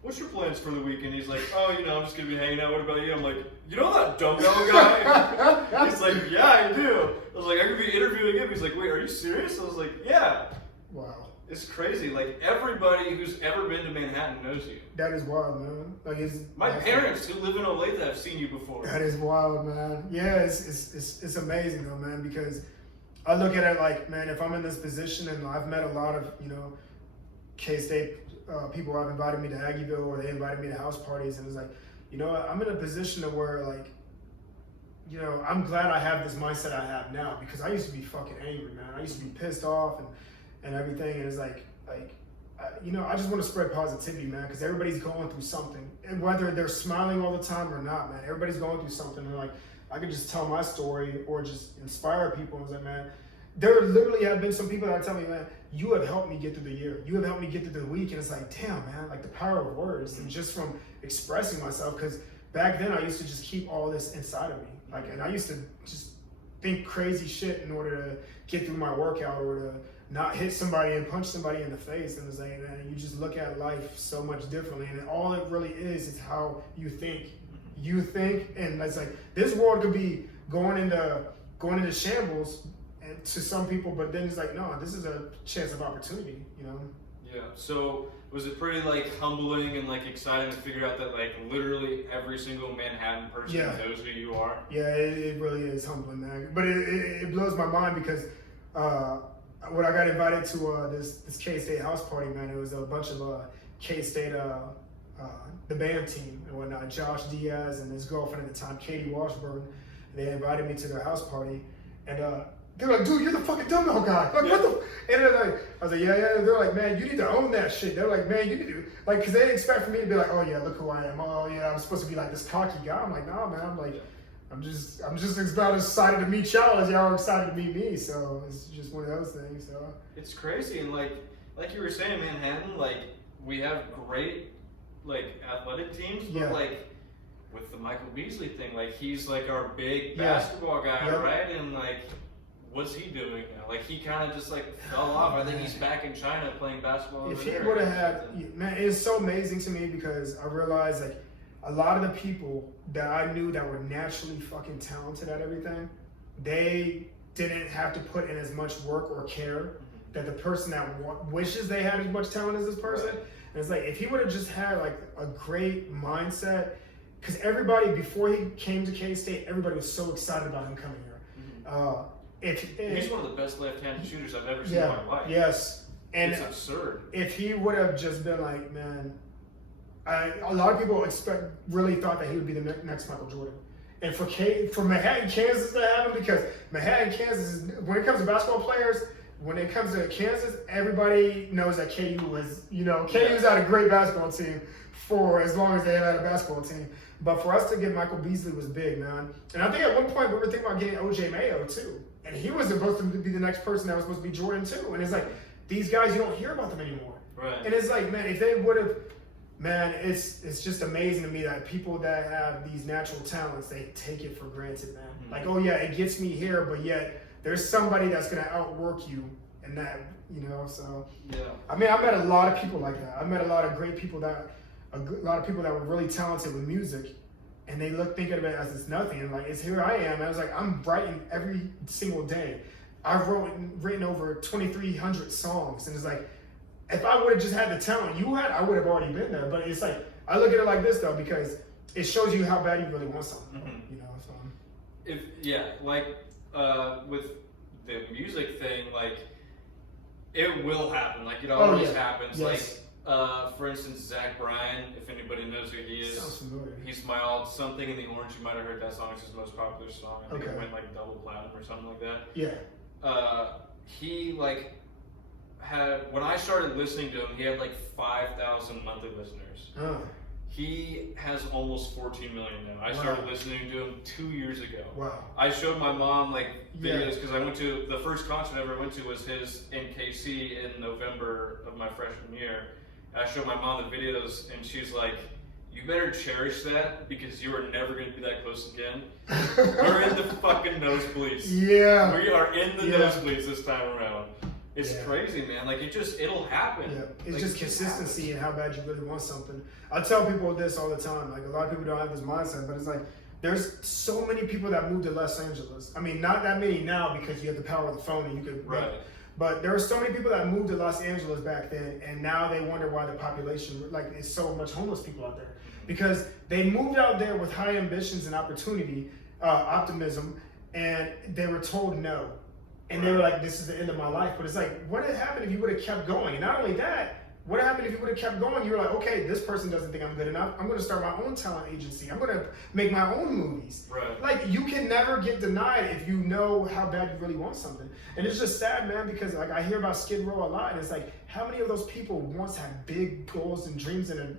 what's your plans for the weekend? He's like, oh, you know, I'm just going to be hanging out. What about you? I'm like, you know that Dumbbell guy? He's like, yeah, I do. I was like, I could be interviewing him. He's like, wait, are you serious? I was like, yeah. Wow. It's crazy. Like, everybody who's ever been to Manhattan knows you. That is wild, man. Like, my parents who live in Olathe have seen you before. That is wild, man. Yeah, it's amazing, though, man, because I look at it like, man, if I'm in this position, and I've met a lot of, you know, K-State people have invited me to Aggieville, or they invited me to house parties, and it's like, you know, I'm in a position to where, like, you know, I'm glad I have this mindset I have now, because I used to be fucking angry, man. I used to be pissed off and everything, and it's like, you know, I just want to spread positivity, man, because everybody's going through something, and whether they're smiling all the time or not, man, everybody's going through something, and like, I could just tell my story or just inspire people, and it's like, man, there literally have been some people that tell me, man, you have helped me get through the year. You have helped me get through the week. And it's like, damn, man, like the power of words and just from expressing myself. Because back then I used to just keep all this inside of me. Like, and I used to just think crazy shit in order to get through my workout or to not hit somebody and punch somebody in the face. And it's like, man, you just look at life so much differently. And all it really is how you think. You think, and it's like, this world could be going into shambles to some people, but then it's like, no, this is a chance of opportunity, you know? Yeah. So was it pretty like humbling and like exciting to figure out that like literally every single Manhattan person knows who you are? Yeah, it really is humbling, man. But it blows my mind because when I got invited to this K-State house party, man, it was a bunch of K-State the band team and whatnot. Josh Diaz and his girlfriend at the time, Katie Washburn. They invited me to their house party, and they're like, dude, you're the fucking Dumbbell guy. Like, what the? And they're like, I was like, yeah. They're like, man, you need to own that shit. They're like, man, you need to, like, because they expect for me to be like, oh yeah, look who I am. Oh yeah, I'm supposed to be like this cocky guy. I'm like, nah, man. I'm like, I'm just about as excited to meet y'all as y'all are excited to meet me. So it's just one of those things. So it's crazy, and like you were saying, Manhattan, like we have great like athletic teams, but like with the Michael Beasley thing, like he's like our big basketball guy, right? And like, what's he doing now? Like he kind of just like fell off. I think he's back in China playing basketball. If he would have had, man, it's so amazing to me because I realized like a lot of the people that I knew that were naturally fucking talented at everything, they didn't have to put in as much work or care that the person that wishes they had as much talent as this person. Right. And it's like, if he would have just had like a great mindset, because everybody, before he came to K-State, everybody was so excited about him coming here. He's one of the best left-handed shooters I've ever seen in my life. Yes. And it's absurd. If he would have just been like, man, a lot of people really thought that he would be the next Michael Jordan. And for Manhattan, Kansas to have him, because Manhattan, Kansas, when it comes to basketball players, when it comes to Kansas, everybody knows that KU was, KU's had a great basketball team for as long as they had a basketball team. But for us to get Michael Beasley was big, man. And I think at one point we were thinking about getting OJ Mayo too. And he was supposed to be the next person that was supposed to be Jordan too. And it's like, these guys, you don't hear about them anymore. Right. And it's like, man, if they would have, man, it's just amazing to me that people that have these natural talents, they take it for granted, man. Mm-hmm. Like, oh yeah, it gets me here, but yet there's somebody that's gonna outwork you and that, so. Yeah. I mean, I met a lot of people like that. I met a lot of great people a lot of people that were really talented with music, and they thinking of it as it's nothing. And like, it's here I am. And I was like, I'm writing every single day. I've written over 2,300 songs, and it's like, if I would have just had the talent you had, I would have already been there. But it's like, I look at it like this though, because it shows you how bad you really want something. Mm-hmm. You know, so. With the music thing, like, it will happen. Like, it always happens. Yes. Like, for instance, Zach Bryan, if anybody knows who he is, Sounds familiar. he smiled. Something in the Orange, you might have heard that song. It's his most popular song. I think it Okay. went like double platinum or something like that. Yeah. He like had, when I started listening to him, he had like 5,000 monthly listeners. He has almost 14 million now. I started listening to him 2 years ago. Wow. I showed my mom like videos because I went to, the first concert I ever went to was his in KC in November of my freshman year. I showed my mom the videos and she's like, you better cherish that because you are never going to be that close again. We're in the fucking nosebleeds. Yeah. We are in the nosebleeds this time around. It's crazy, man. Like, it'll happen. Yeah. It's like, just consistency and how bad you really want something. I tell people this all the time. Like, a lot of people don't have this mindset, but it's like, there's so many people that moved to Los Angeles. I mean, not that many now because you have the power of the phone and you could. Right. But there are so many people that moved to Los Angeles back then, and now they wonder why the population, like, is so much homeless people out there. Because they moved out there with high ambitions and opportunity, optimism, and they were told no. And they were like, this is the end of my life. But it's like, what had happened if you would have kept going? And not only that, what happened if you would have kept going? You were like, okay, this person doesn't think I'm good enough. I'm going to start my own talent agency. I'm going to make my own movies. Right. Like, you can never get denied if you know how bad you really want something. And it's just sad, man, because like I hear about Skid Row a lot. And it's like, how many of those people once had big goals and dreams and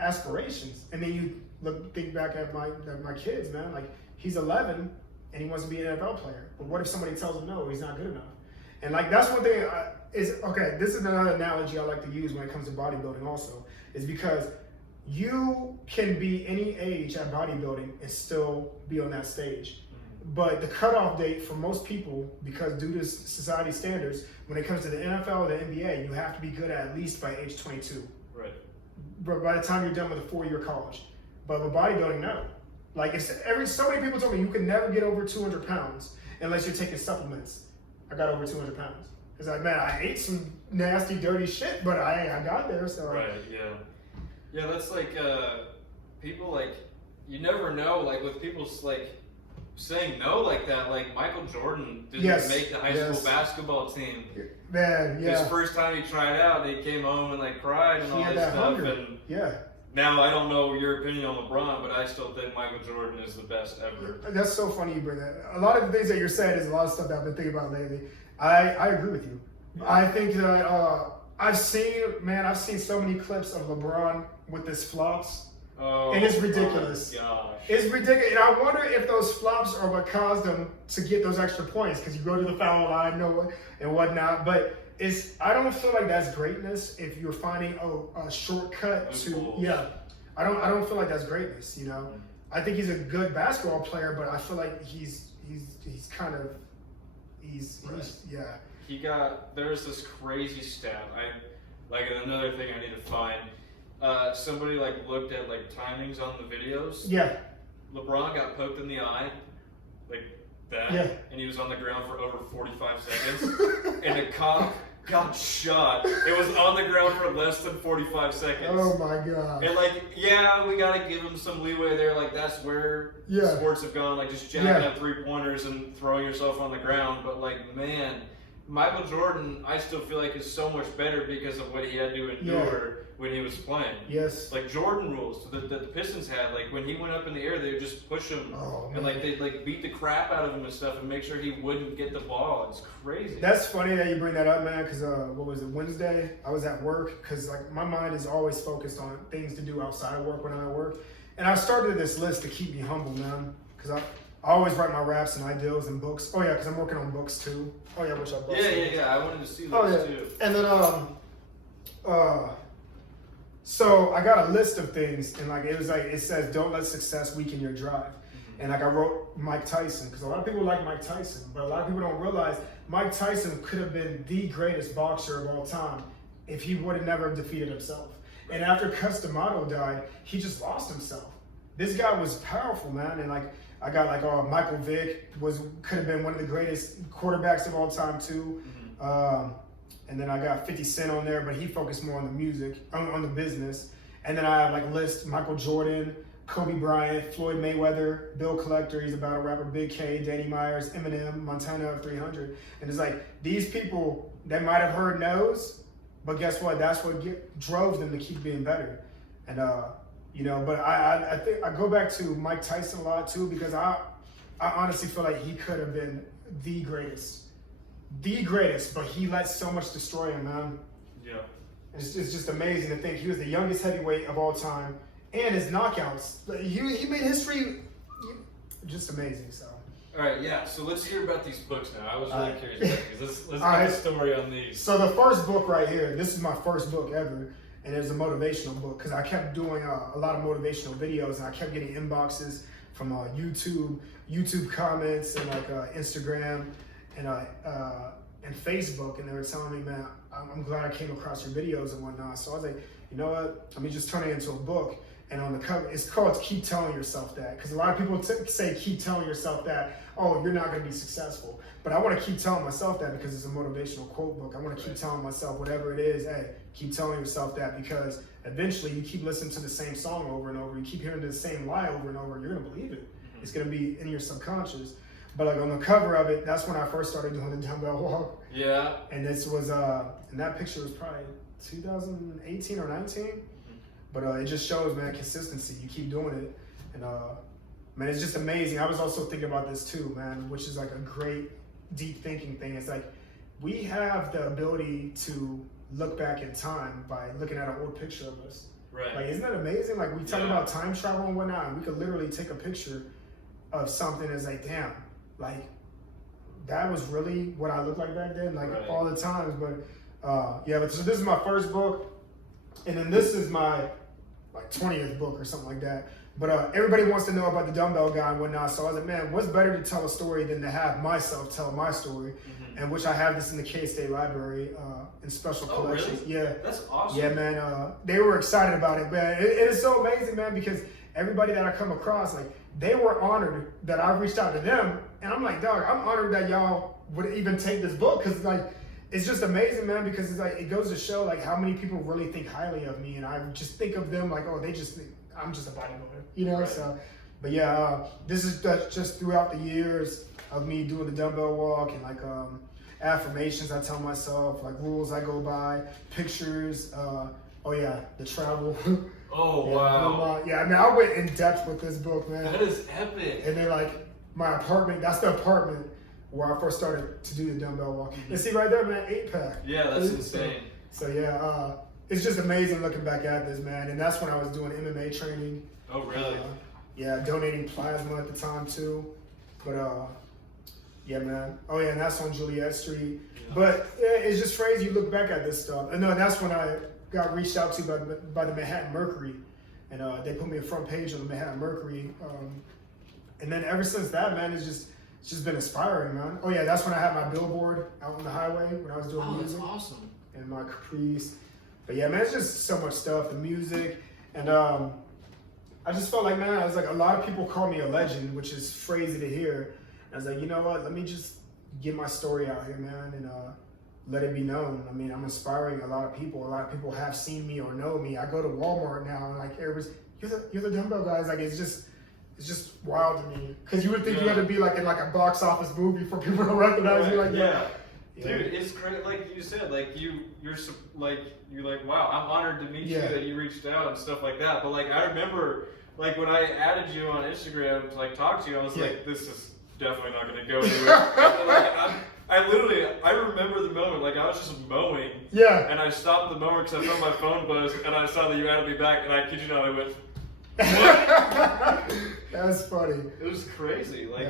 aspirations? And then you think back at my kids, man. Like, he's 11 and he wants to be an NFL player. But what if somebody tells him no, he's not good enough? And like, that's one thing this is another analogy I like to use when it comes to bodybuilding also, is because you can be any age at bodybuilding and still be on that stage. But the cutoff date for most people, because due to society standards, when it comes to the NFL or the NBA, you have to be good at least by age 22. Right. But by the time you're done with a 4-year college. But with bodybuilding, no. Like, so many people told me you can never get over 200 pounds unless you're taking supplements. I got over 200 pounds. It's like, man, I ate some nasty, dirty shit, but I got there, so. Right, yeah. Yeah, that's like, people, like, you never know, like, with people's, like, saying no like that, like, Michael Jordan didn't make the high school basketball team. Man, yeah. His first time he tried out, he came home and, like, cried and all that stuff. Hunger. And yeah. Now, I don't know your opinion on LeBron, but I still think Michael Jordan is the best ever. That's so funny you bring that. A lot of the things that you're saying is a lot of stuff that I've been thinking about lately. I agree with you. Yeah. I think that I've seen so many clips of LeBron with his flops. Oh, and it's ridiculous. Gosh. It's ridiculous. And I wonder if those flops are what caused them to get those extra points, because you go to the foul line and whatnot. But I don't feel like that's greatness if you're finding a shortcut I don't feel like that's greatness, you know. I think he's a good basketball player, but I feel like he's there's this crazy stat. Another thing I need to find. Somebody like looked at like timings on the videos. Yeah. LeBron got poked in the eye, like that, and he was on the ground for over 45 seconds. And a cop got shot. It was on the ground for less than 45 seconds. Oh my God. And like, we gotta give him some leeway there. Like, that's where sports have gone. Like, just jacking up 3-pointers and throwing yourself on the ground. But like, man, Michael Jordan, I still feel like is so much better because of what he had to endure when he was playing. Yes. Like Jordan rules that the Pistons had. Like, when he went up in the air, they would just push him and like they'd like beat the crap out of him and stuff and make sure he wouldn't get the ball. It's crazy. That's funny that you bring that up, man. Because what was it, Wednesday? I was at work because like my mind is always focused on things to do outside of work when I'm at work, and I started this list to keep me humble, man. Because I always write my raps and ideals and books. Oh yeah, because I'm working on books too. Oh yeah, which I bought. Yeah. I wanted to see those too. And then so I got a list of things, and like it says, don't let success weaken your drive. Mm-hmm. And like I wrote Mike Tyson, because a lot of people like Mike Tyson, but a lot of people don't realize Mike Tyson could have been the greatest boxer of all time if he would have never defeated himself. And after Cus D'Amato died, he just lost himself. This guy was powerful, man, and like I got like Michael Vick could have been one of the greatest quarterbacks of all time too. And then I got 50 Cent on there, but he focused more on the music, on the business. And then I have like lists Michael Jordan, Kobe Bryant, Floyd Mayweather, Bill Collector, he's a battle rapper, Big K, Danny Myers, Eminem, Montana 300. And it's like these people that might have heard no's, but guess what? That's what drove them to keep being better. And you know, but I think I go back to Mike Tyson a lot too, because I honestly feel like he could have been the greatest, but he let so much destroy him, man. Yeah. It's just amazing to think he was the youngest heavyweight of all time, and his knockouts. He made history. Just amazing. So. All right, yeah. So let's hear about these books now. I was really curious about these. Let's get a story on these. So the first book right here. This is my first book ever, and it's a motivational book because I kept doing a lot of motivational videos, and I kept getting inboxes from YouTube comments, and like Instagram, and Facebook, and they were telling me, man, I'm glad I came across your videos and whatnot. So I was like, you know what? Let me just turn it into a book. And on the cover, it's called Keep Telling Yourself That. Because a lot of people say keep telling yourself that, oh, you're not going to be successful. But I want to keep telling myself that because it's a motivational quote book. I want to keep telling myself whatever it is, hey, keep telling yourself that, because eventually you keep listening to the same song over and over, you keep hearing the same lie over and over, you're going to believe it. It's going to be in your subconscious. But like on the cover of it, that's when I first started doing the dumbbell walk. Yeah. And this was, and that picture was probably 2018 or 19. But it just shows, man, consistency. You keep doing it. And, man, it's just amazing. I was also thinking about this too, man, which is like a great deep thinking thing. It's like we have the ability to look back in time by looking at an old picture of us. Right. Like, isn't that amazing? Like, we talk about time travel and whatnot, and we could literally take a picture of something and it's like, damn, like, that was really what I looked like back then, like all the times. But, yeah, but so this is my first book. And then this is my like 20th book or something like that. But everybody wants to know about the dumbbell guy and whatnot. So I was like, man, what's better to tell a story than to have myself tell my story? And which I have this in the K-State Library in special collections. Really? Yeah. That's awesome. Yeah, man. They were excited about it, man. It is so amazing, man, because everybody that I come across, like, they were honored that I reached out to them. And I'm like, dog, I'm honored that y'all would even take this book, because, like, it's just amazing, man, because it's like, it goes to show like how many people really think highly of me, and I just think of them like, oh, they just think I'm just a bodybuilder, you know? Right. So, but yeah, this is just throughout the years of me doing the dumbbell walk, and like affirmations I tell myself, like rules I go by, pictures, oh yeah, the travel. Oh, yeah, wow. Yeah, I mean, I went in depth with this book, man. That is epic. And then like my apartment, that's the apartment where I first started to do the dumbbell walking. And see right there, man, 8-pack. Yeah, that's insane. So yeah, it's just amazing looking back at this, man. And that's when I was doing MMA training. Oh, really? Yeah, donating plasma at the time too. But yeah, man. Oh yeah, and that's on Juliet Street. Yeah. But yeah, it's just crazy. You look back at this stuff. And no, that's when I got reached out to by the Manhattan Mercury, and they put me in front page on the Manhattan Mercury. And then ever since that, man, it's just been inspiring, man. Oh yeah, that's when I had my billboard out on the highway when I was doing music. That's awesome. And my Caprice. But yeah, man, it's just so much stuff, the music. And I just felt like, man, I was like, a lot of people call me a legend, which is crazy to hear. And I was like, you know what, let me just get my story out here, man, and let it be known. I mean, I'm inspiring a lot of people. A lot of people have seen me or know me. I go to Walmart now, and like, everybody's, you're the dumbbell guys. Like, it's just wild to me, because you would think you had to be like in like a box office movie for people to recognize you like that. Dude, it's great. Like you said, like you're like, wow, I'm honored to meet you, that you reached out and stuff like that. But like, I remember like when I added you on Instagram to like talk to you, I was like, this is definitely not going to go anywhere. I remember the moment, like I was just mowing. Yeah. And I stopped the mower because I found my phone buzz, and I saw that you added me back, and I kid you not, I went, what? That's funny. It was crazy. Like,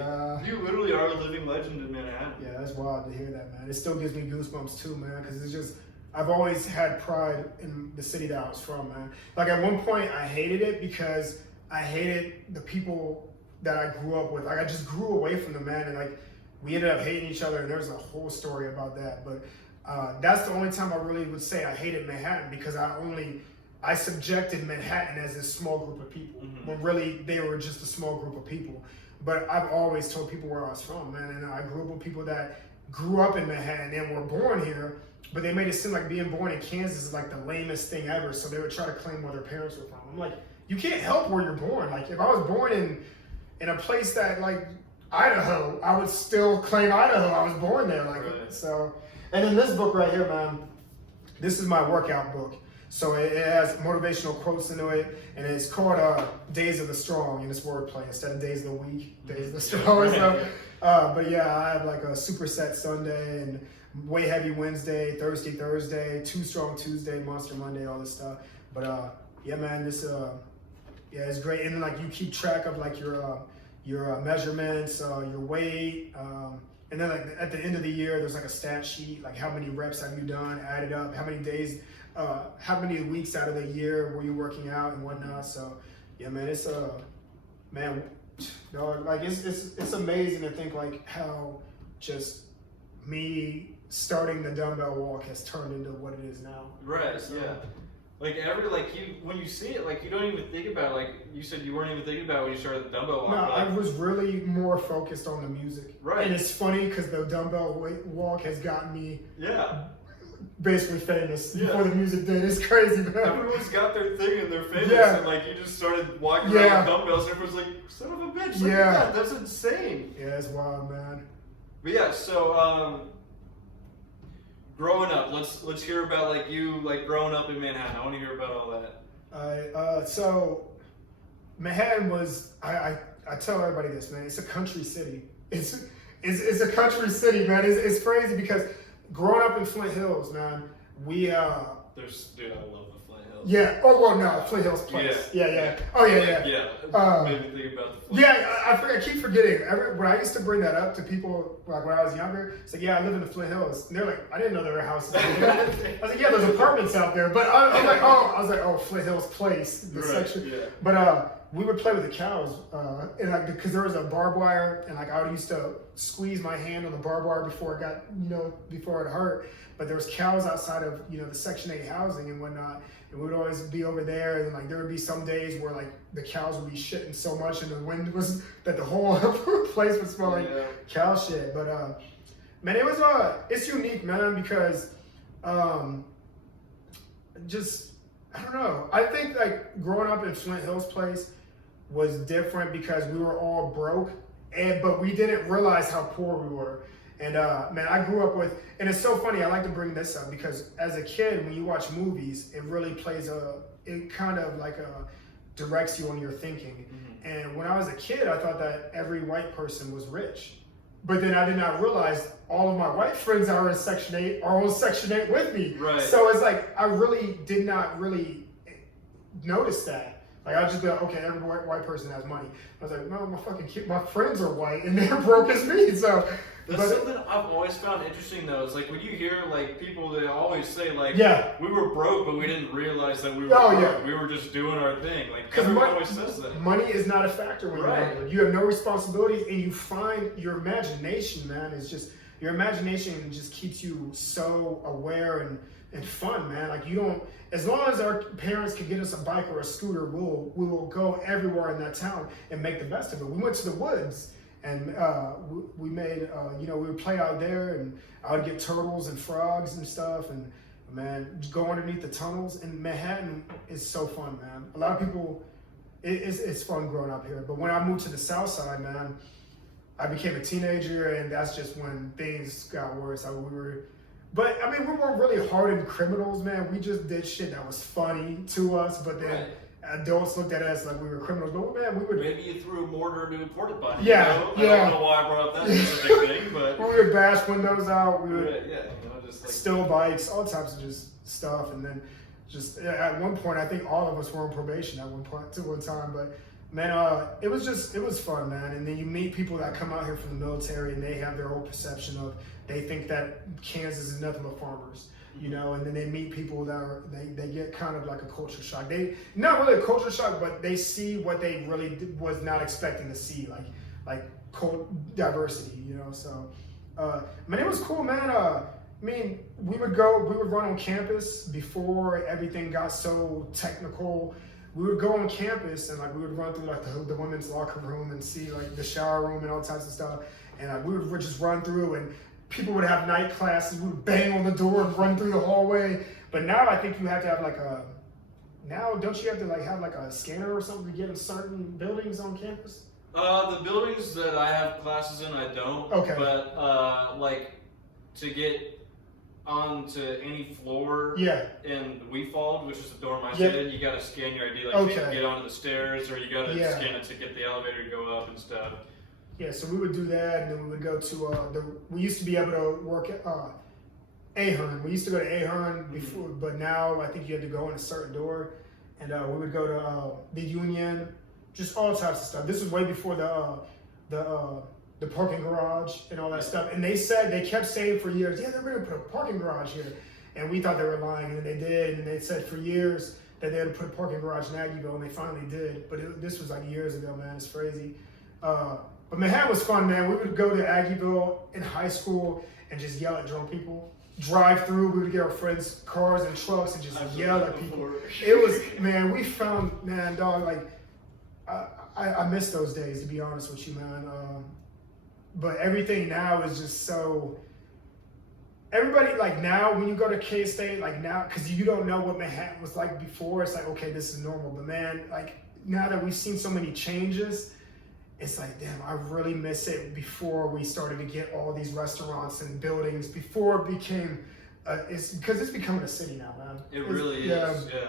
you literally are a living legend in Manhattan. Yeah, that's wild to hear that, man. It still gives me goosebumps too, man, because it's just, I've always had pride in the city that I was from, man. Like, at one point, I hated it because I hated the people that I grew up with. Like, I just grew away from them, man, and like, we ended up hating each other, and there's a whole story about that. But that's the only time I really would say I hated Manhattan, because I subjected Manhattan as a small group of people, when really they were just a small group of people. But I've always told people where I was from, man. And I grew up with people that grew up in Manhattan and were born here, but they made it seem like being born in Kansas is like the lamest thing ever. So they would try to claim where their parents were from. I'm like, you can't help where you're born. Like if I was born in a place that like Idaho, I would still claim Idaho. I was born there. Like so. And in this book right here, man, this is my workout book. So it has motivational quotes into it, and it's called Days of the Strong, and it's wordplay instead of Days of the Week, Days of the Strong. So, but yeah, I have like a superset Sunday and way heavy Wednesday, Thursday, too strong Tuesday, monster Monday, all this stuff. But yeah, man, this yeah, it's great. And like you keep track of like your measurements, your weight, and then like at the end of the year, there's like a stat sheet, like how many reps have you done, added up, how many days. How many weeks out of the year were you working out and whatnot? So, yeah, man, it's man, dog, like it's amazing to think like how just me starting the dumbbell walk has turned into what it is now. Right. So, yeah. Like when you see it, like you don't even think about it. Like you said, you weren't even thinking about it when you started the dumbbell walk. No, like, I was really more focused on the music. Right. And it's funny because the dumbbell walk has gotten me. Yeah. Basically famous before the music did. It's crazy, man. Everyone's got their thing and they're famous, and like you just started walking around with dumbbells, and everyone's like, "Son of a bitch, look at that! That's insane." Yeah, it's wild, man. But yeah, so growing up, let's hear about like you like growing up in Manhattan. I want to hear about all that. So Manhattan was I tell everybody this, man. It's a country city. It's a country city, man. It's crazy because. Growing up in Flint Hills, man, we dude, I love the Flint Hills. Yeah. Oh well, no, Flint Hills place. Yeah. Oh yeah. Made me think about the Flint. Yeah, I keep forgetting. When I used to bring that up to people, like when I was younger, it's like, yeah, I live in the Flint Hills, and they're like, I didn't know there were houses out there. I was like, yeah, there's apartments out there, but I was like, oh, Flint Hills Place, the section. Yeah. But we would play with the cows, and like because there was a barbed wire, and like I used to squeeze my hand on the barbed wire before it got, before it hurt. But there was cows outside of the Section 8 housing and whatnot, and we would always be over there. And like there would be some days where like the cows would be shitting so much, and the wind was that the whole place would smell like cow shit. But man, it was it's unique, man, because just I don't know. I think like growing up in Flint Hills Place was different because we were all broke, but we didn't realize how poor we were. And man, I grew up with, and it's so funny, I like to bring this up because as a kid, when you watch movies, it really plays it kind of like directs you on your thinking. Mm-hmm. And when I was a kid, I thought that every white person was rich. But then I did not realize all of my white friends that are in Section 8 are on Section 8 with me. Right. So it's like, I really did not really notice that. Like I just be like, okay, every white person has money. I was like, no, my friends are white and they're broke as me. So that's something I've always found interesting though. It's like when you hear like people that always say like, we were broke, but we didn't realize that we were broke. Yeah. We were just doing our thing. Like everyone always says that. Money is not a factor when you're younger. You have no responsibilities, and you find your imagination, man, is just your imagination just keeps you so aware and fun, man. Like you don't, as long as our parents could get us a bike or a scooter, we will go everywhere in that town and make the best of it. We went to the woods and we made, we would play out there, and I would get turtles and frogs and stuff, and man, just go underneath the tunnels. And Manhattan is so fun, man. A lot of people, it's fun growing up here. But when I moved to the South Side, man, I became a teenager, and that's just when things got worse. But I mean, we weren't really hardened criminals, man. We just did shit that was funny to us, but then adults looked at us like we were criminals. But man, we would. Maybe you threw a mortar into a porta potty. Yeah. I don't know why I brought up that specific thing, but we would bash windows out. We would just like steal bikes, all types of just stuff, and then just at one point, I think all of us were on probation at one time, but. Man, it was fun, man. And then you meet people that come out here from the military, and they have their whole perception of, they think that Kansas is nothing but farmers, and then they meet people that they get kind of like a culture shock. Not really a culture shock, but they see what they really was not expecting to see, like diversity, So, man, it was cool, man. I mean, we would run on campus before everything got so technical. we would go on campus and like we would run through like the women's locker room and see like the shower room and all types of stuff. And like, we would just run through and people would have night classes. We would bang on the door and run through the hallway. But now I think you have to have like don't you have to like have like a scanner or something to get in certain buildings on campus? The buildings that I have classes in, I don't. Okay. But like to get onto any floor in the WeFold, which is the dorm I stayed in, you gotta scan your ID like to get onto the stairs, or you gotta scan it to get the elevator to go up and stuff. Yeah, so we would do that, and then we would go to we used to be able to work at Ahern. We used to go to Ahern before, but now I think you had to go in a certain door, and we would go to the Union, just all types of stuff. This was way before the parking garage and all that stuff. And they kept saying for years, yeah, they're going to put a parking garage here. And we thought they were lying, and they did. And they said for years that they had to put a parking garage in Aggieville, and they finally did. But this was like years ago, man. It's crazy. But Manhattan was fun, man. We would go to Aggieville in high school and just yell at drunk people. Drive through, we would get our friends' cars and trucks and just yell at people. It was, man, we found, man, dog, like, I miss those days, to be honest with you, man. But everything now is just so, everybody, like now, when you go to K-State, like now, because you don't know what Manhattan was like before, it's like, okay, this is normal. But man, like now that we've seen so many changes, it's like, damn, I really miss it before we started to get all these restaurants and buildings, before it became, because it's becoming a city now, man. It really is, yeah.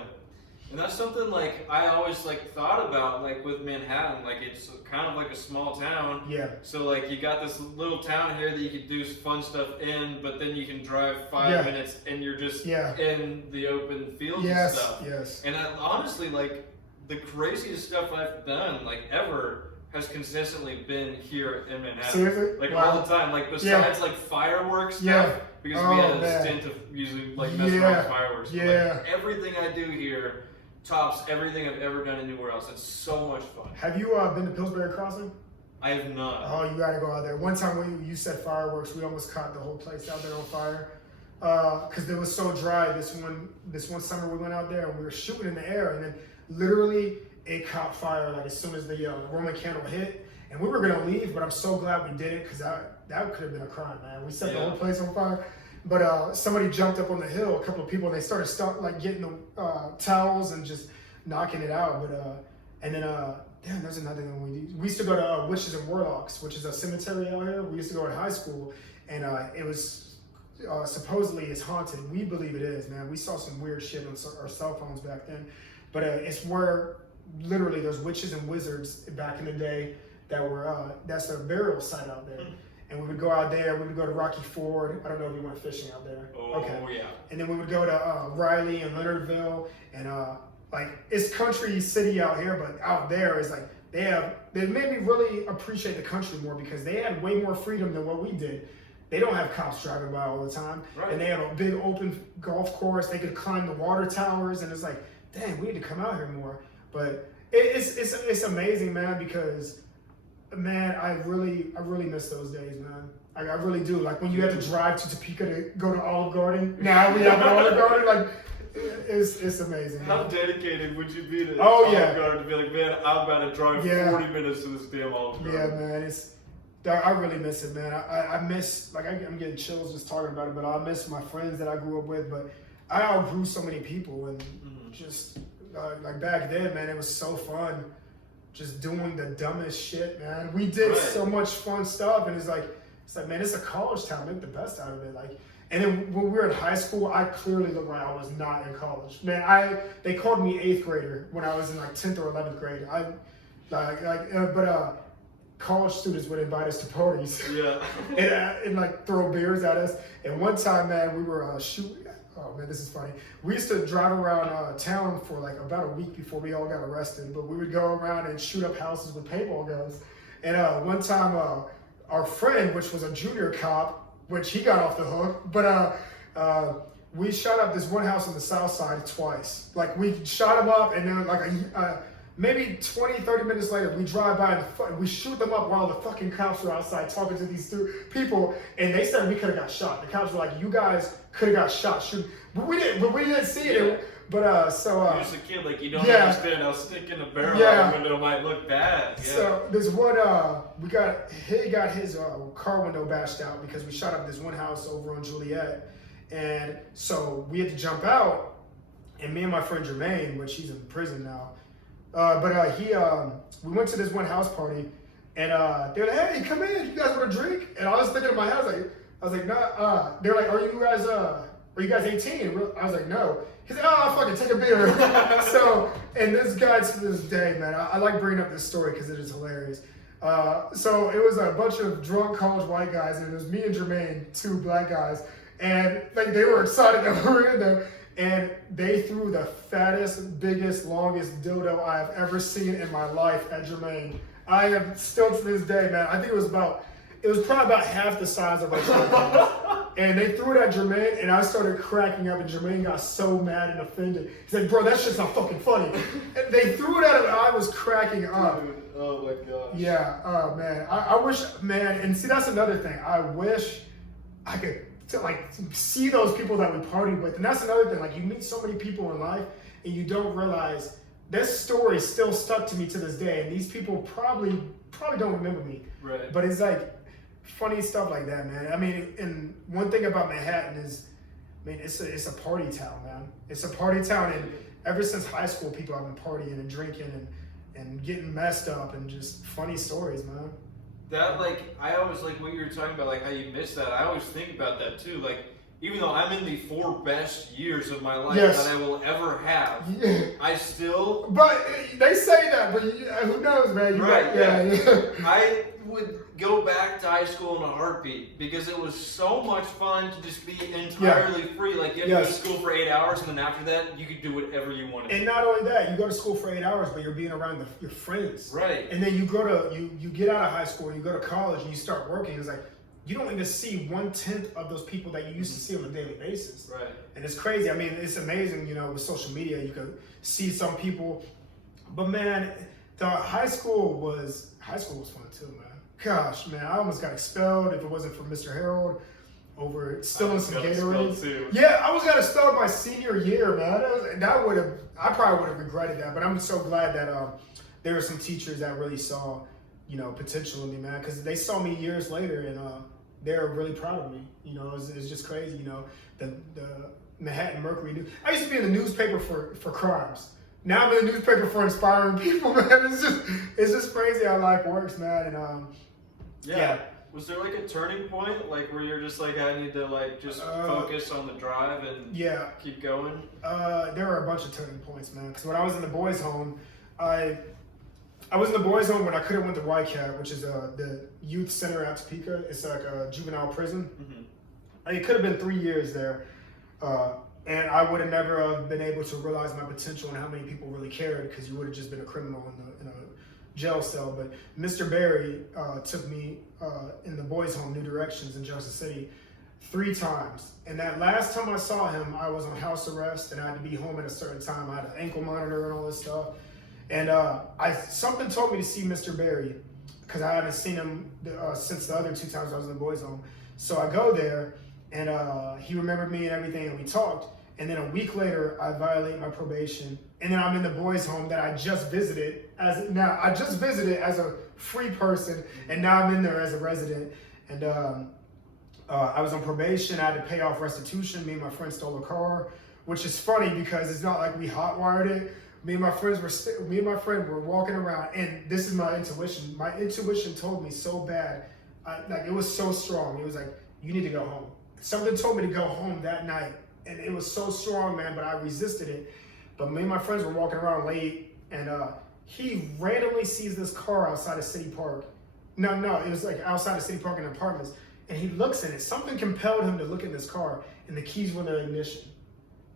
And that's something like I always like thought about, like with Manhattan, like it's kind of like a small town. Yeah. So like you got this little town here that you could do fun stuff in, but then you can drive 5 minutes and you're just in the open fields and stuff. Yes. And I, honestly, like the craziest stuff I've done, like ever, has consistently been here in Manhattan. Seriously? Like all the time. Like besides like fireworks stuff, because we had a stint of usually like messing around with fireworks. But, like, everything I do here tops everything I've ever done anywhere else. It's so much fun. Have you been to Pillsbury Crossing? I have not. Oh, you gotta go out there. One time when you said fireworks, we almost caught the whole place out there on fire. Because it was so dry this one summer we went out there and we were shooting in the air, and then literally it caught fire like as soon as the Roman candle hit. And we were gonna leave, but I'm so glad we did it, because that could have been a crime, man. We set the whole place on fire. But somebody jumped up on the hill, a couple of people, and they started like getting the towels and just knocking it out. But and then damn, there's another thing we do. We used to go to Witches and Warlocks, which is a cemetery out here. We used to go in high school, and it was supposedly it's haunted. We believe it is, man. We saw some weird shit on our cell phones back then. But it's where literally there's witches and wizards back in the day that were that's a burial site out there. And we would go out there, we would go to Rocky Ford. I don't know if you went fishing out there. Oh, okay. Yeah. And then we would go to Riley and Leonardville, and like it's country city out here, but out there is like they made me really appreciate the country more, because they had way more freedom than what we did. They don't have cops driving by all the time. Right. And they have a big open golf course. They could climb the water towers, and it's like, dang, we need to come out here more. But it's amazing, man, because man, I really miss those days, man. I really do. Like when you had to drive to Topeka to go to Olive Garden. Now we have an Olive Garden. Like it's amazing. How dedicated would you be to Olive Garden to be like, man, I'm about to drive 40 minutes to this damn Olive Garden? Yeah, man. I really miss it, man. I miss, like, I'm getting chills just talking about it, but I miss my friends that I grew up with. But I outgrew so many people, and just like back then, man, it was so fun. Just doing the dumbest shit, man. We did so much fun stuff, and it's like, man, it's a college town. Make the best out of it. Like, and then when we were in high school, I clearly looked like I was not in college. Man, they called me 8th grader when I was in like 10th or 11th grade. But college students would invite us to parties, and like throw beers at us. And one time, man, we were shooting. Oh man, this is funny. We used to drive around town for like about a week before we all got arrested, but we would go around and shoot up houses with paintball guns. And one time, our friend, which was a junior cop, which he got off the hook, but we shot up this one house on the south side twice. Like we shot him up, and then like maybe 20, 30 minutes later, we drive by and we shoot them up while the fucking cops were outside talking to these two people, and they said we could have got shot. The cops were like, you guys could have got shot. But we didn't see it. But so You're just a kid, like you don't yeah. understand how sticking a barrel Yeah. out the window might look bad. Yeah. So there's one he got his car window bashed out because we shot up this one house over on Juliet, and so we had to jump out, and me and my friend Jermaine, which he's in prison now, we went to this one house party, and they were like, hey, come in, you guys want a drink? And I was thinking in my head, I was like, nah. They're like, are you guys 18? I was like, no. He said, oh, fucking take a beer. So, and this guy to this day, man, I like bringing up this story because it is hilarious. So it was a bunch of drunk college white guys, and it was me and Jermaine, two black guys, and like they were excited that we were in there, and they threw the fattest, biggest, longest dildo I have ever seen in my life at Jermaine. I am still to this day, man. I think it was probably about half the size of our shoulder. And they threw it at Jermaine, and I started cracking up, and Jermaine got so mad and offended. He's like, bro, that shit's not fucking funny. And they threw it at him, and I was cracking up. Dude, oh my gosh. Yeah, oh man. I wish, man, and see, that's another thing. I wish I could see those people that we partied with. And that's another thing. Like, you meet so many people in life, and you don't realize this story still stuck to me to this day. And these people probably don't remember me. Right. But it's like, funny stuff like that, man. I mean, and one thing about Manhattan is, I mean, it's a party town, man. It's a party town, and ever since high school, people have been partying and drinking and getting messed up, and just funny stories, man. That, like, I always, like, what you were talking about, like, how you missed that. I always think about that, too. Like, even though I'm in the 4 best years of my life Yes. that I will ever have, Yeah. I still... But they say that, but who knows, man? You're Right, yeah. I would go back to high school in a heartbeat because it was so much fun to just be entirely free. Like, you had to go to school for 8 hours, and then after that, you could do whatever you wanted. And not only that, you go to school for 8 hours, but you're being around your friends. Right. And then you get out of high school, you go to college, and you start working. It's like, you don't even see 1/10 of those people that you used to see on a daily basis. Right. And it's crazy. I mean, it's amazing, with social media, you could see some people. But man, high school was fun too, man. Gosh, man, I almost got expelled if it wasn't for Mr. Harold over stealing some Gatorade. Yeah, I was got expelled my senior year, man. I probably would have regretted that, but I'm so glad that there were some teachers that really saw, potential in me, man, because they saw me years later, and they're really proud of me. It's just crazy. The Manhattan Mercury News. I used to be in the newspaper for crimes. Now I'm in the newspaper for inspiring people, man. It's just crazy how life works, man. And yeah. Was there like a turning point, like where you're just like, I need to like just focus on the drive and keep going? There were a bunch of turning points, man. Because when I was in the boys' home, I was in the boys' home when I could have went to YCAT, which is the youth center at Topeka. It's like a juvenile prison. Mm-hmm. It could have been 3 years there, and I would have never been able to realize my potential and how many people really cared, because you would have just been a criminal in a jail cell. But Mr. Berry took me in the boys' home, New Directions in Junction City, 3 times. And that last time I saw him, I was on house arrest, and I had to be home at a certain time. I had an ankle monitor and all this stuff. And something told me to see Mr. Berry, because I haven't seen him since the other 2 times I was in the boys' home. So I go there, and he remembered me and everything, and we talked. And then a week later, I violate my probation, and then I'm in the boys' home that I just visited as a free person, and now I'm in there as a resident. And I was on probation. I had to pay off restitution. Me and my friend stole a car, which is funny because it's not like we hotwired it. Me and my friend were walking around, and this is my intuition. My intuition told me so bad, it was so strong. It was like, you need to go home. Something told me to go home that night, and it was so strong, man, but I resisted it. But me and my friends were walking around late, and he randomly sees this car outside of City Park. No, it was like outside of City Park in apartments, and he looks in it. Something compelled him to look in this car, and the keys were in the ignition.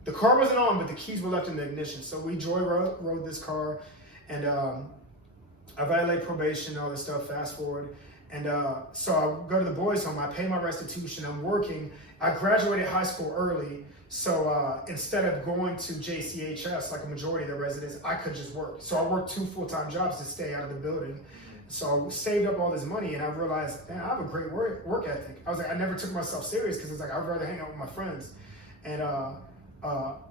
The car wasn't on, but the keys were left in the ignition. So we rode this car, and I violate probation, all this stuff, fast forward. And so I go to the boys' home, I pay my restitution, I'm working. I graduated high school early, so instead of going to JCHS like a majority of the residents, I could just work. So I worked 2 full-time jobs to stay out of the building. So I saved up all this money, and I realized, man, I have a great work ethic. I was like, I never took myself serious because it's like, I'd rather hang out with my friends. And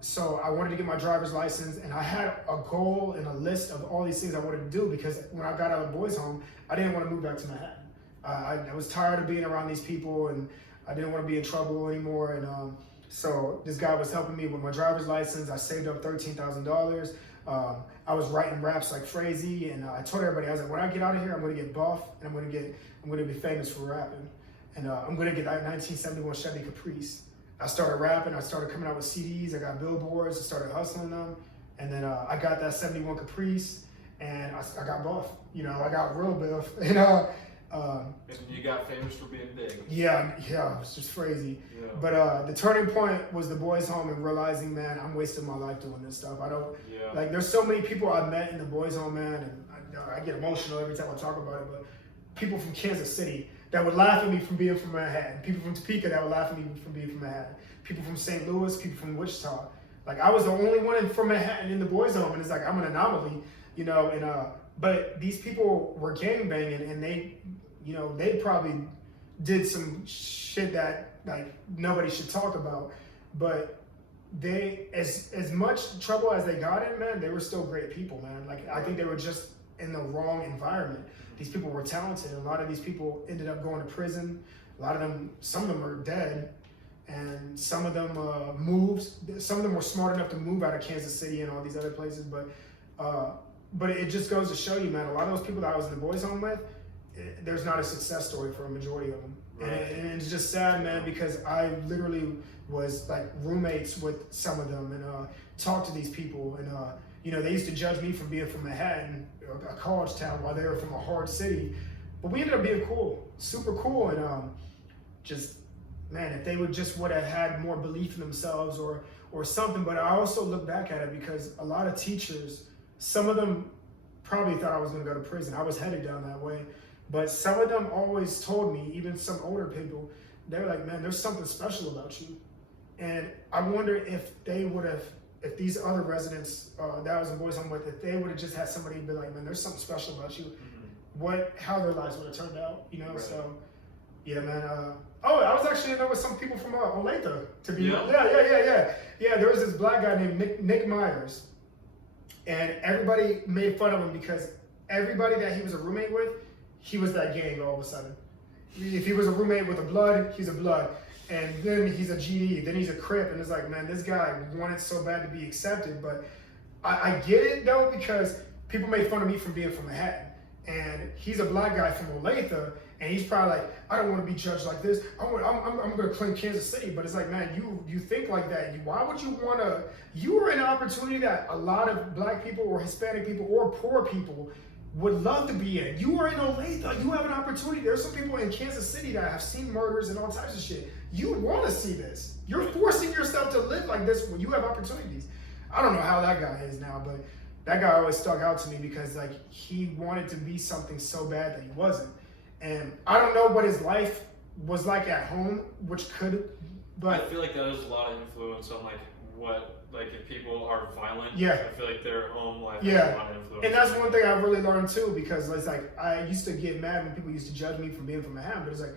So I wanted to get my driver's license, and I had a goal and a list of all these things I wanted to do, because when I got out of the boys' home, I didn't want to move back to Manhattan. I was tired of being around these people, and I didn't want to be in trouble anymore. And so this guy was helping me with my driver's license. I saved up $13,000. I was writing raps like crazy, and I told everybody, I was like, when I get out of here, I'm going to get buff, and I'm going to be famous for rapping. And I'm going to get that 1971 Chevy Caprice. I started rapping. I started coming out with CDs. I got billboards. I started hustling them. And then I got that 71 Caprice, and I got buff. You know, I got real buff. And you got famous for being big. Yeah, it was just crazy. Yeah. But the turning point was the boys' home and realizing, man, I'm wasting my life doing this stuff. Like, there's so many people I met in the boys' home, man, and I get emotional every time I talk about it, but people from Kansas City that would laugh at me from being from Manhattan, people from Topeka that would laugh at me from being from Manhattan, people from St. Louis, people from Wichita. Like, I was the only one from Manhattan in the boys' home, and it's like, I'm an anomaly, you know, and but these people were gangbanging, and they probably did some shit that, like, nobody should talk about, but they, as much trouble as they got in, man, they were still great people, man. Like, I think they were just in the wrong environment. These people were talented. A lot of these people ended up going to prison. A lot of them, some of them are dead, and some of them moved. Some of them were smart enough to move out of Kansas City and all these other places, but it just goes to show you, man, a lot of those people that I was in the boys' home with, there's not a success story for a majority of them. Right. And it's just sad, man, because I literally was like roommates with some of them, and talked to these people, and they used to judge me for being from Manhattan, a college town, while they were from a hard city. But we ended up being cool, super cool, and just, man, if they would have had more belief in themselves or something. But I also look back at it because a lot of teachers, some of them probably thought I was going to go to prison. I was headed down that way. But some of them always told me, even some older people, they were like, man, there's something special about you. And I wonder if if these other residents that I was in boys' home with, if they would have just had somebody be like, man, there's something special about you, how their lives would have turned out, you know? Right. So, yeah, man. I was actually in there with some people from Olathe, to be honest. Yeah, there was this black guy named Nick Myers, and everybody made fun of him because everybody that he was a roommate with, he was that gang all of a sudden. If he was a roommate with a blood, he's a blood. And then he's a GD, then he's a Crip. And it's like, man, this guy wanted so bad to be accepted. But I get it, though, because people made fun of me from being from Manhattan. And he's a black guy from Olathe, and he's probably like, I don't want to be judged like this. I'm going to claim Kansas City. But it's like, man, you think like that. Why would you want to? You were in an opportunity that a lot of black people or Hispanic people or poor people would love to be in. You are in Olathe. You have an opportunity. There's some people in Kansas City that have seen murders and all types of shit. You want to see this. You're forcing yourself to live like this when you have opportunities. I don't know how that guy is now, but that guy always stuck out to me because, like, he wanted to be something so bad that he wasn't. And I don't know what his life was like at home, which could, but I feel like that has a lot of influence on if people are violent. Yeah. I feel like their home life yeah. has a lot of influence. And that's one thing I really learned too, because it's like I used to get mad when people used to judge me for being from Manhattan, but it's like,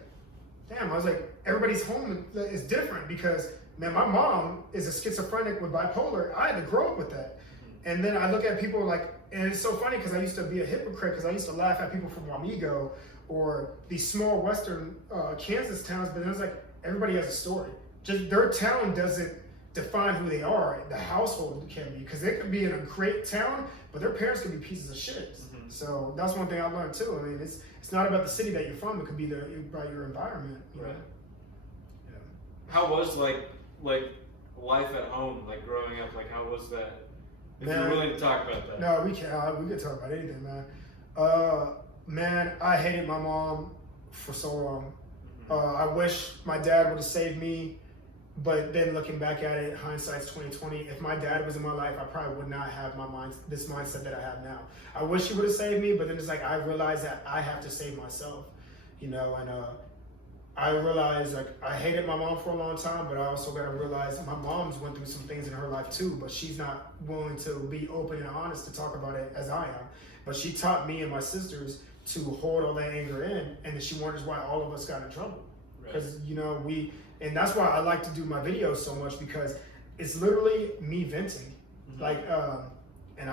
damn, I was like, everybody's home is different because, man, my mom is a schizophrenic with bipolar. I had to grow up with that. And then I look at people like, and it's so funny because I used to be a hypocrite because I used to laugh at people from Wamego or these small western Kansas towns, but then it's like, everybody has a story. Just their town doesn't define who they are. The household can be, because they could be in a great town, but their parents could be pieces of shit. Mm-hmm. So that's one thing I learned too. I mean, it's not about the city that you're from. It could be about your environment. Right. Yeah. How was like life at home, like growing up? Like, how was that? If you're willing to talk about that. No, we can't. We could talk about anything, man. Man, I hated my mom for so long. Mm-hmm. I wish my dad would have saved me. But then looking back at it, hindsight's 20/20. If my dad was in my life, I probably would not have this mindset that I have now. I wish he would have saved me, but then it's like I realized that I have to save myself, and I realized like I hated my mom for a long time, but I also got to realize my mom's went through some things in her life too, but she's not willing to be open and honest to talk about it as I am. But she taught me and my sisters to hold all that anger in, and then she wonders why all of us got in trouble. Because, and that's why I like to do my videos so much, because it's literally me venting. Like, and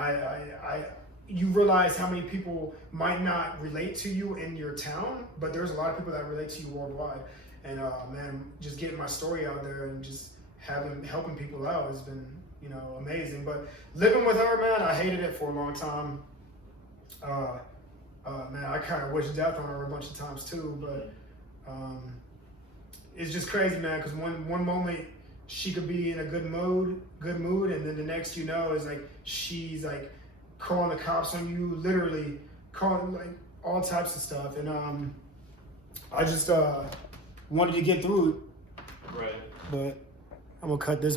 you realize how many people might not relate to you in your town, but there's a lot of people that relate to you worldwide. And man, just getting my story out there and just helping people out has been, you know, amazing. But living with her, man, I hated it for a long time. Man, I kind of wished death on her a bunch of times too. But it's just crazy, man, because one moment she could be in a good mood, and then the next, you know, is like she's like calling the cops on you, literally calling like all types of stuff. And I just wanted to get through it. Right. But I'm gonna cut this one.